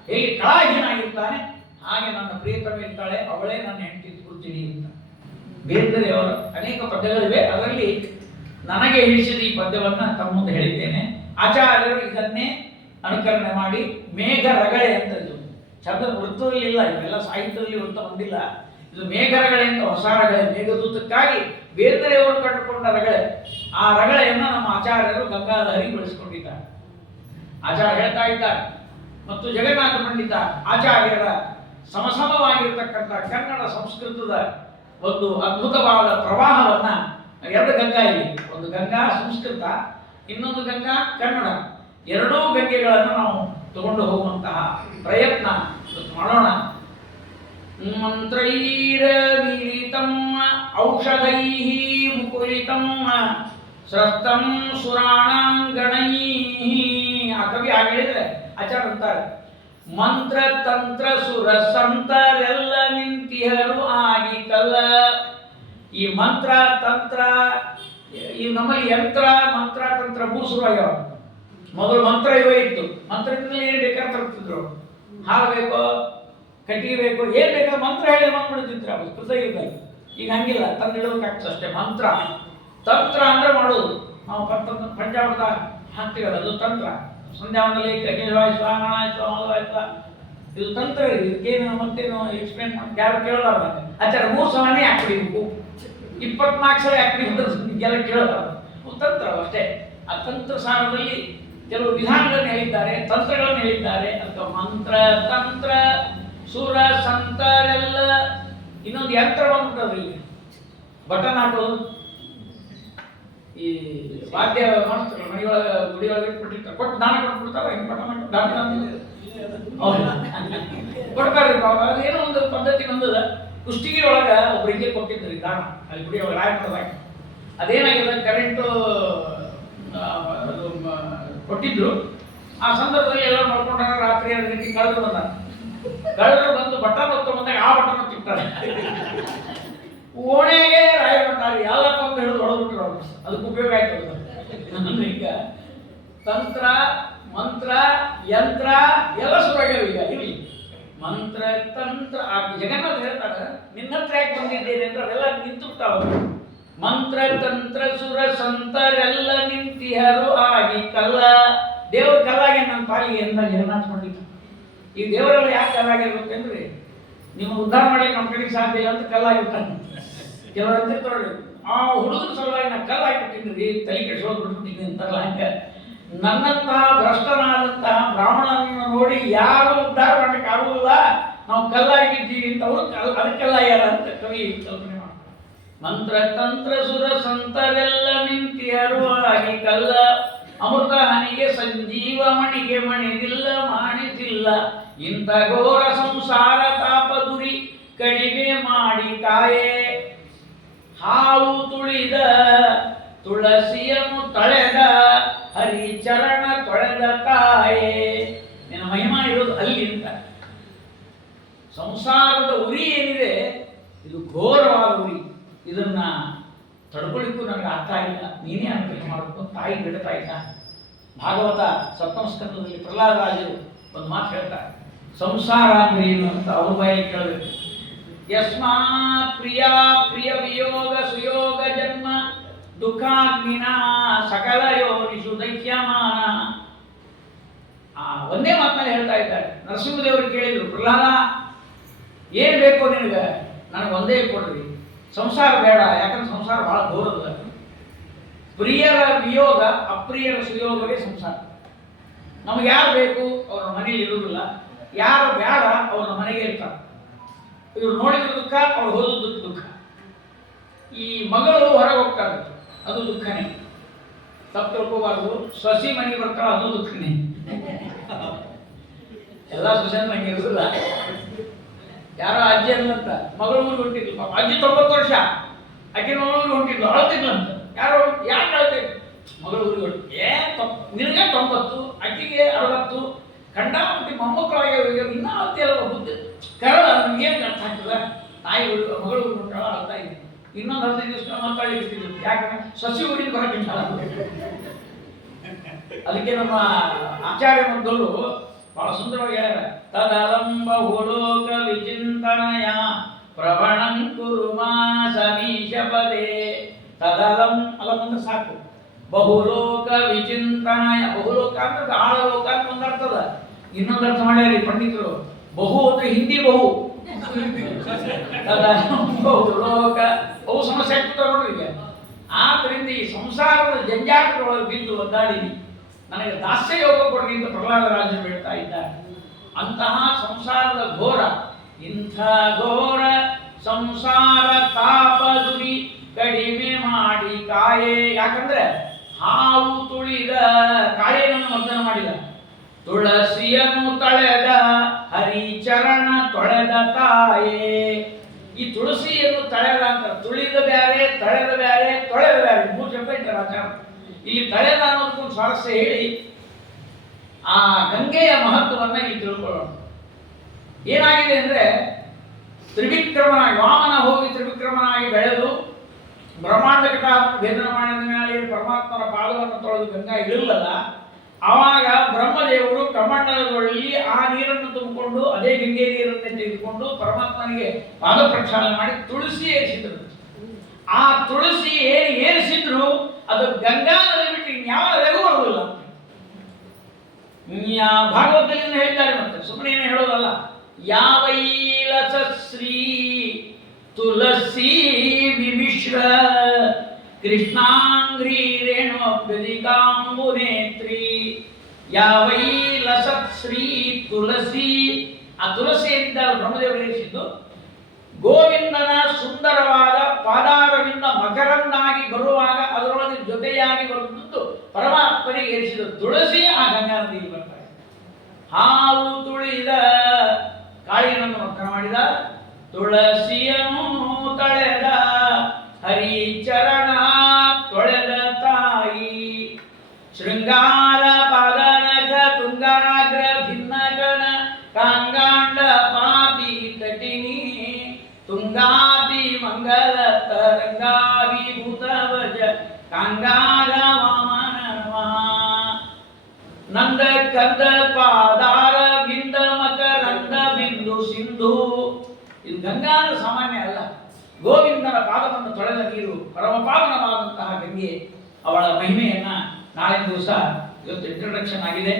ಹೇಗೆ ಕಳಹೀನಾಗಿರ್ತಾನೆ ಹಾಗೆ ನನ್ನ ಪ್ರಿಯತಮ ಇರ್ತಾಳೆ, ಅವಳೇ ನನ್ನ ಹೆಂಡತಿ ಕೂರ್ತೀನಿ ಅಂತ. ಬೇಂದ್ರೆಯವರ ಅನೇಕ ಪದ್ಯಗಳಿವೆ, ಅದರಲ್ಲಿ ನನಗೆ ಇಳಿಸಿದ ಈ ಪದ್ಯವನ್ನು ತಮ್ಮ ಮುಂದೆ ಹೇಳಿದ್ದೇನೆ. ಆಚಾರ್ಯರು ಇದನ್ನೇ ಅನುಕರಣೆ ಮಾಡಿ ಮೇಘ ರಗಳೆ ಅಂತ, ಇದು ಶಬ್ದ ವೃತ್ತದಲ್ಲಿಲ್ಲ, ಇವೆಲ್ಲ ಸಾಹಿತ್ಯದಲ್ಲಿ ವೃತ್ತ ಹೊಂದಿಲ್ಲ. ಇದು ಮೇಘರಗಳೆ ಅಂತ ಹೊಸ ರಗಳೆ, ಮೇಘದೂತಕ್ಕಾಗಿ ಬೇಂದ್ರೆಯವರು ಕಂಡುಕೊಂಡ ರಗಳೆ. ಆ ರಗಳೆಯನ್ನು ನಮ್ಮ ಆಚಾರ್ಯರು ಗಂಗಾಧರಿ ಬೆಳೆಸಿಕೊಂಡಿದ್ದಾರೆ. ಆಚಾರ್ಯ ಹೇಳ್ತಾ ಇದ್ದಾರೆ, ಮತ್ತು ಜಗನ್ನಾಥ ಪಂಡಿತ ಆಚಾರ್ಯರ ಸಮಸಮವಾಗಿರ್ತಕ್ಕಂಥ ಕನ್ನಡ ಸಂಸ್ಕೃತದ ಒಂದು ಅದ್ಭುತವಾದ ಪ್ರವಾಹವನ್ನ, ಎರಡು ಗಂಗಾ ಇಲ್ಲಿ, ಒಂದು ಗಂಗಾ ಸಂಸ್ಕೃತ, ಇನ್ನೊಂದು ಗಂಗಾ ಕನ್ನಡ, ಎರಡೂ ಗಂಗೆಗಳನ್ನು ನಾವು ತಗೊಂಡು ಹೋಗುವಂತಹ ಪ್ರಯತ್ನ ಮಾಡೋಣ. ಮಂತ್ರೈರವಿರಿತಂ ಔಷಧೈಃ ಮುಕುಲಿತಂ ಸ್ರಸ್ತಂ ಸುರಾಣಾಂಗಣೈಃ. ಆ ಕವಿ ಹಾಗೆ ಹೇಳಿದ್ರೆ ಆಚಾರ್ಯ ಅಂತಾರೆ, ಮಂತ್ರ ತಂತ್ರ ಸುರ ಸಂತರೆಲ್ಲ ನಿಂತಿಹರು ಆಗಿ ಕಲ್ಲ. ಈ ಮಂತ್ರ ತಂತ್ರ, ಈ ನಮ್ಮಲ್ಲಿ ಯಂತ್ರ ಮಂತ್ರ ತಂತ್ರ ಮೂರು ಶುರುವಾಗ್ಯಾವ. ಮೊದಲು ಮಂತ್ರ ಇವೇ ಇತ್ತು, ಮಂತ್ರದಿಂದ ಏನು ಬೇಕಾದ್ರೆ ತರ್ತಿದ್ರು, ಹಾಲು ಬೇಕೋ ಕಟ್ಟಿಗೆ ಬೇಕು ಏನ್ ಬೇಕಾದ್ರೆ ಮಂತ್ರ ಹೇಳಿ ಮಾಡ್ಬಿಡ್ತಿದ್ರು ಅವ್ರು ಕೃತ ಯುಗದಲ್ಲಿ. ಈಗ ಹಂಗಿಲ್ಲ, ತಂದಿಡಬೇಕಾಗ್ತದೆ ಅಷ್ಟೇ. ಮಂತ್ರ ತಂತ್ರ ಅಂದ್ರೆ ಮಾಡೋದು, ನಾವು ಪಂಚಾಮೃತ ಹಾಕ್ತೀವಲ್ಲ ಅದು ತಂತ್ರ. ಸಂಧ್ಯಾವಂದಲಿ ಕೈವಾಯ್ಸ ಹಣಾಯ್ಸ ಮಲವಾಯ್ಸ, ಇದು ತಂತ್ರ. ಇದಕ್ಕೇನು ಮತ್ತೇನು ಎಕ್ಸ್ಪ್ಲೇನ್ ಮಾಡಿ ಯಾರು ಕೇಳೋಲ್ಲ. ಆಚಾರ 3 ಸಲನೇ ಹಾಕ್ಬಿಡಿಬೇಕು, 24 ಸಲ ಹಾಕ್ಬಿಡಿಗೆಲ್ಲ ಕೇಳೋಲ್ಲ. ತಂತ್ರ ಅಷ್ಟೇ. ಆ ತಂತ್ರ ಸಾರದಲ್ಲಿ ಕೆಲವು ವಿಧಾನಗಳನ್ನು ಹೇಳಿದ್ದಾರೆ, ತಂತ್ರಗಳನ್ನು ಹೇಳಿದ್ದಾರೆ. ಅದಕ್ಕೆ ಮಂತ್ರ ತಂತ್ರ ಸುರ ಸಂತರೆಲ್ಲ. ಇನ್ನೊಂದು ಯಂತ್ರ ಬಂದ್ಬಿಟ್ಟದ್ರಿ, ಬಟನ್ ಹಾಕೋದು. ಈ ವಾದ್ಯ ಮಾಡಿಸ್ತಾರೆ ಮನೆಯೊಳಗೆ, ಗುಡಿಯೊಳಗೆ ಇಟ್ಬಿಟ್ಟಿರ್ತಾರೆ, ಕೊಟ್ಟು ದಾನ ಕೊಟ್ಬಿಡ್ತಾರೆ. ಹಿಂಗೆ ಬಟನ್ ಕೊಡ್ತಾರೆ. ಅದೇನೋ ಒಂದು ಪದ್ಧತಿ ಬಂದದ. ಕುಷ್ಟಿಗೆ ಒಳಗೆ ಒಬ್ಬರಿಗೆ ಕೊಟ್ಟಿದ್ರಿ ದಾನ, ಅಲ್ಲಿ ಗುಡಿ ಒಳಗೆ ರಾಯಪುರದಾಗ. ಅದೇನಾಗಿದೆ, ಕರೆಂಟು ಕೊಟ್ಟಿದ್ರು. ಆ ಸಂದರ್ಭದಲ್ಲಿ ಎಲ್ಲ ಮಾಡ್ಕೊಂಡಾಗ ರಾತ್ರಿ 2 ಗಂಟೆಗೆ ಕಳೆದು ಬಂದ. ಕಳ್ಳರು ಬಂದು ಬಟನ್ ಹೊತ್ತು ಬಂದಾಗ ಆ ಬಟನ್ ತಿಂತಾರೆ. ಓಣೆಗೆ ರಾಯ ಮಾಡ್ತಾರೆ, ಯಾವಪ್ಪ ಅಂತ ಹೇಳಿದ್ರು ಹೊಡೆದ್ಬಿಟ್ರು ಅವರು. ಅದಕ್ಕೆ ಉಪಯೋಗ ಆಯ್ತು. ಈಗ ತಂತ್ರ ಮಂತ್ರ ಯಂತ್ರ ಎಲ್ಲ ಶುರುವಾಗ್ಯಾವ ಈಗ. ಇಲ್ಲಿ ಮಂತ್ರ ತಂತ್ರ ಜಗನ್ನಾಥ ಹೇಳ್ತಾರೆ, ನಿನ್ನ ಹತ್ರ ಯಾಕೆ ಬಂದಿದ್ದೇನೆ ಅಂದ್ರೆ ಅವೆಲ್ಲ ನಿಂತುಬಿಟ್ಟಾವ. ಮಂತ್ರ ತಂತ್ರ ಸುರ ಸಂತರೆಲ್ಲ ನಿಂತಿಹರು ಆಗಿ ಕಲ್ಲ. ದೇವ್ರ ಕಲ್ಲಾಗಿ ನನ್ನ ಪಾಲಿಗೆ ಅಂತ ಜಗನ್ನಾಥ ಪಂಡಿತ. ಈ ದೇವರೆಲ್ಲ ಯಾಕೆ ಕಲ್ಲಾಗಿರ್ಬೇಕಂದ್ರೆ, ನೀವು ಉದ್ಧಾರ ಮಾಡಲಿಕ್ಕೆ ನಮ್ಮ ಕಡೆಗೆ ಸಾಧ್ಯ ಇಲ್ಲ ಅಂತ ಕಲ್ಲಾಗಿರ್ತಾನೆ. ಕೆಲವರು ಅಂತಿರ್ತಾರೆ, ಆ ಹುಡುಗನ ಸಲುವಾಗಿ ನಾನು ಕಲ್ಲಾಗಿಬಿಟ್ಟಿದ್ರಿ, ತಲೆ ಕೆಡಿಸೋದು ಬಿಟ್ಬಿಟ್ಟಿದ್ದೀನಿ ಅಂತಾರಲ್ಲ. ಹಂಗೆ ನನ್ನಂತಹ ಭ್ರಷ್ಟನಾದಂತಹ ಬ್ರಾಹ್ಮಣನನ್ನು ನೋಡಿ ಯಾರು ಉದ್ಧಾರ ಮಾಡಲಿಕ್ಕೆ ಆಗುವುದಿಲ್ಲ, ನಾವು ಕಲ್ಲಾಗಿದ್ದೀವಿ ಅಂತ ಅವರು ಅದಕ್ಕೆಲ್ಲ ಯಾರ ಅಂತ ಕವಿ ಕಲ್ಪನೆ ಮಾಡ್ತಾರೆ. ಮಂತ್ರ ತಂತ್ರ ಸುರ ಸಂತರೆಲ್ಲ ನಿಂತಿಯರು ಆಗಿ ಕಲ್ಲ. ಅಮೃತ ಹನಿಗೆ ಸಂಜೀವ ಮಣಿಗೆ ಮಣಿದಿಲ್ಲ ಮಾಡಿಸಿಲ್ಲ. ಇಂಥ ಘೋರ ಸಂಸಾರ ತಾಪ ದುರಿ ಕಡಿಮೆ ಮಾಡಿ ಕಾಯೇ. ಹಾವು ತುಳಿದ ತುಳಸಿಯನ್ನು ತಳೆದ ಹರಿಚರಣ ತೊಳೆದ ತಾಯೇ. ನಿನ್ನ ಮಹಿಮಾ ಇರೋದು ಅಲ್ಲಿ ಅಂತ. ಸಂಸಾರದ ಉರಿ ಏನಿದೆ ಇದು ಘೋರವಾದ ಉರಿ. ಇದನ್ನ ತಡ್ಕೊಳ್ಳಿಕ್ಕೂ ನನಗೆ ಆಗ್ತಾ ಇಲ್ಲ, ನೀನೇ ಅನುಗ್ರಹ ಮಾಡಬೇಕು. ತಾಯಿ ಬಿಡ್ತಾ ಇದ್ದ. ಭಾಗವತ ಸಪ್ತಮ ಸ್ಕಂದದಲ್ಲಿ ಪ್ರಹ್ಲಾದರಾಜರು ಒಂದು ಮಾತು ಹೇಳ್ತಾರೆ, ಸಂಸಾರ ಅಂದ್ರೆ ಏನು ಅಂತ ಅವ್ರ ಬಾಯಲ್ಲಿ ಕೇಳಬೇಕು. ಯಸ್ಮಾ ಪ್ರಿಯ ಪ್ರಿಯ ವಿಯೋಗ ಸುಯೋಗ ಜನ್ಮ ದುಃಖಾಗ್ನಿನ ಸಕಲ ಯೋನಿಷು ದೈತ್ಯಮಾನ. ಒಂದೇ ಮಾತಲ್ಲಿ ಹೇಳ್ತಾ ಇದ್ದಾರೆ. ನರಸಿಂಹದೇವರು ಕೇಳಿದ್ರು, ಪ್ರಹ್ಲಾದ ಏನ್ ಬೇಕು ನಿನಗೆ? ನನಗೆ ಒಂದೇ ಕೊಡ್ರಿ, ಸಂಸಾರ ಬೇಡ, ಯಾಕಂದ್ರೆ ಸಂಸಾರ ಬಹಳ ಘೋರದ. ಪ್ರಿಯರ ವಿಯೋಗ ಅಪ್ರಿಯರ ಸುಯೋಗವೇ ಸಂಸಾರ. ನಮಗೆ ಯಾರು ಬೇಕು ಅವ್ರ ಮನೇಲಿ ಇರುವುದಿಲ್ಲ, ಯಾರು ಬೇಡ ಅವ್ರ ಮನೆಗೆ ಇರ್ತಾರೆ. ಇವ್ರು ನೋಡಿದ ದುಃಖ, ಅವ್ರು ಹೋದ ದುಃಖ. ಈ ಮಗಳು ಹೊರಗೆ ಹೋಗ್ತಾರೆ, ಅದು ದುಃಖನೇ. ತಪ್ಪು ತಿಳ್ಕೋಬಾರ್ದು. ಸಸಿ ಮನೆಗೆ ಬರ್ತಾಳ ಅದು ದುಃಖನೇ. ಎಲ್ಲ ಸೊಸೆಯನ್ನು ಹಂಗೆ ಇರೋದಿಲ್ಲ. ಯಾರೋ ಅಜ್ಜಿ ಅನ್ನಂತ ಮಗಳು ಊರಿಗೆ ಹೊಂಟಿದ್ಲು. ಪಾಪ ಅಜ್ಜಿ 90 ವರ್ಷ, ಆಕೆ ಊರಿಗೆ ಹೊಂಟಿದ್ಲು, ಅಳ್ತಿದ್ಲಂತ. ಯಾರು ಯಾಕೆ ಅಳ್ತಿದ್ರು? ಮಗಳು ಊರಿಗೆ ಹೊಂಟಿ. ನಿನಗೆ 90, ಅಕ್ಕಿಗೆ 60, ಕಂಡಾಪಟ್ಟಿ ಮೊಮ್ಮಕ್ಕಳಾಗಿ ಇನ್ನೂ ಅಳ್ತಿಯಲ್ಲ ಬುದ್ಧಿ ಕರಳ. ನಮ್ಗೇನು ಅರ್ಥ ಆಗ್ತದ? ತಾಯಿ ಮಗಳು ಊರಿಗೆ ಹೊಂಟಾಳ, ಅಳ್ತಾ ಇದ್ದೀನಿ. ಇನ್ನೊಂದು 15 ದಿವಸ ಮಾತಾಡಿರ್ತಿದ್ರು. ಯಾಕಂದ್ರೆ ಸಸಿ ಊರಿಗೆ ಬರೋಕ್ಕಿಂತ. ಅದಕ್ಕೆ ನಮ್ಮ ಆಚಾರ್ಯ ಮೊದಲು ಬಹಳ ಸುಂದರವಾಗಿ ಹೇಳ್ಯಾರ. ತದಲಂಬ ಹುಲೋಕ ವಿಚಿಂತನಯ ಪ್ರವಣಂ ಕುರು ಮಾನಸಮೀಶ ಪದೇ. ತದಲಂ ಅಲಂದ್ರೆ ಸಾಕು. ಬಹುಲೋಕ ವಿಚಿಂತನಯ. ಬಹುಲೋಕ ಅಂದ್ರೆ ಆಳಲೋಕ ಅಂತ ಒಂದರ್ಥದ. ಇನ್ನೊಂದು ಅರ್ಥ ಮಾಡ್ಯಾರಿ ಪಂಡಿತರು. ಬಹು ಅಂದ್ರೆ ಹಿಂದಿ ಬಹು. ಬಹುಲೋಕ ಬಹು ಸಮಸ್ಯೆ ಆಗ್ತದೆ ನೋಡ್ರಿ ಈಗ. ಆದ್ರಿಂದ ಈ ಸಂಸಾರದ ಜಂಜಾಟದೊಳಗೆ ಬಿದ್ದು ಒದ್ದಾಡಿನಿ, ನನಗೆ ದಾಸ್ಯ ಯೋಗ ಕೊಡ್ರಿ ಅಂತ ಪ್ರಹ್ಲಾದರಾಜರು ಹೇಳ್ತಾ ಇದ್ದಾರೆ. ಅಂತಹ ಸಂಸಾರದ ಘೋರ, ಇಂಥ ಘೋರ ಸಂಸಾರ ತಾಪದುರಿ ಕಡಿಮೆ ಮಾಡಿ ಕಾಯೇ. ಯಾಕಂದ್ರೆ ಹಾವು ತುಳಿದ ಕಾಯೇನನ್ನು ಮರ್ದನ ಮಾಡಿದ, ತುಳಸಿಯನ್ನು ತಳೆದ ಹರಿಚರಣ ತೊಳೆದ ತಾಯೇ. ಈ ತುಳಸಿಯನ್ನು ತಳೆದ ಅಂತ, ತುಳಿದ ಬ್ಯಾರೆ, ತಳೆದ ಬ್ಯಾರೆ, ತೊಳೆದ ಬ್ಯಾರೆ, 3 ಶಬ್ದ ಇಟ್ಟಾರ ಆಚಾರ. ಇಲ್ಲಿ ತಳೆದ ಅನ್ನೋದಕ್ಕೊಂದು ಸ್ವಾರಸ್ಯ ಹೇಳಿ ಆ ಗಂಗೆಯ ಮಹತ್ವವನ್ನ ಇಲ್ಲಿ ತಿಳ್ಕೊಳ್ಳೋಣ. ಏನಾಗಿದೆ ಅಂದ್ರೆ, ತ್ರಿವಿಕ್ರಮನಾಗಿ ವಾಮನ ಹೋಗಿ ತ್ರಿವಿಕ್ರಮನಾಗಿ ಬೆಳೆದು ಬ್ರಹ್ಮಾಂಡ ಕಟಾವನ್ನು ಭೇದನ ಮಾಡಿದ ಮೇಲೆ ಪರಮಾತ್ಮನ ಪಾದವನ್ನು ತೊಳೆದು ಗಂಗಾ ಇಳಿಲ್ಲಲ್ಲ, ಆವಾಗ ಬ್ರಹ್ಮದೇವರು ಕಮಂಡಲದಲ್ಲಿ ಆ ನೀರನ್ನು ತುಂಬಿಕೊಂಡು ಅದೇ ಗಂಗೆ ನೀರನ್ನೇ ತೆಗೆದುಕೊಂಡು ಪರಮಾತ್ಮನಿಗೆ ಪಾದ ಪ್ರಕ್ಷಾಳನೆ ಮಾಡಿ ತುಳಸಿ ಏರಿಸಿದ್ರು. ಆ ತುಳಸಿ ಏರಿಸಿದ್ರು ಅದು ಗಂಗಾ ನದಿ ಬಿಟ್ಟು ಇನ್ಯಾವ ನದಿಗೂ ಬರುವುದಿಲ್ಲ. ಭಾಗವತದಲ್ಲಿ ಹೇಳ್ತಾರೆ, ಮತ್ತೆ ಸುಮ್ಮನೆ ಏನು ಹೇಳೋದಲ್ಲ. ಯಾವೈಲಸ ಶ್ರೀ ತುಳಸಿ ವಿಮಿಶ್ರ ಕೃಷ್ಣಾಂಗ್ರಿ ರೇಣುಕಾಂಬುನೇತ್ರಿ. ಯಾವೈಲಸ ಶ್ರೀ ತುಳಸಿ. ಆ ತುಳಸಿ ಏನಿದ್ದಾರೆ ಬ್ರಹ್ಮದೇವರು ಏರಿಸಿದ್ದು ಗೋವಿಂದನ ಸುಂದರವಾದ ಪಾದಾರವಿಂದ ಮಕರಂದಾಗಿ ಬರುವಾಗ ಅದರೊಳಗೆ ಜೊತೆಯಾಗಿ ಬರುತ್ತಿದ್ದು ಪರಮಾತ್ಮನಿಗೆ ಏರಿಸಿದ ತುಳಸಿ ಆ ಗಂಗಾ ನದಿಯಲ್ಲಿ ಬರ್ತಾರೆ. ಹಾವು ತುಳಿದ ಕಾಳಿಯನ್ನು ಮಕ್ಕಳ ಮಾಡಿದ, ತುಳಸಿಯನ್ನು ತಳೆದ ಹರಿಚರಣ ತೊಳೆದ ತಾಯಿ. ಶೃಂಗಾರ ಪಾದನಖ ತುಂಗಾಗ್ರ ಭಿನ್ನಗಣ ಕಾಂಗಾಂಡ ಪಾಪಿ ತಟಿನಿ ತುಂಗಾದಿ ಮಂಗಲ ತರಂಗಾಭಿಭೂತವಜ ಕಾಂಗಾರ ವಾಮನವಾ. ನಂದ ಕಂದ ಪಾದಾರ ಬಿಂದ ಮಕರಂದ ಬಿಂದು ಸಿಂಧು. ಇದು ಗಂಗಾ ಅಂದ್ರೆ ಸಾಮಾನ್ಯ ಅಲ್ಲ. ಗೋವಿಂದನ ಪಾದವನ್ನು ತೊಳೆದ ನೀರು, ಪರಮಪಾವನವಾದಂತಹ ಗಂಗೆ. ಅವಳ ಮಹಿಮೆಯನ್ನ ನಾಳಿನ ದಿವಸ, ಇವತ್ತು ಇಂಟ್ರಡಕ್ಷನ್ ಆಗಿದೆ,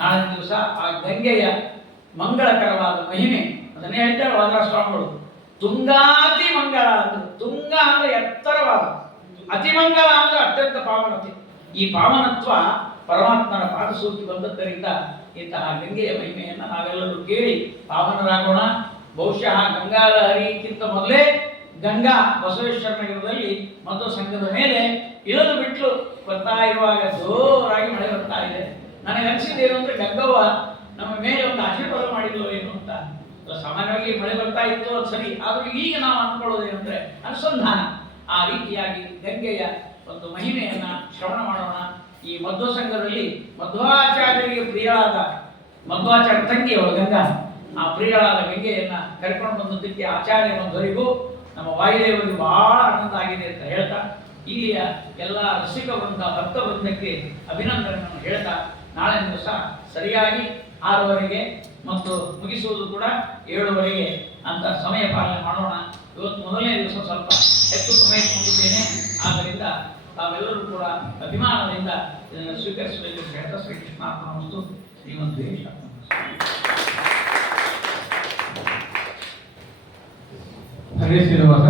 ನಾಳಿನ ದಿವಸ ಆ ಗಂಗೆಯ ಮಂಗಳಕರವಾದ ಮಹಿಮೆ ಅದನ್ನೇ ಹೇಳ್ತಾರೆ ವಾದರಾಜ ಸ್ವಾಮಿಗಳು. ತುಂಗಾತಿ ಮಂಗಳ ಅಂದ್ರೆ, ತುಂಗ ಅಂದ್ರೆ ಎತ್ತರವಾದ, ಅತಿಮಂಗಲ ಅಂದ್ರೆ ಅತ್ಯಂತ ಪಾವನತೆ. ಈ ಪಾವನತ್ವ ಪರಮಾತ್ಮನ ಪಾದಸೂಕಿ ಬಂದದ್ದರಿಂದ ಇಂತಹ ಗಂಗೆಯ ಮಹಿಮೆಯನ್ನ ನಾವೆಲ್ಲರೂ ಕೇಳಿ ಪಾವನರಾಗೋಣ. ಬಹುಶಃ ಗಂಗಾಳ ಹರಿಯಕ್ಕಿಂತ ಮೊದಲೇ ಗಂಗಾ ಬಸವೇಶ್ವರನಗರದಲ್ಲಿ ಮಧ್ವ ಸಂಘದ ಮೇಲೆ ಇಳಿದು ಬಿಟ್ಟು ಬರ್ತಾ ಇರುವಾಗ ಜೋರಾಗಿ ಮಳೆ ಬರ್ತಾ ಇದೆ. ನನಗೆ ಅನಿಸಿದ್ದೇನು ಅಂದ್ರೆ ಗಂಗವ್ವ ನಮ್ಮ ಮೇಲೆ ಒಂದು ಆಶೀರ್ವಾದ ಮಾಡಿದ್ಲು ಏನು ಅಂತ. ಸಾಮಾನ್ಯವಾಗಿ ಮಳೆ ಬರ್ತಾ ಇತ್ತು ಅದು ಸರಿ, ಆದರೂ ಈಗ ನಾವು ಅಂದ್ಕೊಳ್ಳೋದೇನೆಂದ್ರೆ ಅನುಸಂಧಾನ. ಆ ರೀತಿಯಾಗಿ ಗಂಗೆಯ ಒಂದು ಮಹಿಮೆಯನ್ನ ಶ್ರವಣ ಮಾಡೋಣ. ಈ ಮಧ್ವ ಸಂಘದಲ್ಲಿ ಮಧ್ವಾಚಾರ್ಯರಿಗೆ ಪ್ರಿಯಳಾದ ಮಧ್ವಾಚಾರ್ಯ ತಂಗಿ ಅವಳು ಗಂಗಾ, ಆ ಪ್ರಿಯಳಾದ ಗಂಗೆಯನ್ನ ಕರ್ಕೊಂಡು ಬಂದದ್ದಕ್ಕೆ ಆಚಾರ್ಯ ಮಧ್ವರಿಗೂ ನಮ್ಮ ವಾಯುದೇವರಿಗೆ ಬಹಳ ಆನಂದ ಆಗಿದೆ ಅಂತ ಹೇಳ್ತಾ, ಇಲ್ಲಿಯ ಎಲ್ಲ ರಸಿಕ ವೃಂದ ಭಕ್ತ ವೃಂದಕ್ಕೆ ಅಭಿನಂದನೆಯನ್ನು ಹೇಳ್ತಾ, ನಾಳೆ ದಿವಸ ಸರಿಯಾಗಿ 6:30 ಮತ್ತು ಮುಗಿಸುವುದು ಕೂಡ 7:30 ಅಂತ ಸಮಯ ಪಾಲನೆ ಮಾಡೋಣ. ಇವತ್ತು ಮೊದಲನೇ ದಿವಸ ಸ್ವಲ್ಪ ಹೆಚ್ಚು ಸಮಯ ತಗೊಂಡಿದ್ದೇನೆ, ಆದ್ದರಿಂದ ತಾವೆಲ್ಲರೂ ಕೂಡ ಅಭಿಮಾನದಿಂದ ಇದನ್ನು ಸ್ವೀಕರಿಸಬೇಕು ಅಂತ ಹೇಳ್ತಾ ಶ್ರೀಕೃಷ್ಣಾರ್ಪಣಮಸ್ತು. ಶ್ರೀಮಂತ ಹರೇ ಶ್ರೀನಿವಾಸ.